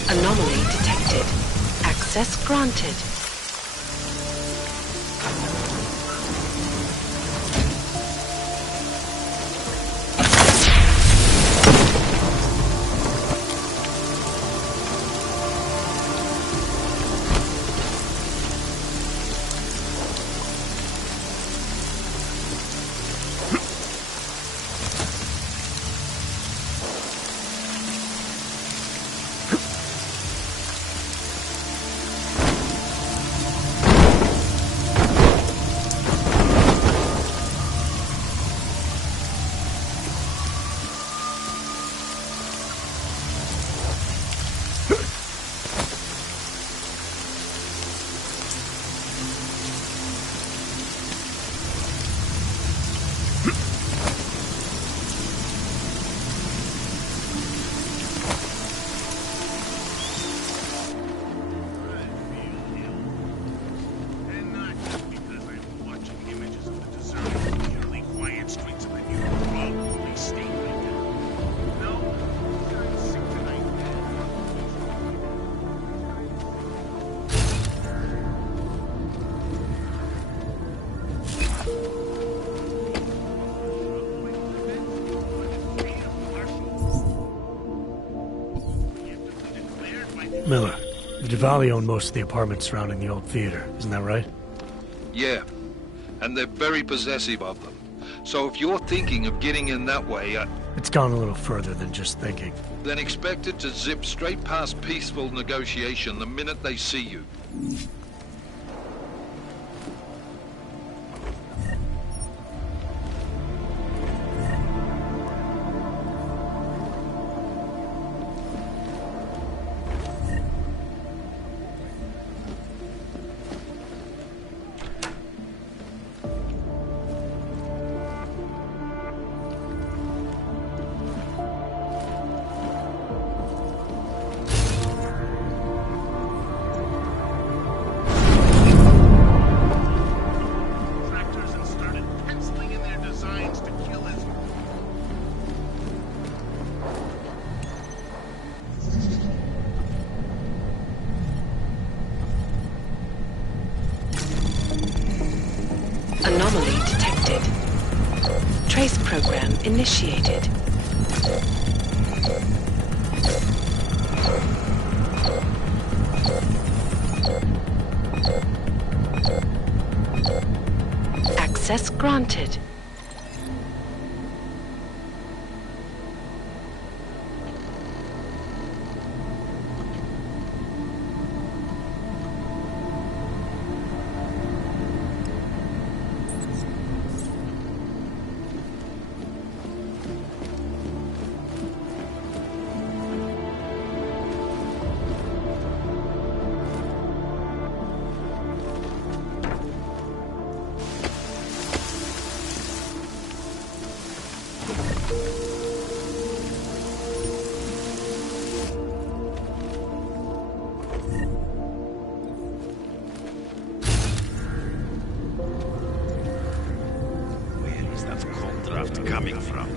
Anomaly detected. Access granted. Miller, the Diwali own most of the apartments surrounding the old theater, isn't that right? Yeah, and they're very possessive of them. So if you're thinking of getting in that way, It's gone a little further than just thinking. then expect it to zip straight past peaceful negotiation the minute they see you. Anomaly detected. Trace program initiated. Access granted. Where is that cold draft coming from?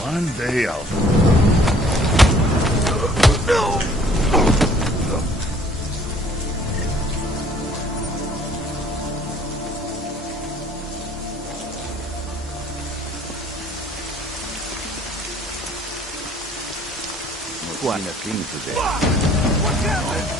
One day I'll... No! Quite a thing today. Watch out!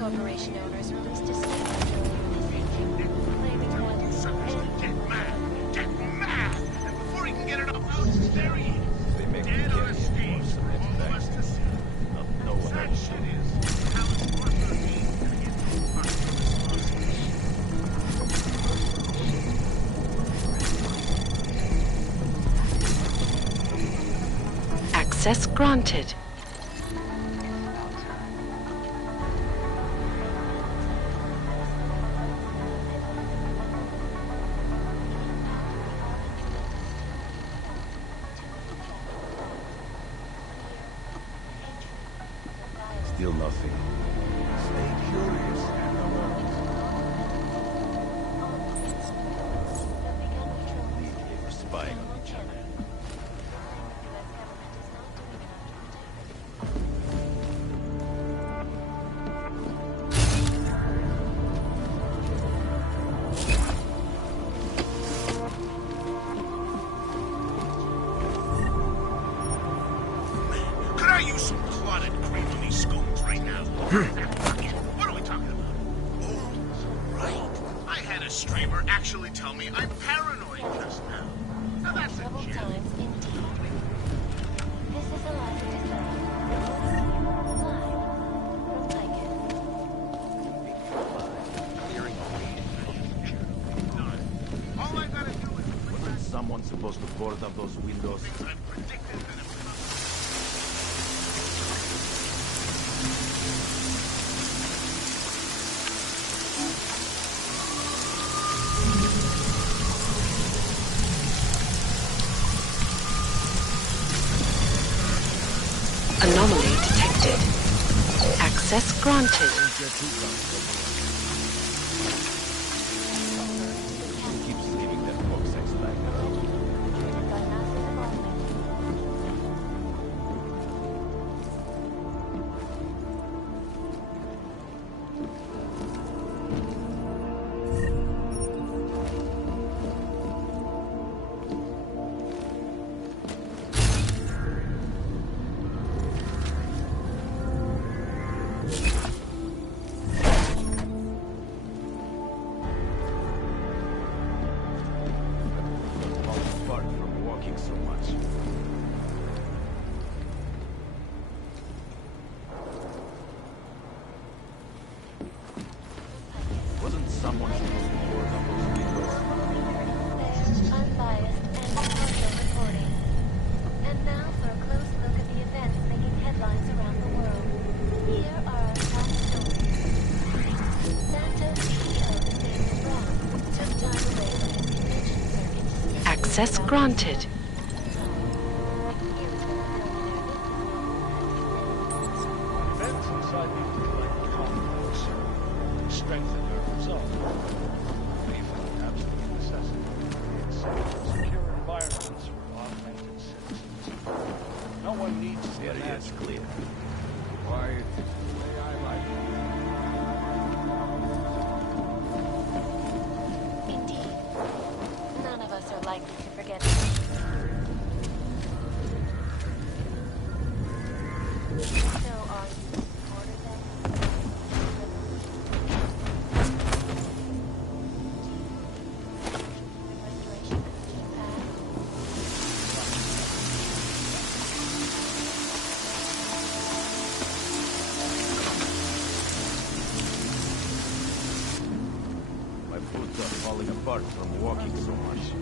Corporation owners released a statement earlier this evening, claiming that Get mad! And before he can get it up out, there he is. They make Dead or escaped. All of us to see. No one That shit is how it's worth to me. Access granted. Still nothing. Stay curious and alert. They were spying on each other. Could I use some clotted cream on these scones right now? What are we talking about? Oh, right. I had a streamer actually tell me I'm paranoid just now. Now that's a gem. This is Eliza Cassell. All I gotta do is... Wasn't someone supposed to board up those windows? Anomaly detected. Access granted. Keeps leaving that box X back around. Apart from walking so much. Wasn't someone supposed to board up those windows? There's unbiased and impartial reporting. And now for a close look at the events making headlines around the world. Here are our top stories. Santos CEO David Brown took time away from his convention circuit to speak. Access granted. Events inside the Intergalactic complex strengthen their resolve. We found absolute necessity to create safe and secure environments for augmented citizens. No one needs to Area is imagine. clear. Quiet is the way I like it. Indeed. None of us are likely to forget. So are you supported then? Restoration of the team path. My boots are falling apart from walking so much.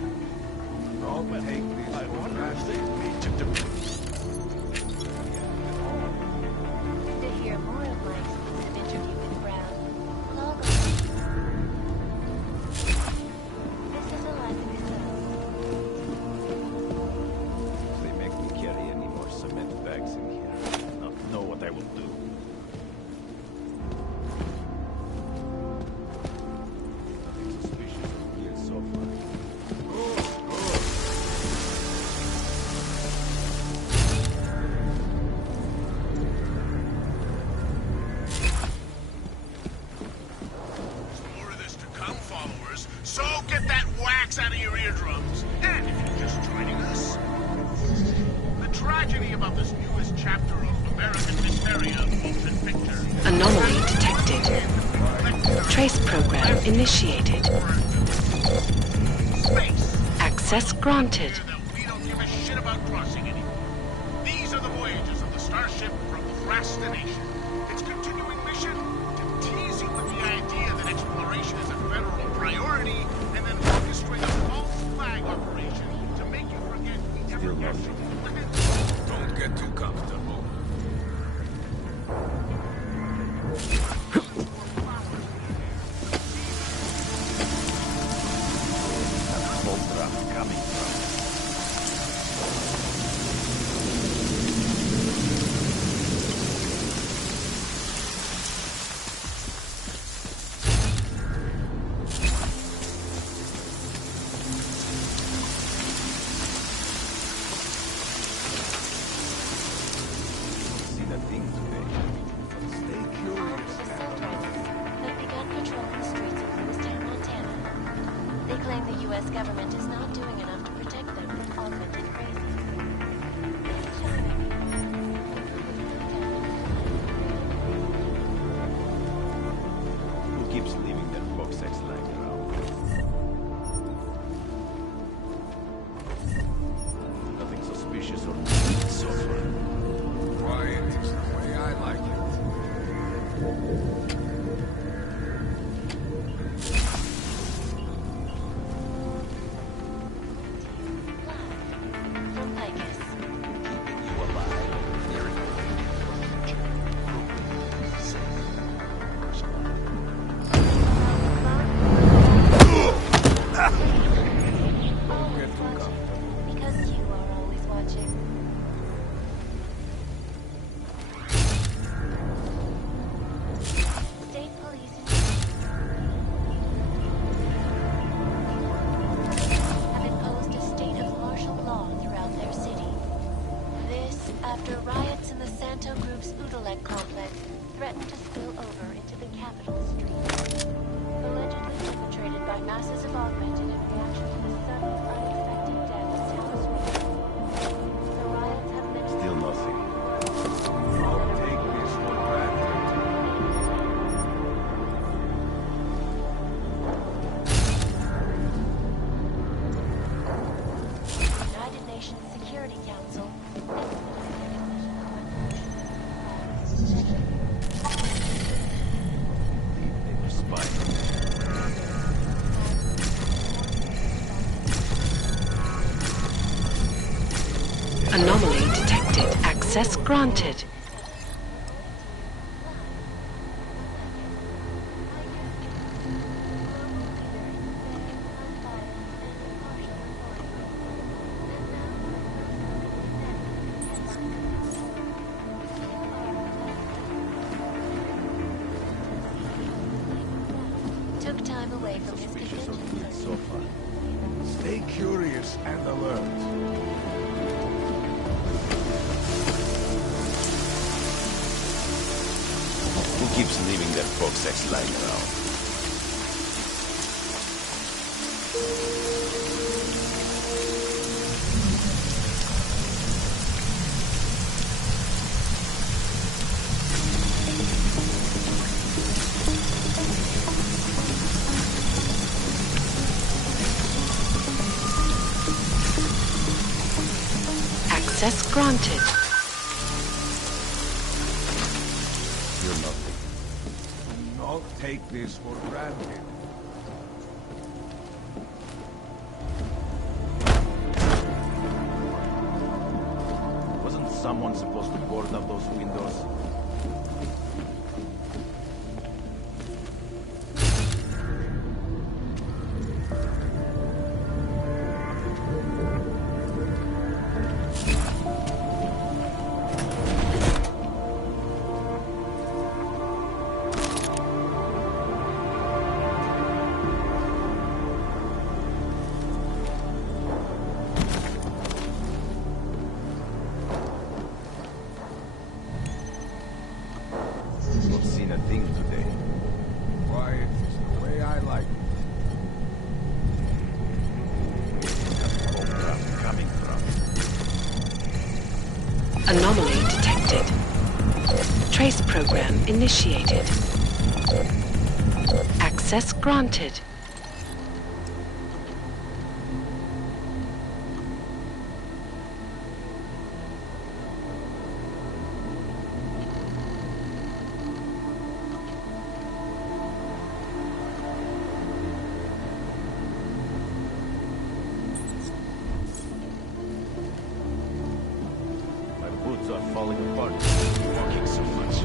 Don't take this I for wonder if granted. they need to do. To hear more of my exclusive interview with Brown, log on. This is Eliza Cassell. If they make me carry any more cement bags in here, I'll not know what I will do. Nothing suspicious here so far. More of this to come, followers. So get that wax out of your eardrums. And if you're just joining us, the tragedy about this newest chapter of American Hysteria motion picture. Anomaly detected. Trace program initiated. Space. Access granted. We don't give a shit about crossing anymore. These are the voyages of the starship Procrastination. Its continuing mission to tease you with the idea that exploration is a federal priority, and then orchestrate a false flag operation to make you forget we ever captured the planet. Don't get too comfortable. Smoke draft coming from. U.S. government is not doing enough to protect them from augmented races. Who keeps leaving their Deus Ex lying around? Nothing suspicious or so far. Quiet is the way I like it. Because you are always watching. State police have imposed a state of martial law throughout their city. This after riots in the Santo Group's Udalek complex threatened to spill over into the capital streets. Allegedly perpetrated by masses of augmented in reaction to the sudden, unexpected death of townspeople. The riots have been... Still nothing. I'll take this for granted. United Nations Security Council. Anomaly detected. Access granted. Took time away from his contingent. So far. Stay curious and alert. Who keeps leaving their Deus Ex lying around? Access granted. You're nothing. Don't take this for granted. Wasn't someone supposed to board up those windows? Not seen a thing today. Quiet is the way I like it. Where coming from? Anomaly detected. Trace program initiated. Access granted. My boots are falling apart. Walking so much.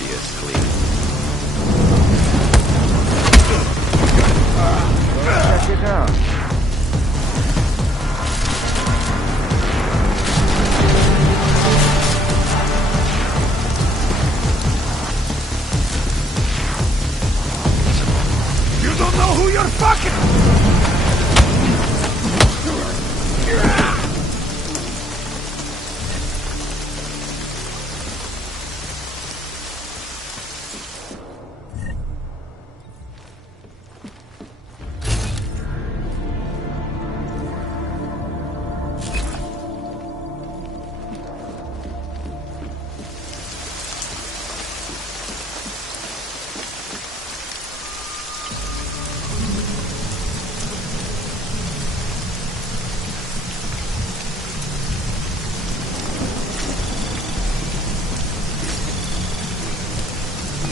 is clean. Check it out. You don't know who you're fucking!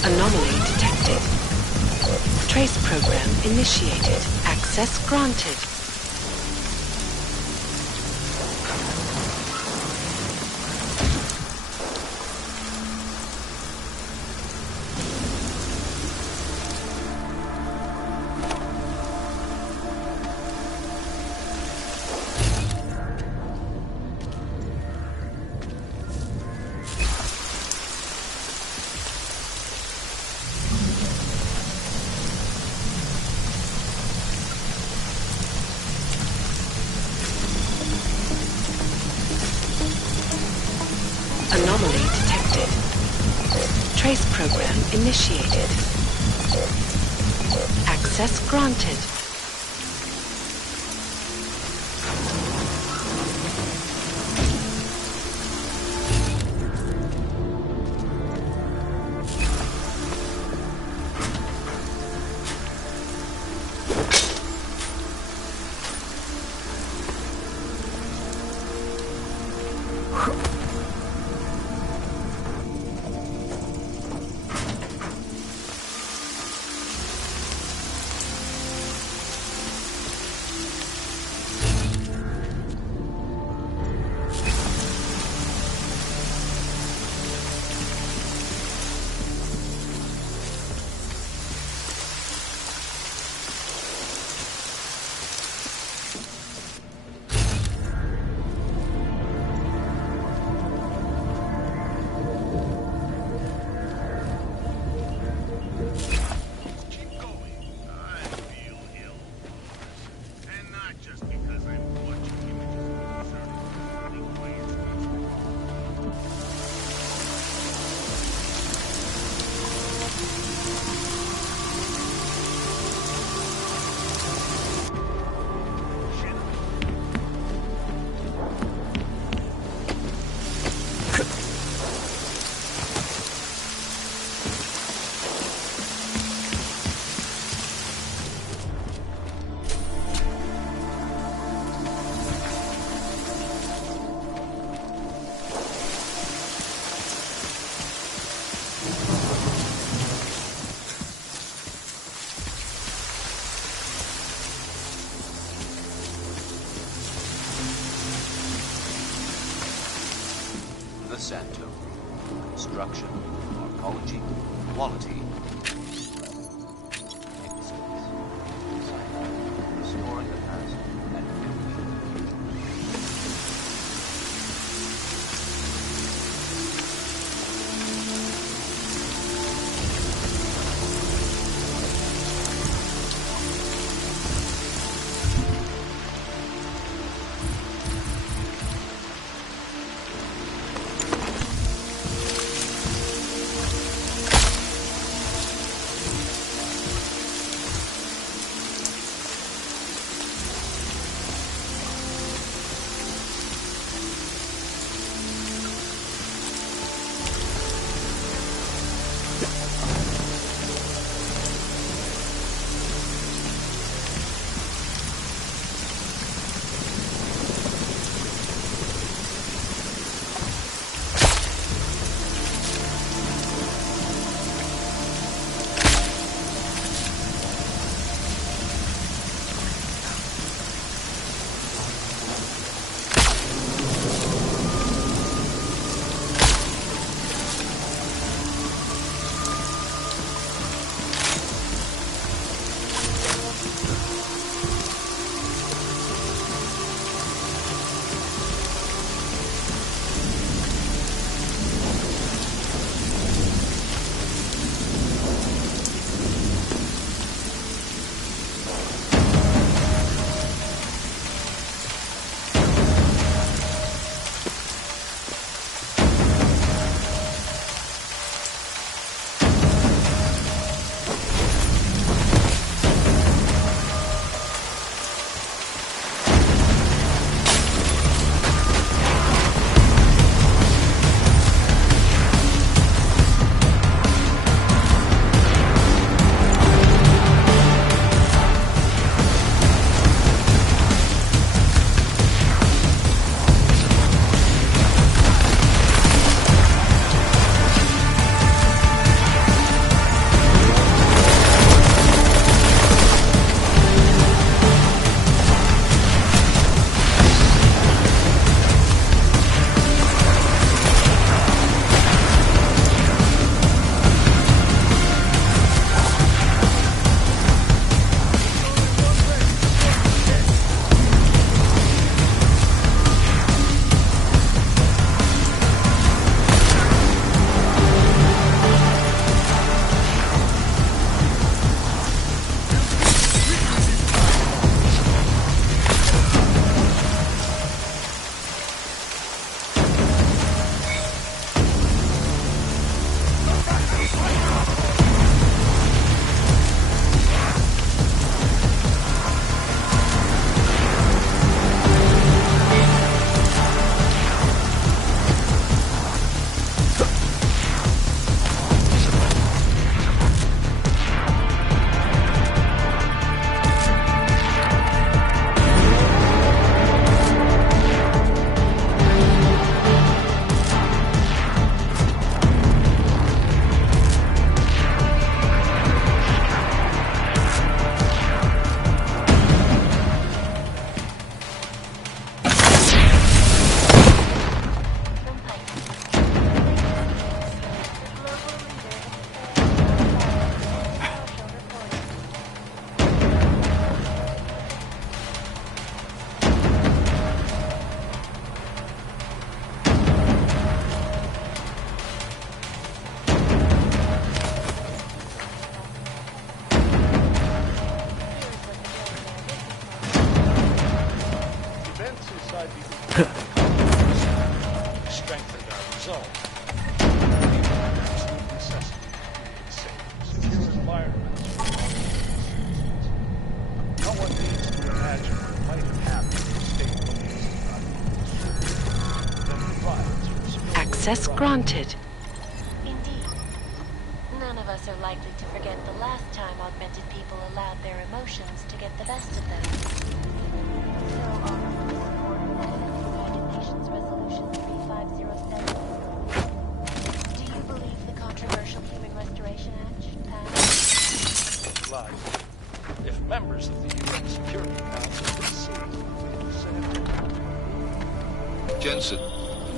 Anomaly detected. Trace program initiated. Access granted. Anomaly detected. Trace program initiated. Access granted. The Santo. Construction, arcology, quality. Restoring the past and zone. Absolute necessity to create safe, secure environments for all citizens. No one needs to imagine what might have happened if state police had not been distributed. Then riots would spill Access over granted. Indeed. None of us are likely to forget the last time augmented people allowed their emotions to get the best of them. So our United Nations Resolution 3507. Do you believe the controversial Human Restoration Act should pass? life. If members of the UN Security Council could see what we said. Jensen,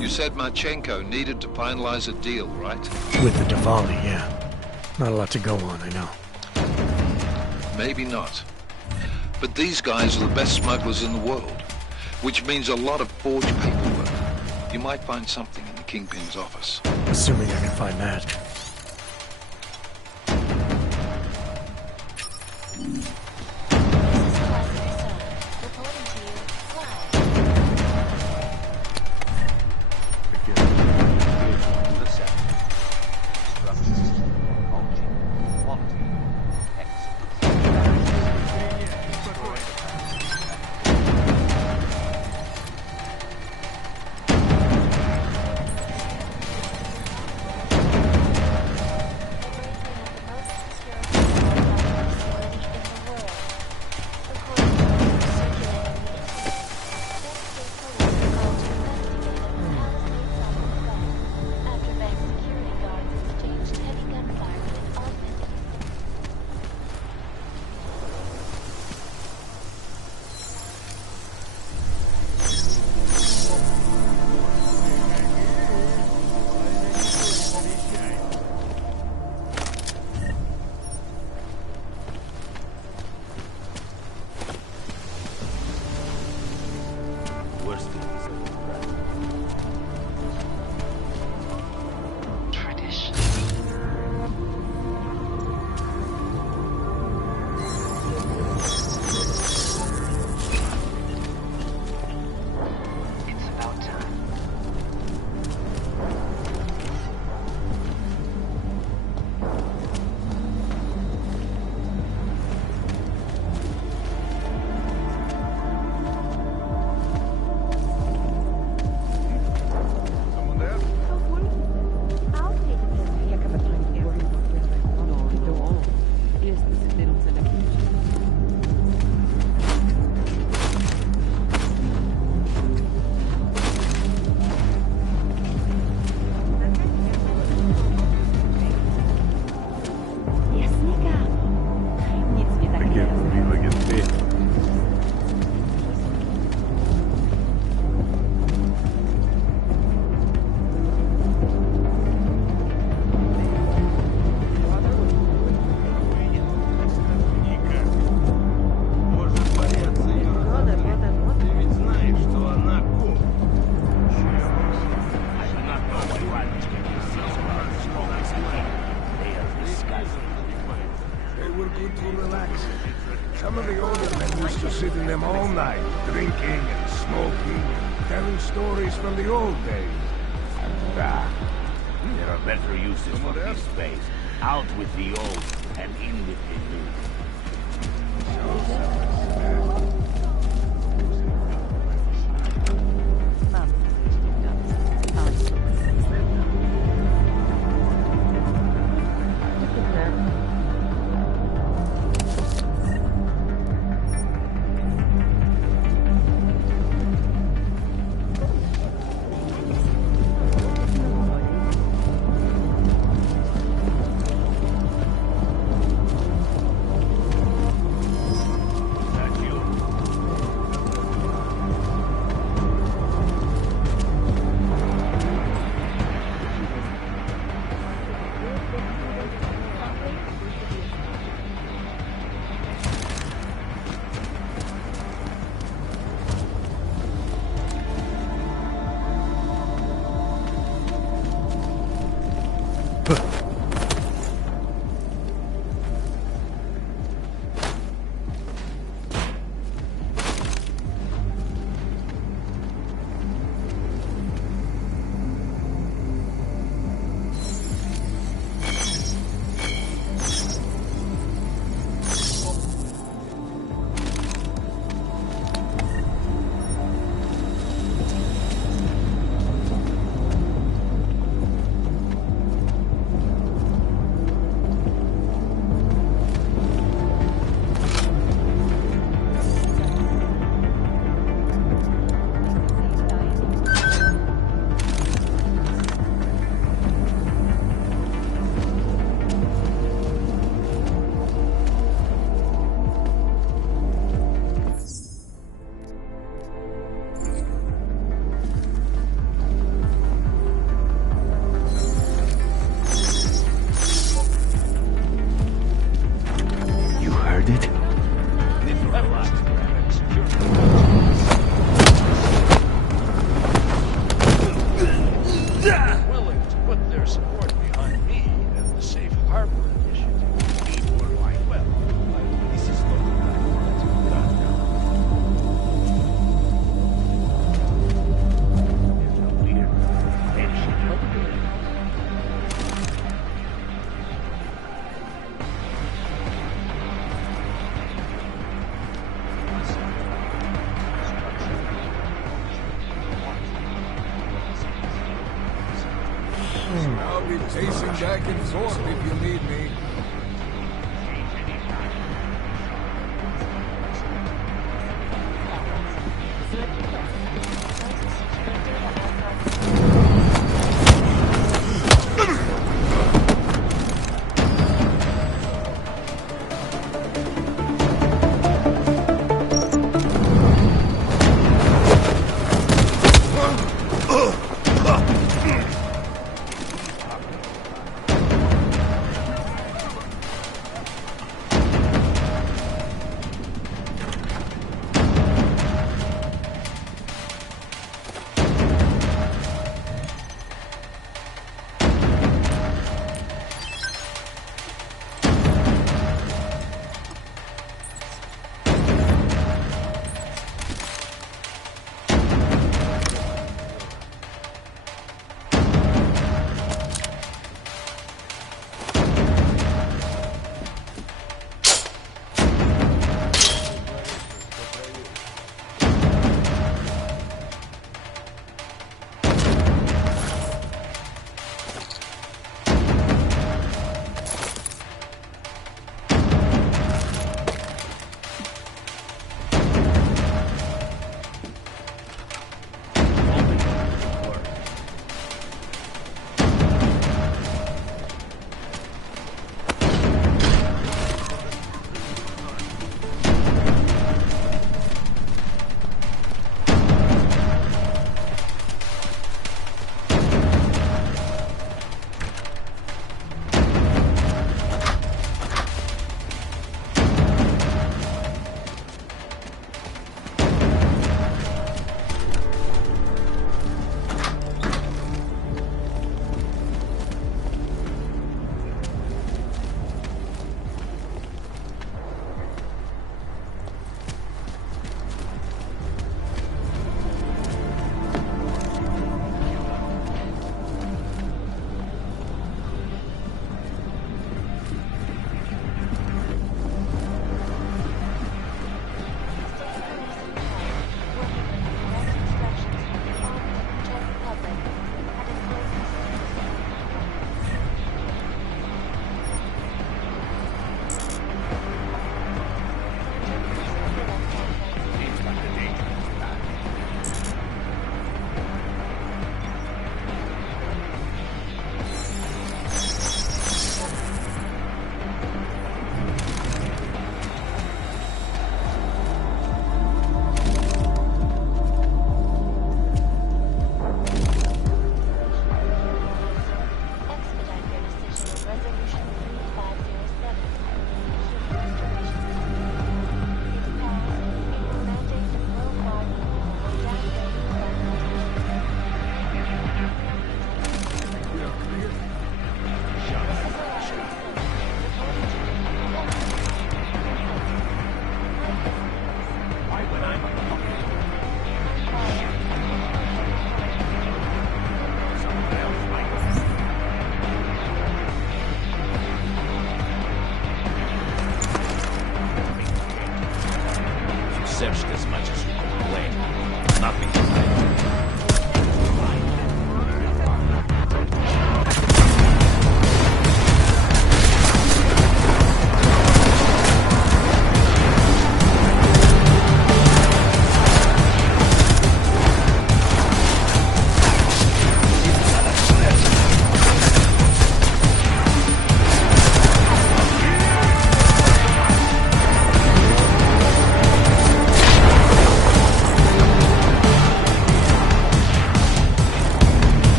you said Marchenko needed to finalize a deal, right? With the Diwali, yeah. Not a lot to go on, I know. Maybe not. But these guys are the best smugglers in the world, which means a lot of forged paperwork. You might find something in the Kingpin's office. Assuming I can find that. Some of the older men used to sit in them all night, drinking and smoking, telling stories from the old days. Ah, there are better uses for this space. Out with the old and in with the new. I'll be pacing back and forth if you need me.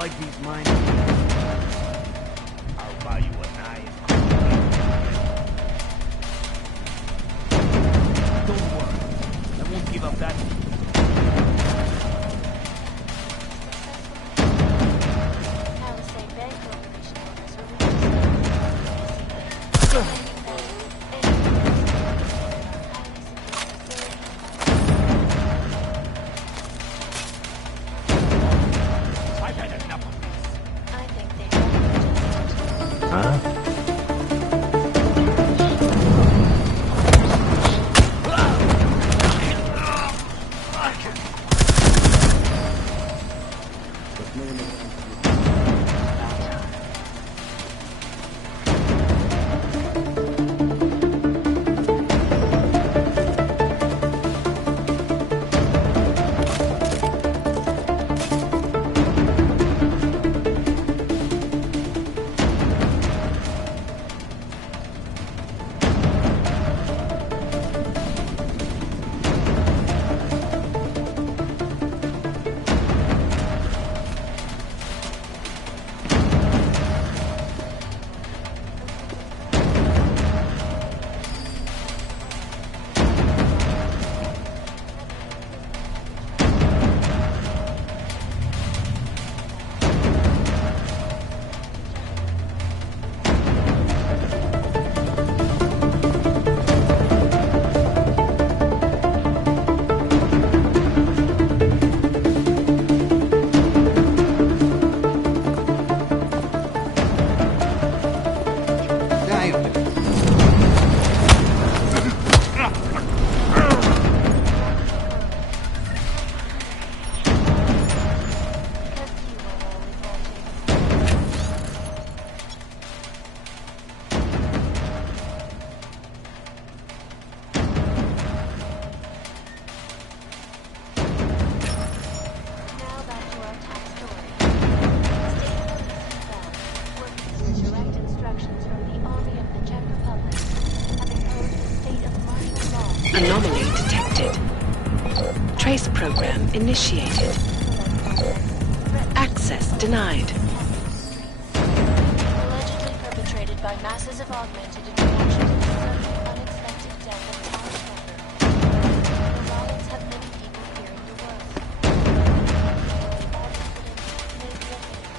like these mines. I'll buy you a knife. Don't worry. I won't give up that. Anomaly detected. Trace program initiated. Access denied. Allegedly perpetrated by masses of augmented in reaction to the sudden, unexpected death of Tower Smoker. The riots have many people fearing the worst. All dissidents may be affected.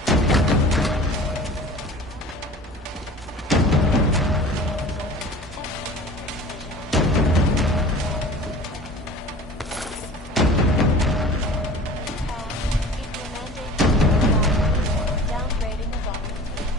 Downgrading of volunteers.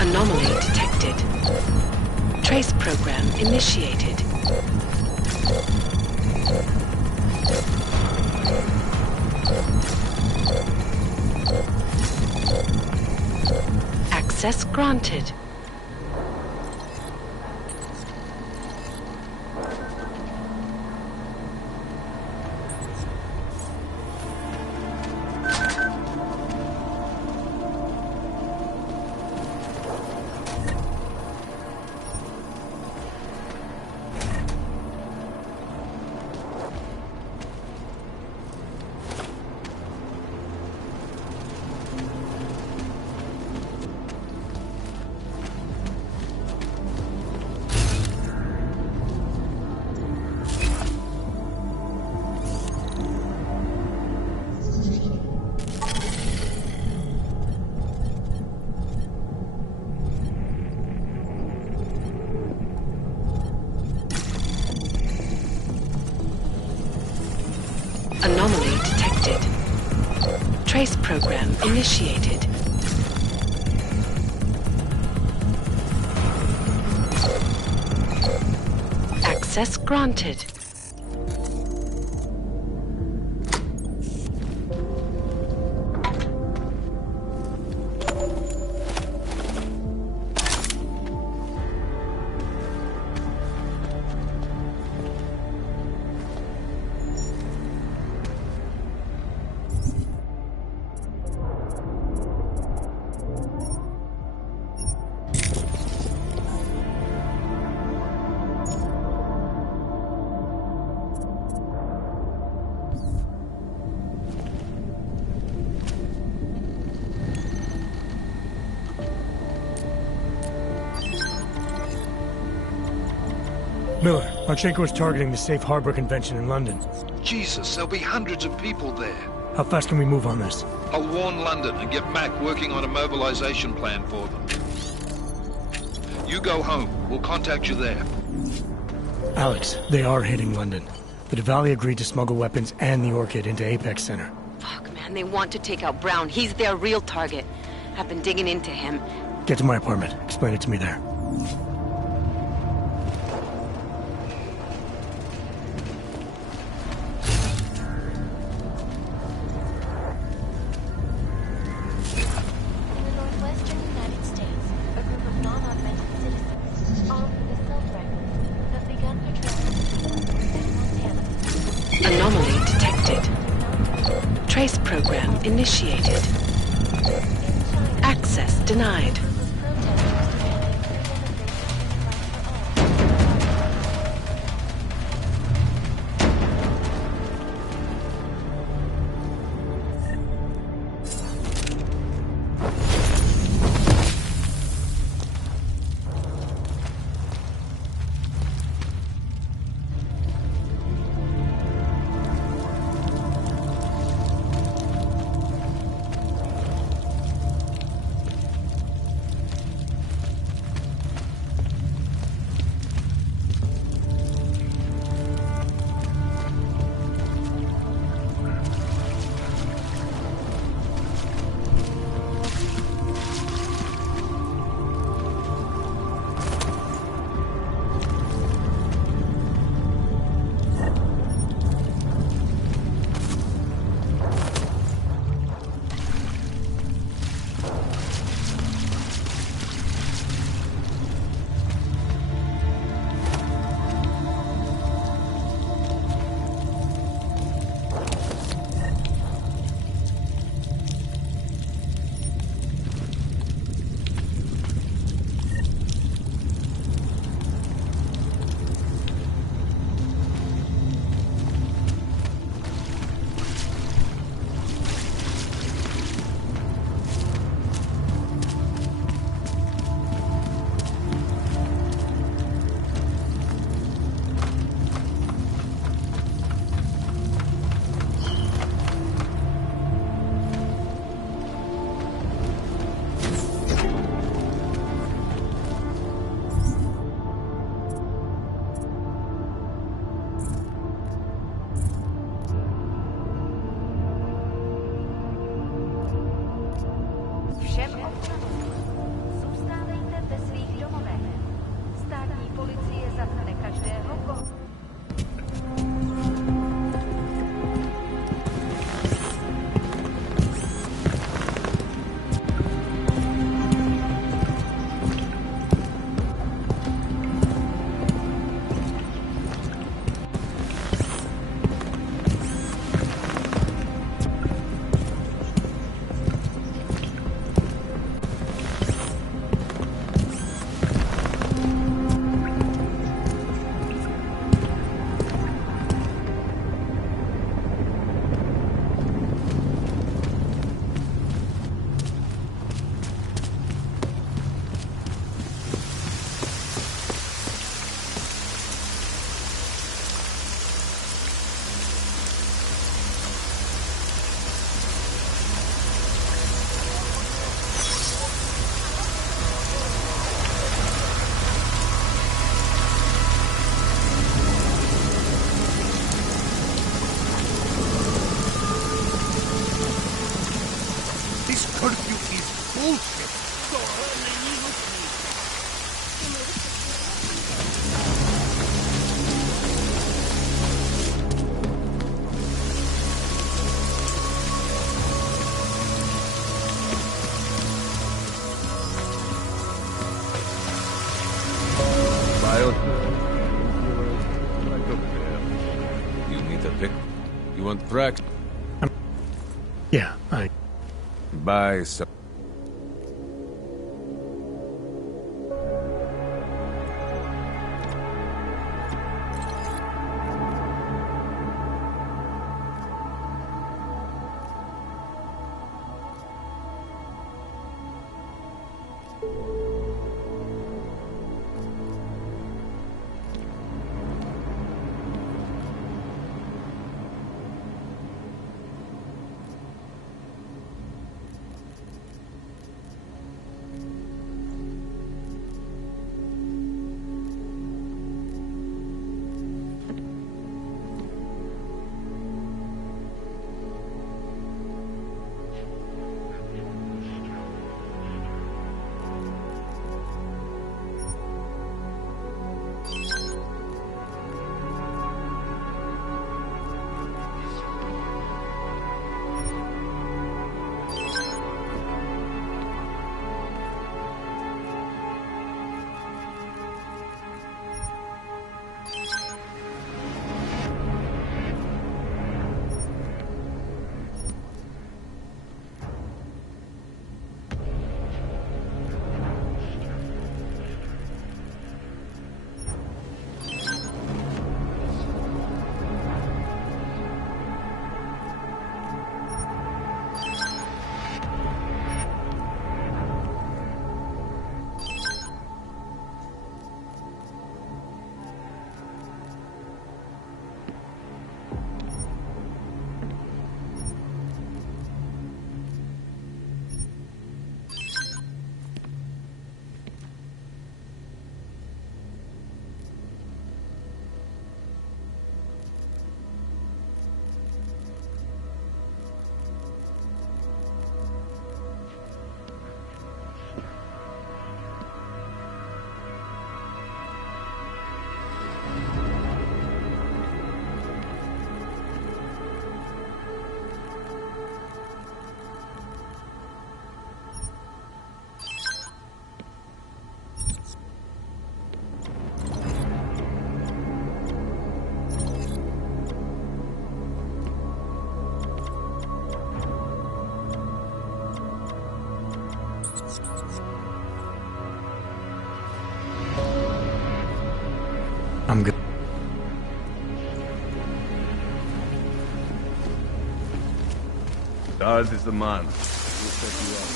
Anomaly detected. Trace program initiated. Access granted. Trace program initiated. Access granted. Miller, Marchenko is targeting the Safe Harbor Convention in London. Jesus, there'll be hundreds of people there. How fast can we move on this? I'll warn London and get Mac working on a mobilization plan for them. You go home. We'll contact you there. Alex, they are hitting London. The Diwali agreed to smuggle weapons and the Orchid into Apex Center. Fuck, man, they want to take out Brown. He's their real target. I've been digging into him. Get to my apartment. Explain it to me there. Anomaly detected. Trace program initiated. Access denied. Vic, you want Thrax? Yeah, Bye, so... I'm good. Dawes is the man. We'll set you up.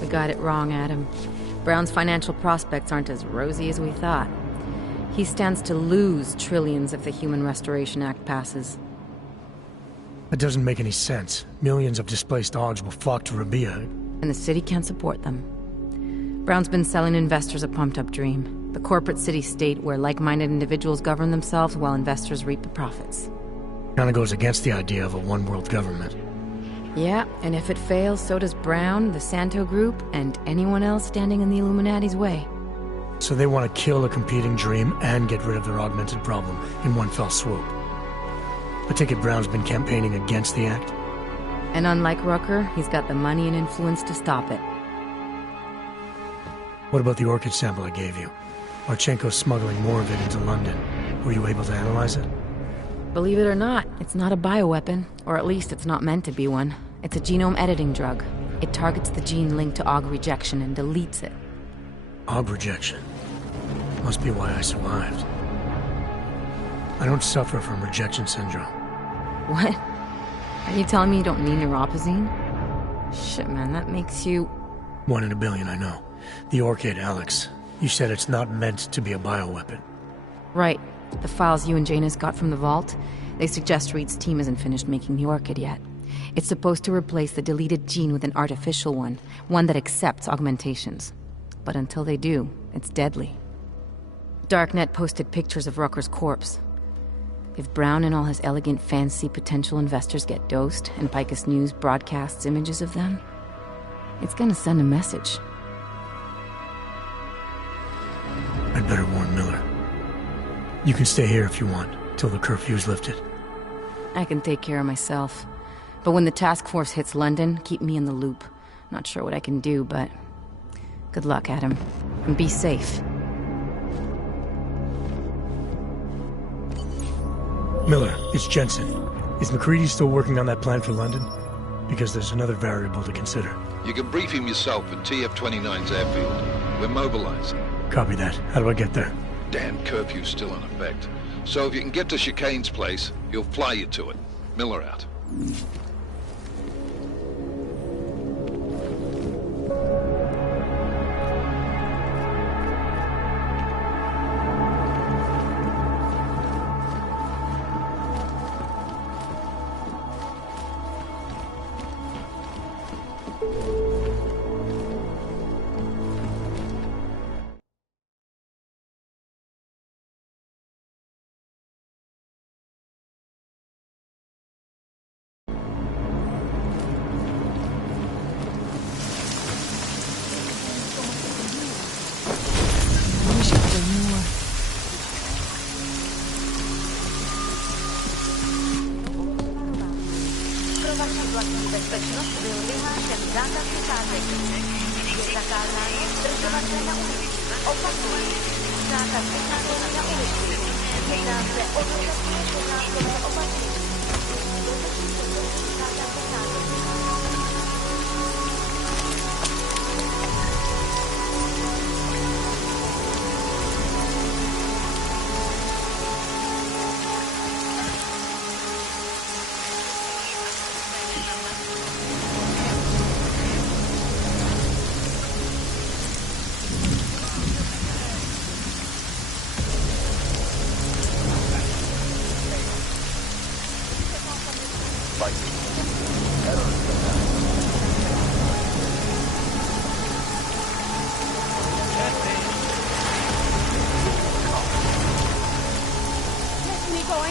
We got it wrong, Adam. Brown's financial prospects aren't as rosy as we thought. He stands to lose trillions if the Human Restoration Act passes. That doesn't make any sense. Millions of displaced Augs will flock to Rabia. And the city can't support them. Brown's been selling investors a pumped-up dream. The corporate city-state where like-minded individuals govern themselves while investors reap the profits. Kinda goes against the idea of a one-world government. Yeah, and if it fails, so does Brown, the Santo Group, and anyone else standing in the Illuminati's way. So they want to kill a competing dream and get rid of their augmented problem in one fell swoop. I take it Brown's been campaigning against the act? And unlike Rucker, he's got the money and influence to stop it. What about the orchid sample I gave you? Marchenko's smuggling more of it into London. Were you able to analyze it? Believe it or not, it's not a bioweapon, or at least it's not meant to be one. It's a genome editing drug. It targets the gene linked to Aug rejection and deletes it. Aug rejection? Must be why I survived. I don't suffer from rejection syndrome. What? Are you telling me you don't need neuropozyne? Shit, man, that makes you... 1 in a billion, I know. The orchid, Alex. You said it's not meant to be a bioweapon. Right. The files you and Janus got from the vault, they suggest Reed's team isn't finished making the orchid yet. It's supposed to replace the deleted gene with an artificial one that accepts augmentations. But until they do, it's deadly. Darknet posted pictures of Rucker's corpse. If Brown and all his elegant, fancy potential investors get dosed, and Picus News broadcasts images of them, it's gonna send a message. I'd better warn Miller. You can stay here if you want, till the curfew's lifted. I can take care of myself. But when the task force hits London, keep me in the loop. Not sure what I can do, but... good luck, Adam. And be safe. Miller, it's Jensen. Is McCready still working on that plan for London? Because there's another variable to consider. You can brief him yourself at TF-29's airfield. We're mobilizing. Copy that. How do I get there? Damn curfew's still in effect. So if you can get to Chicane's place, he'll fly you to it. Miller out.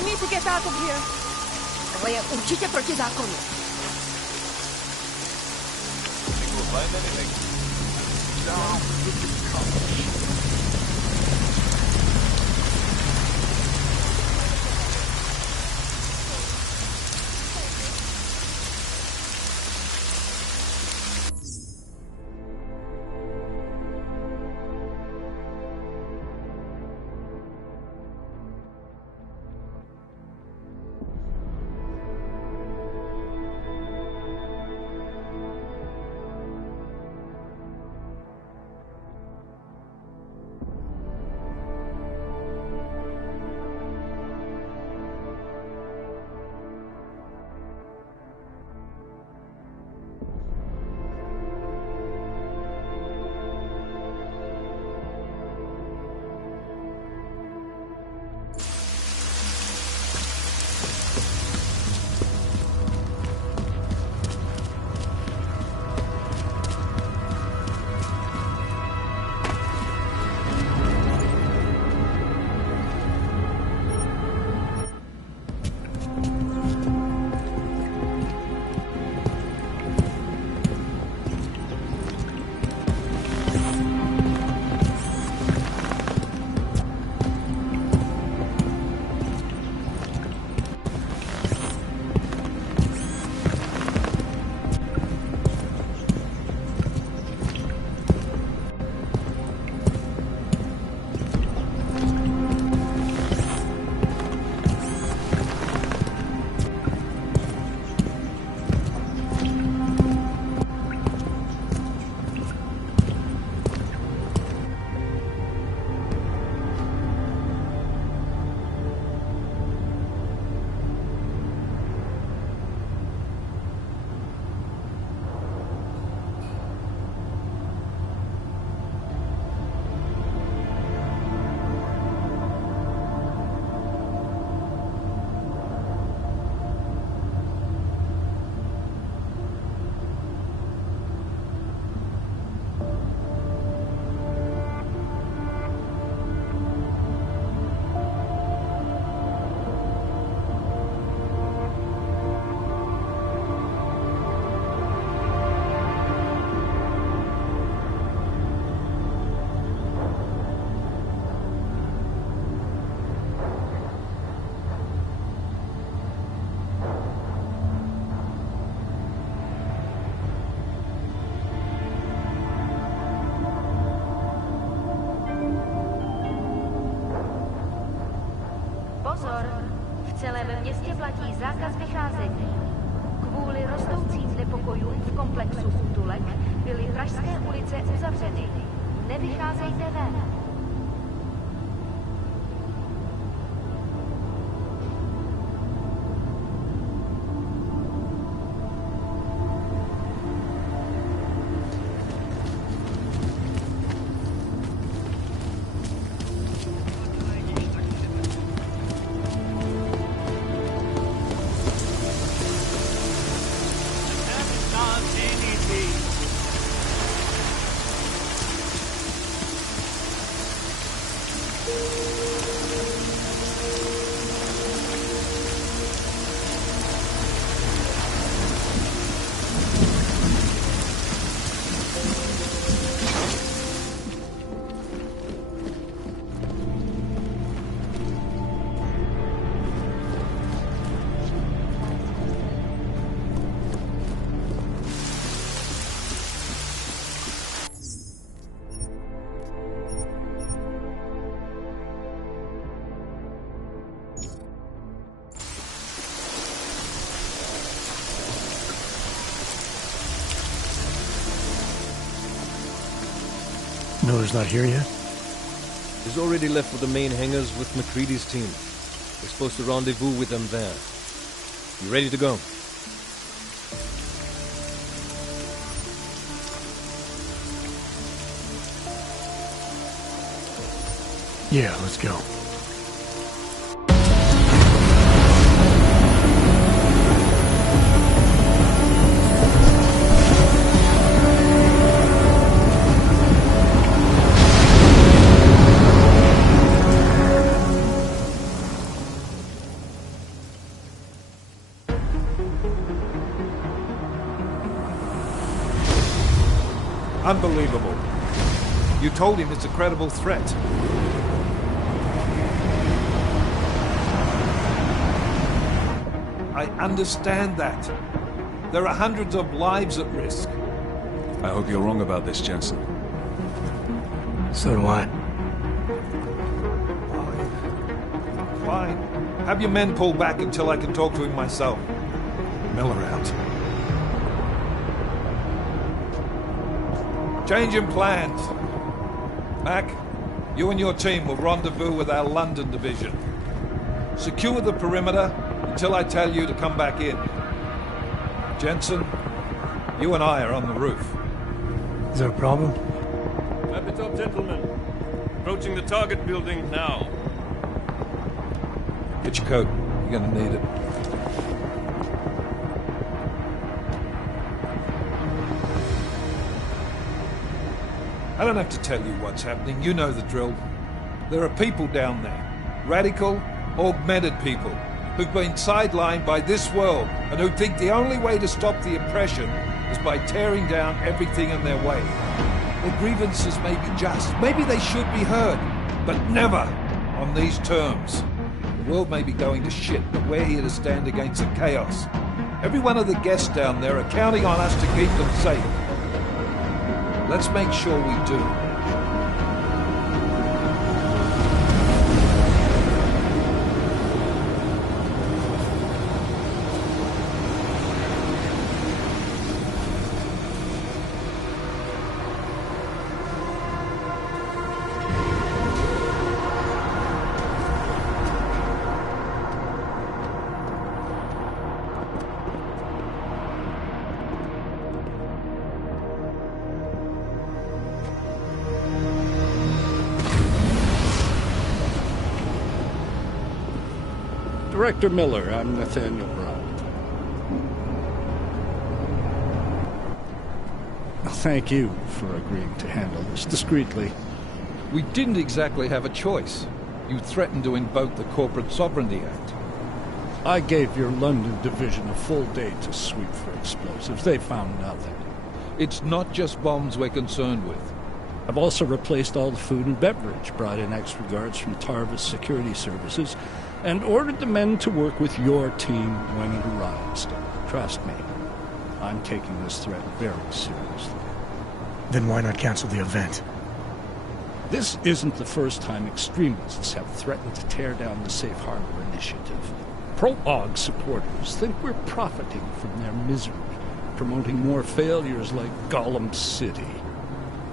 I need to get out of here. To je určitě proti zákonu. Pozor! V celém městě platí zákaz vycházení. Kvůli rostoucím znepokojům v komplexu útulek byly pražské ulice uzavřeny. Nevycházejte ven. Miller's not here yet? He's already left for the main hangars with McCready's team. We're supposed to rendezvous with them there. You ready to go? Yeah, let's go. Unbelievable. You told him it's a credible threat. I understand that. There are hundreds of lives at risk. I hope you're wrong about this, Jensen. So do I. Fine. Have your men pull back until I can talk to him myself. Miller out. Change in plans. Mac, you and your team will rendezvous with our London division. Secure the perimeter until I tell you to come back in. Jensen, you and I are on the roof. Is there a problem? Wrap it up, gentlemen. Approaching the target building now. Get your coat. You're gonna need it. I don't have to tell you what's happening. You know the drill. There are people down there. Radical, augmented people who've been sidelined by this world and who think the only way to stop the oppression is by tearing down everything in their way. Their grievances may be just. Maybe they should be heard. But never on these terms. The world may be going to shit, but we're here to stand against the chaos. Every one of the guests down there are counting on us to keep them safe. Let's make sure we do. Director Miller, I'm Nathaniel Brown. Thank you for agreeing to handle this discreetly. We didn't exactly have a choice. You threatened to invoke the Corporate Sovereignty Act. I gave your London division a full day to sweep for explosives. They found nothing. It's not just bombs we're concerned with. I've also replaced all the food and beverage, brought in extra guards from Tarvis Security Services, and ordered the men to work with your team when it arrives. Trust me, I'm taking this threat very seriously. Then why not cancel the event? This isn't the first time extremists have threatened to tear down the Safe Harbor Initiative. Pro-AUG supporters think we're profiting from their misery, promoting more failures like Gollum City.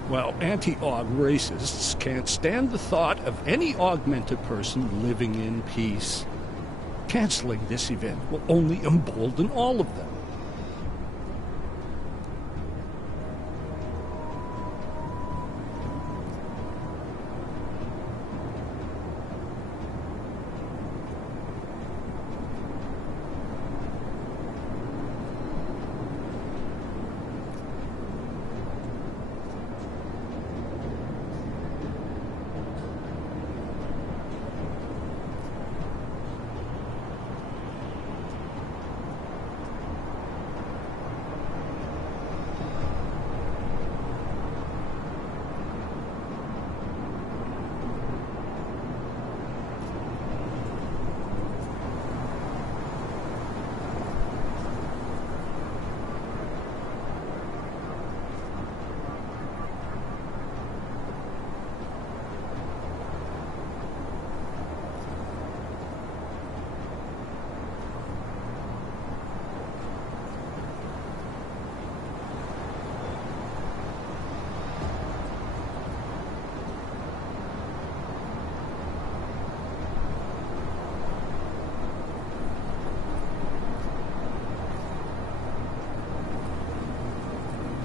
While anti-AUG racists can't stand the thought of any augmented person living in peace. Canceling this event will only embolden all of them.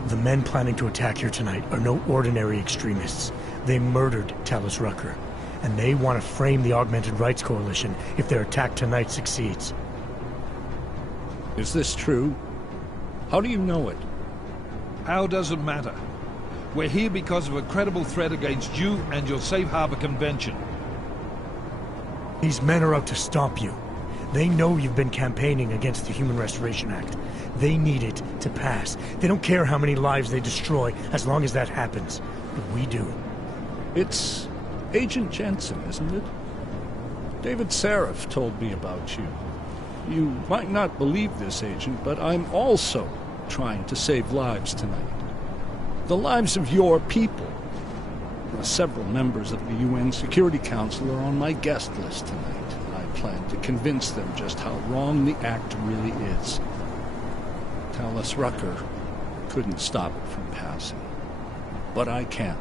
The men planning to attack here tonight are no ordinary extremists. They murdered Talus Rucker, and they want to frame the Augmented Rights Coalition if their attack tonight succeeds. Is this true? How do you know it? How doesn't matter. We're here because of a credible threat against you and your Safe Harbor Convention. These men are out to stop you. They know you've been campaigning against the Human Restoration Act. They need it to pass. They don't care how many lives they destroy, as long as that happens. But we do. It's Agent Jensen, isn't it? David Seraph told me about you. You might not believe this, Agent, but I'm also trying to save lives tonight. The lives of your people. Several members of the UN Security Council are on my guest list tonight. I plan to convince them just how wrong the act really is. Talus Rucker couldn't stop it from passing. But I can.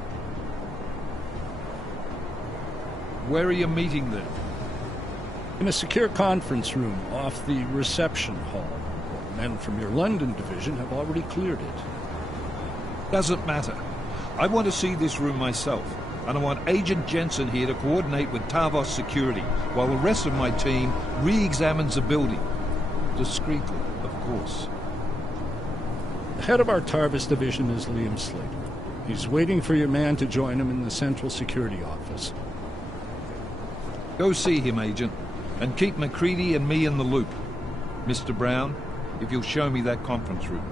Where are you meeting them? In a secure conference room off the reception hall. Men from your London division have already cleared it. Doesn't matter. I want to see this room myself, and I want Agent Jensen here to coordinate with Tavos Security, while the rest of my team re-examines the building. Discreetly, of course. The head of our Tarvis division is Liam Slater. He's waiting for your man to join him in the Central Security Office. Go see him, Agent, and keep MacReady and me in the loop. Mr. Brown, if you'll show me that conference room.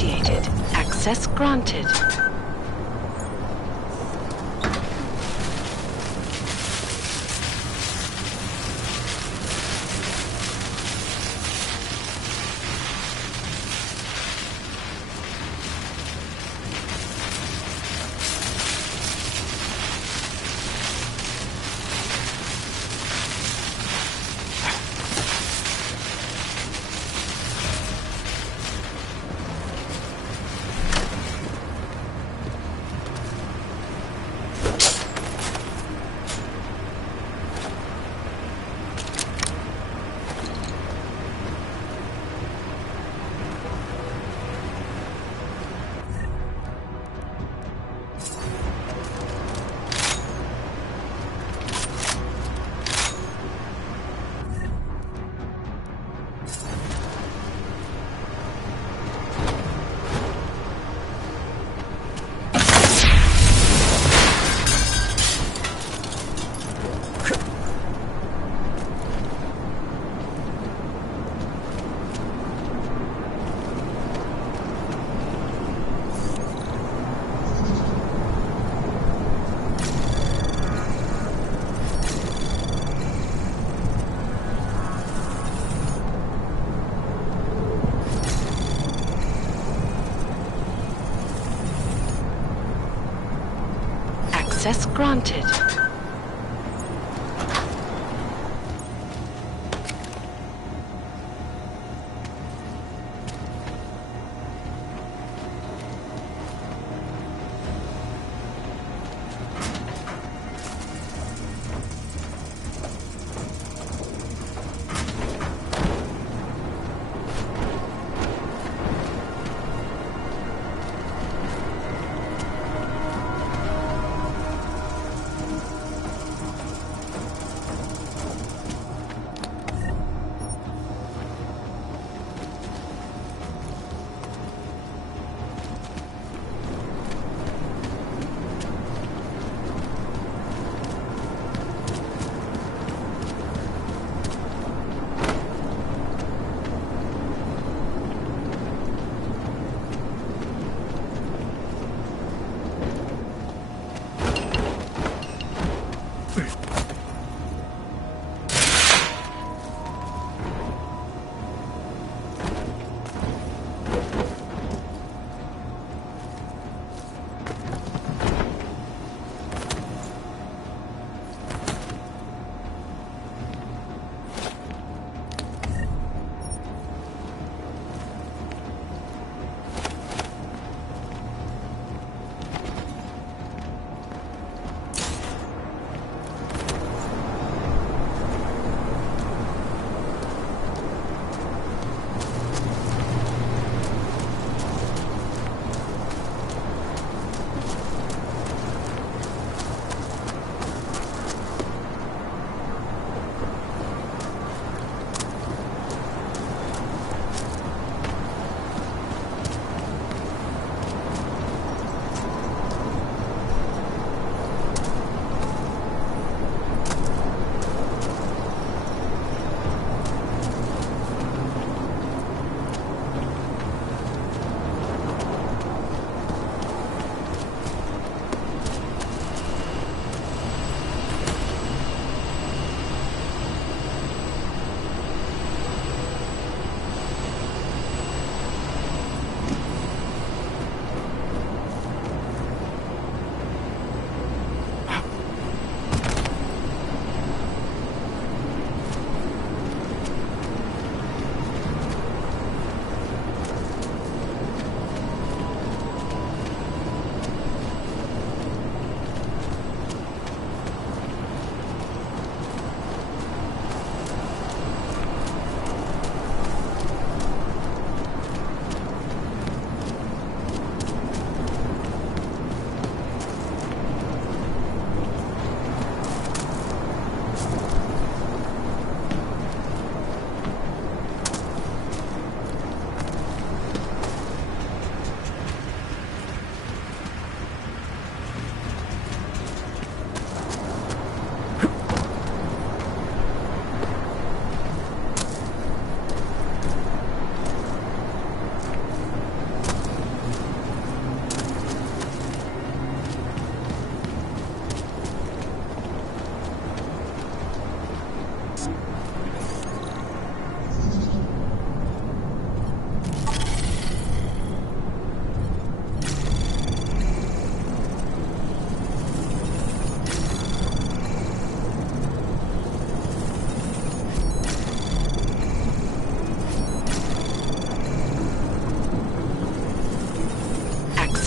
initiated. Access granted. Access granted.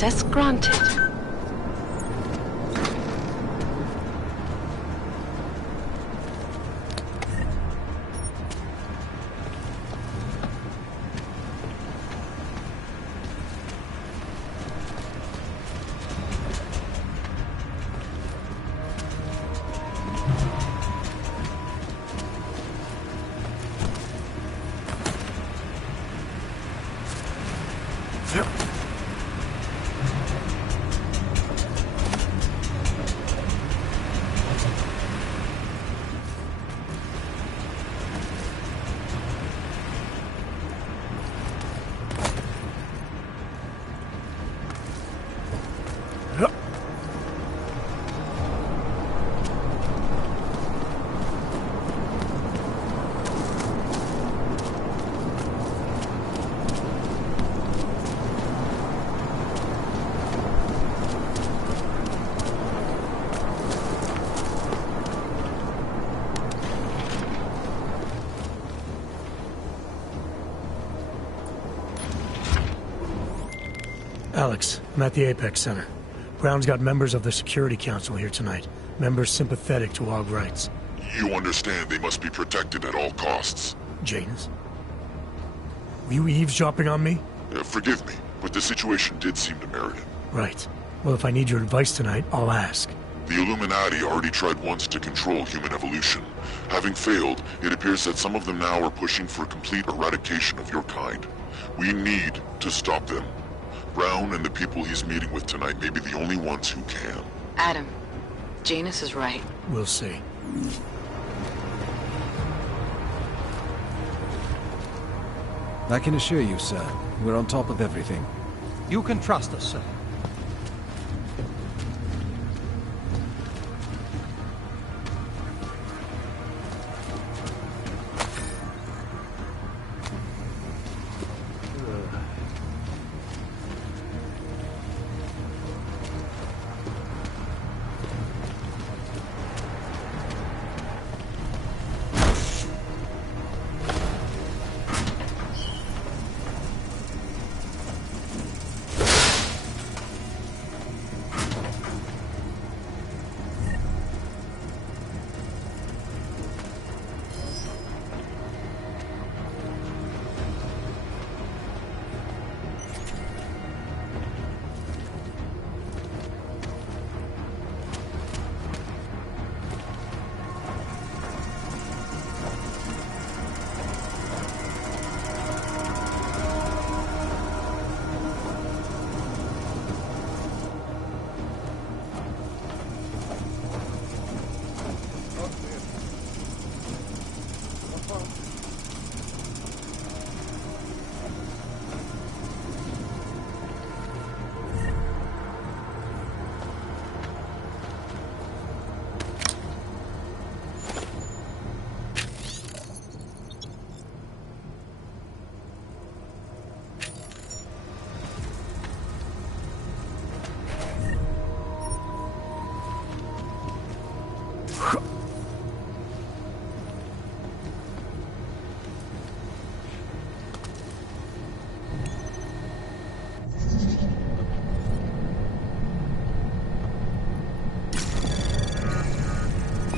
Access granted. Alex, I'm at the Apex Center. Brown's got members of the Security Council here tonight. Members sympathetic to AUG rights. You understand they must be protected at all costs. Janus? Were you eavesdropping on me? Forgive me, but the situation did seem to merit it. Right. Well, if I need your advice tonight, I'll ask. The Illuminati already tried once to control human evolution. Having failed, it appears that some of them now are pushing for complete eradication of your kind. We need to stop them. Brown and the people he's meeting with tonight may be the only ones who can. Adam, Janus is right. We'll see. I can assure you, sir, we're on top of everything. You can trust us, sir.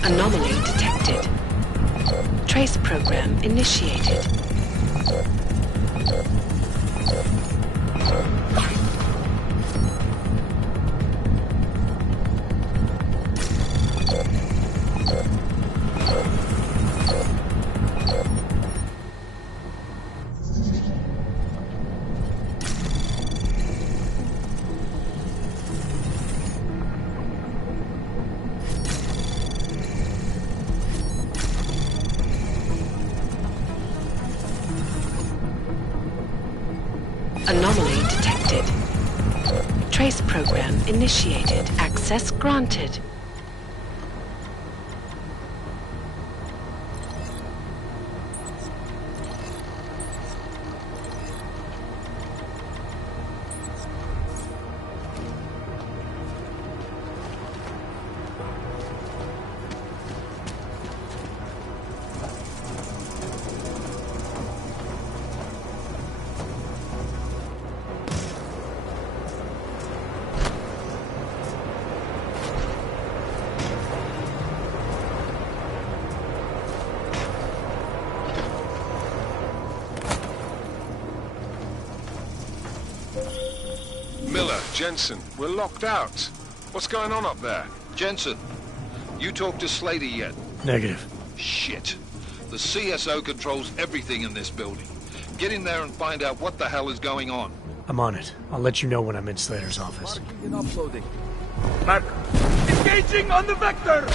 Anomaly detected. Trace program initiated. Anomaly detected. Trace program initiated. Access granted. Jensen. We're locked out. What's going on up there? Jensen, you talked to Slater yet? Negative. Shit. The CSO controls everything in this building. Get in there and find out what the hell is going on. I'm on it. I'll let you know when I'm in Slater's office. Marking and uploading. Mark. Engaging on the vector!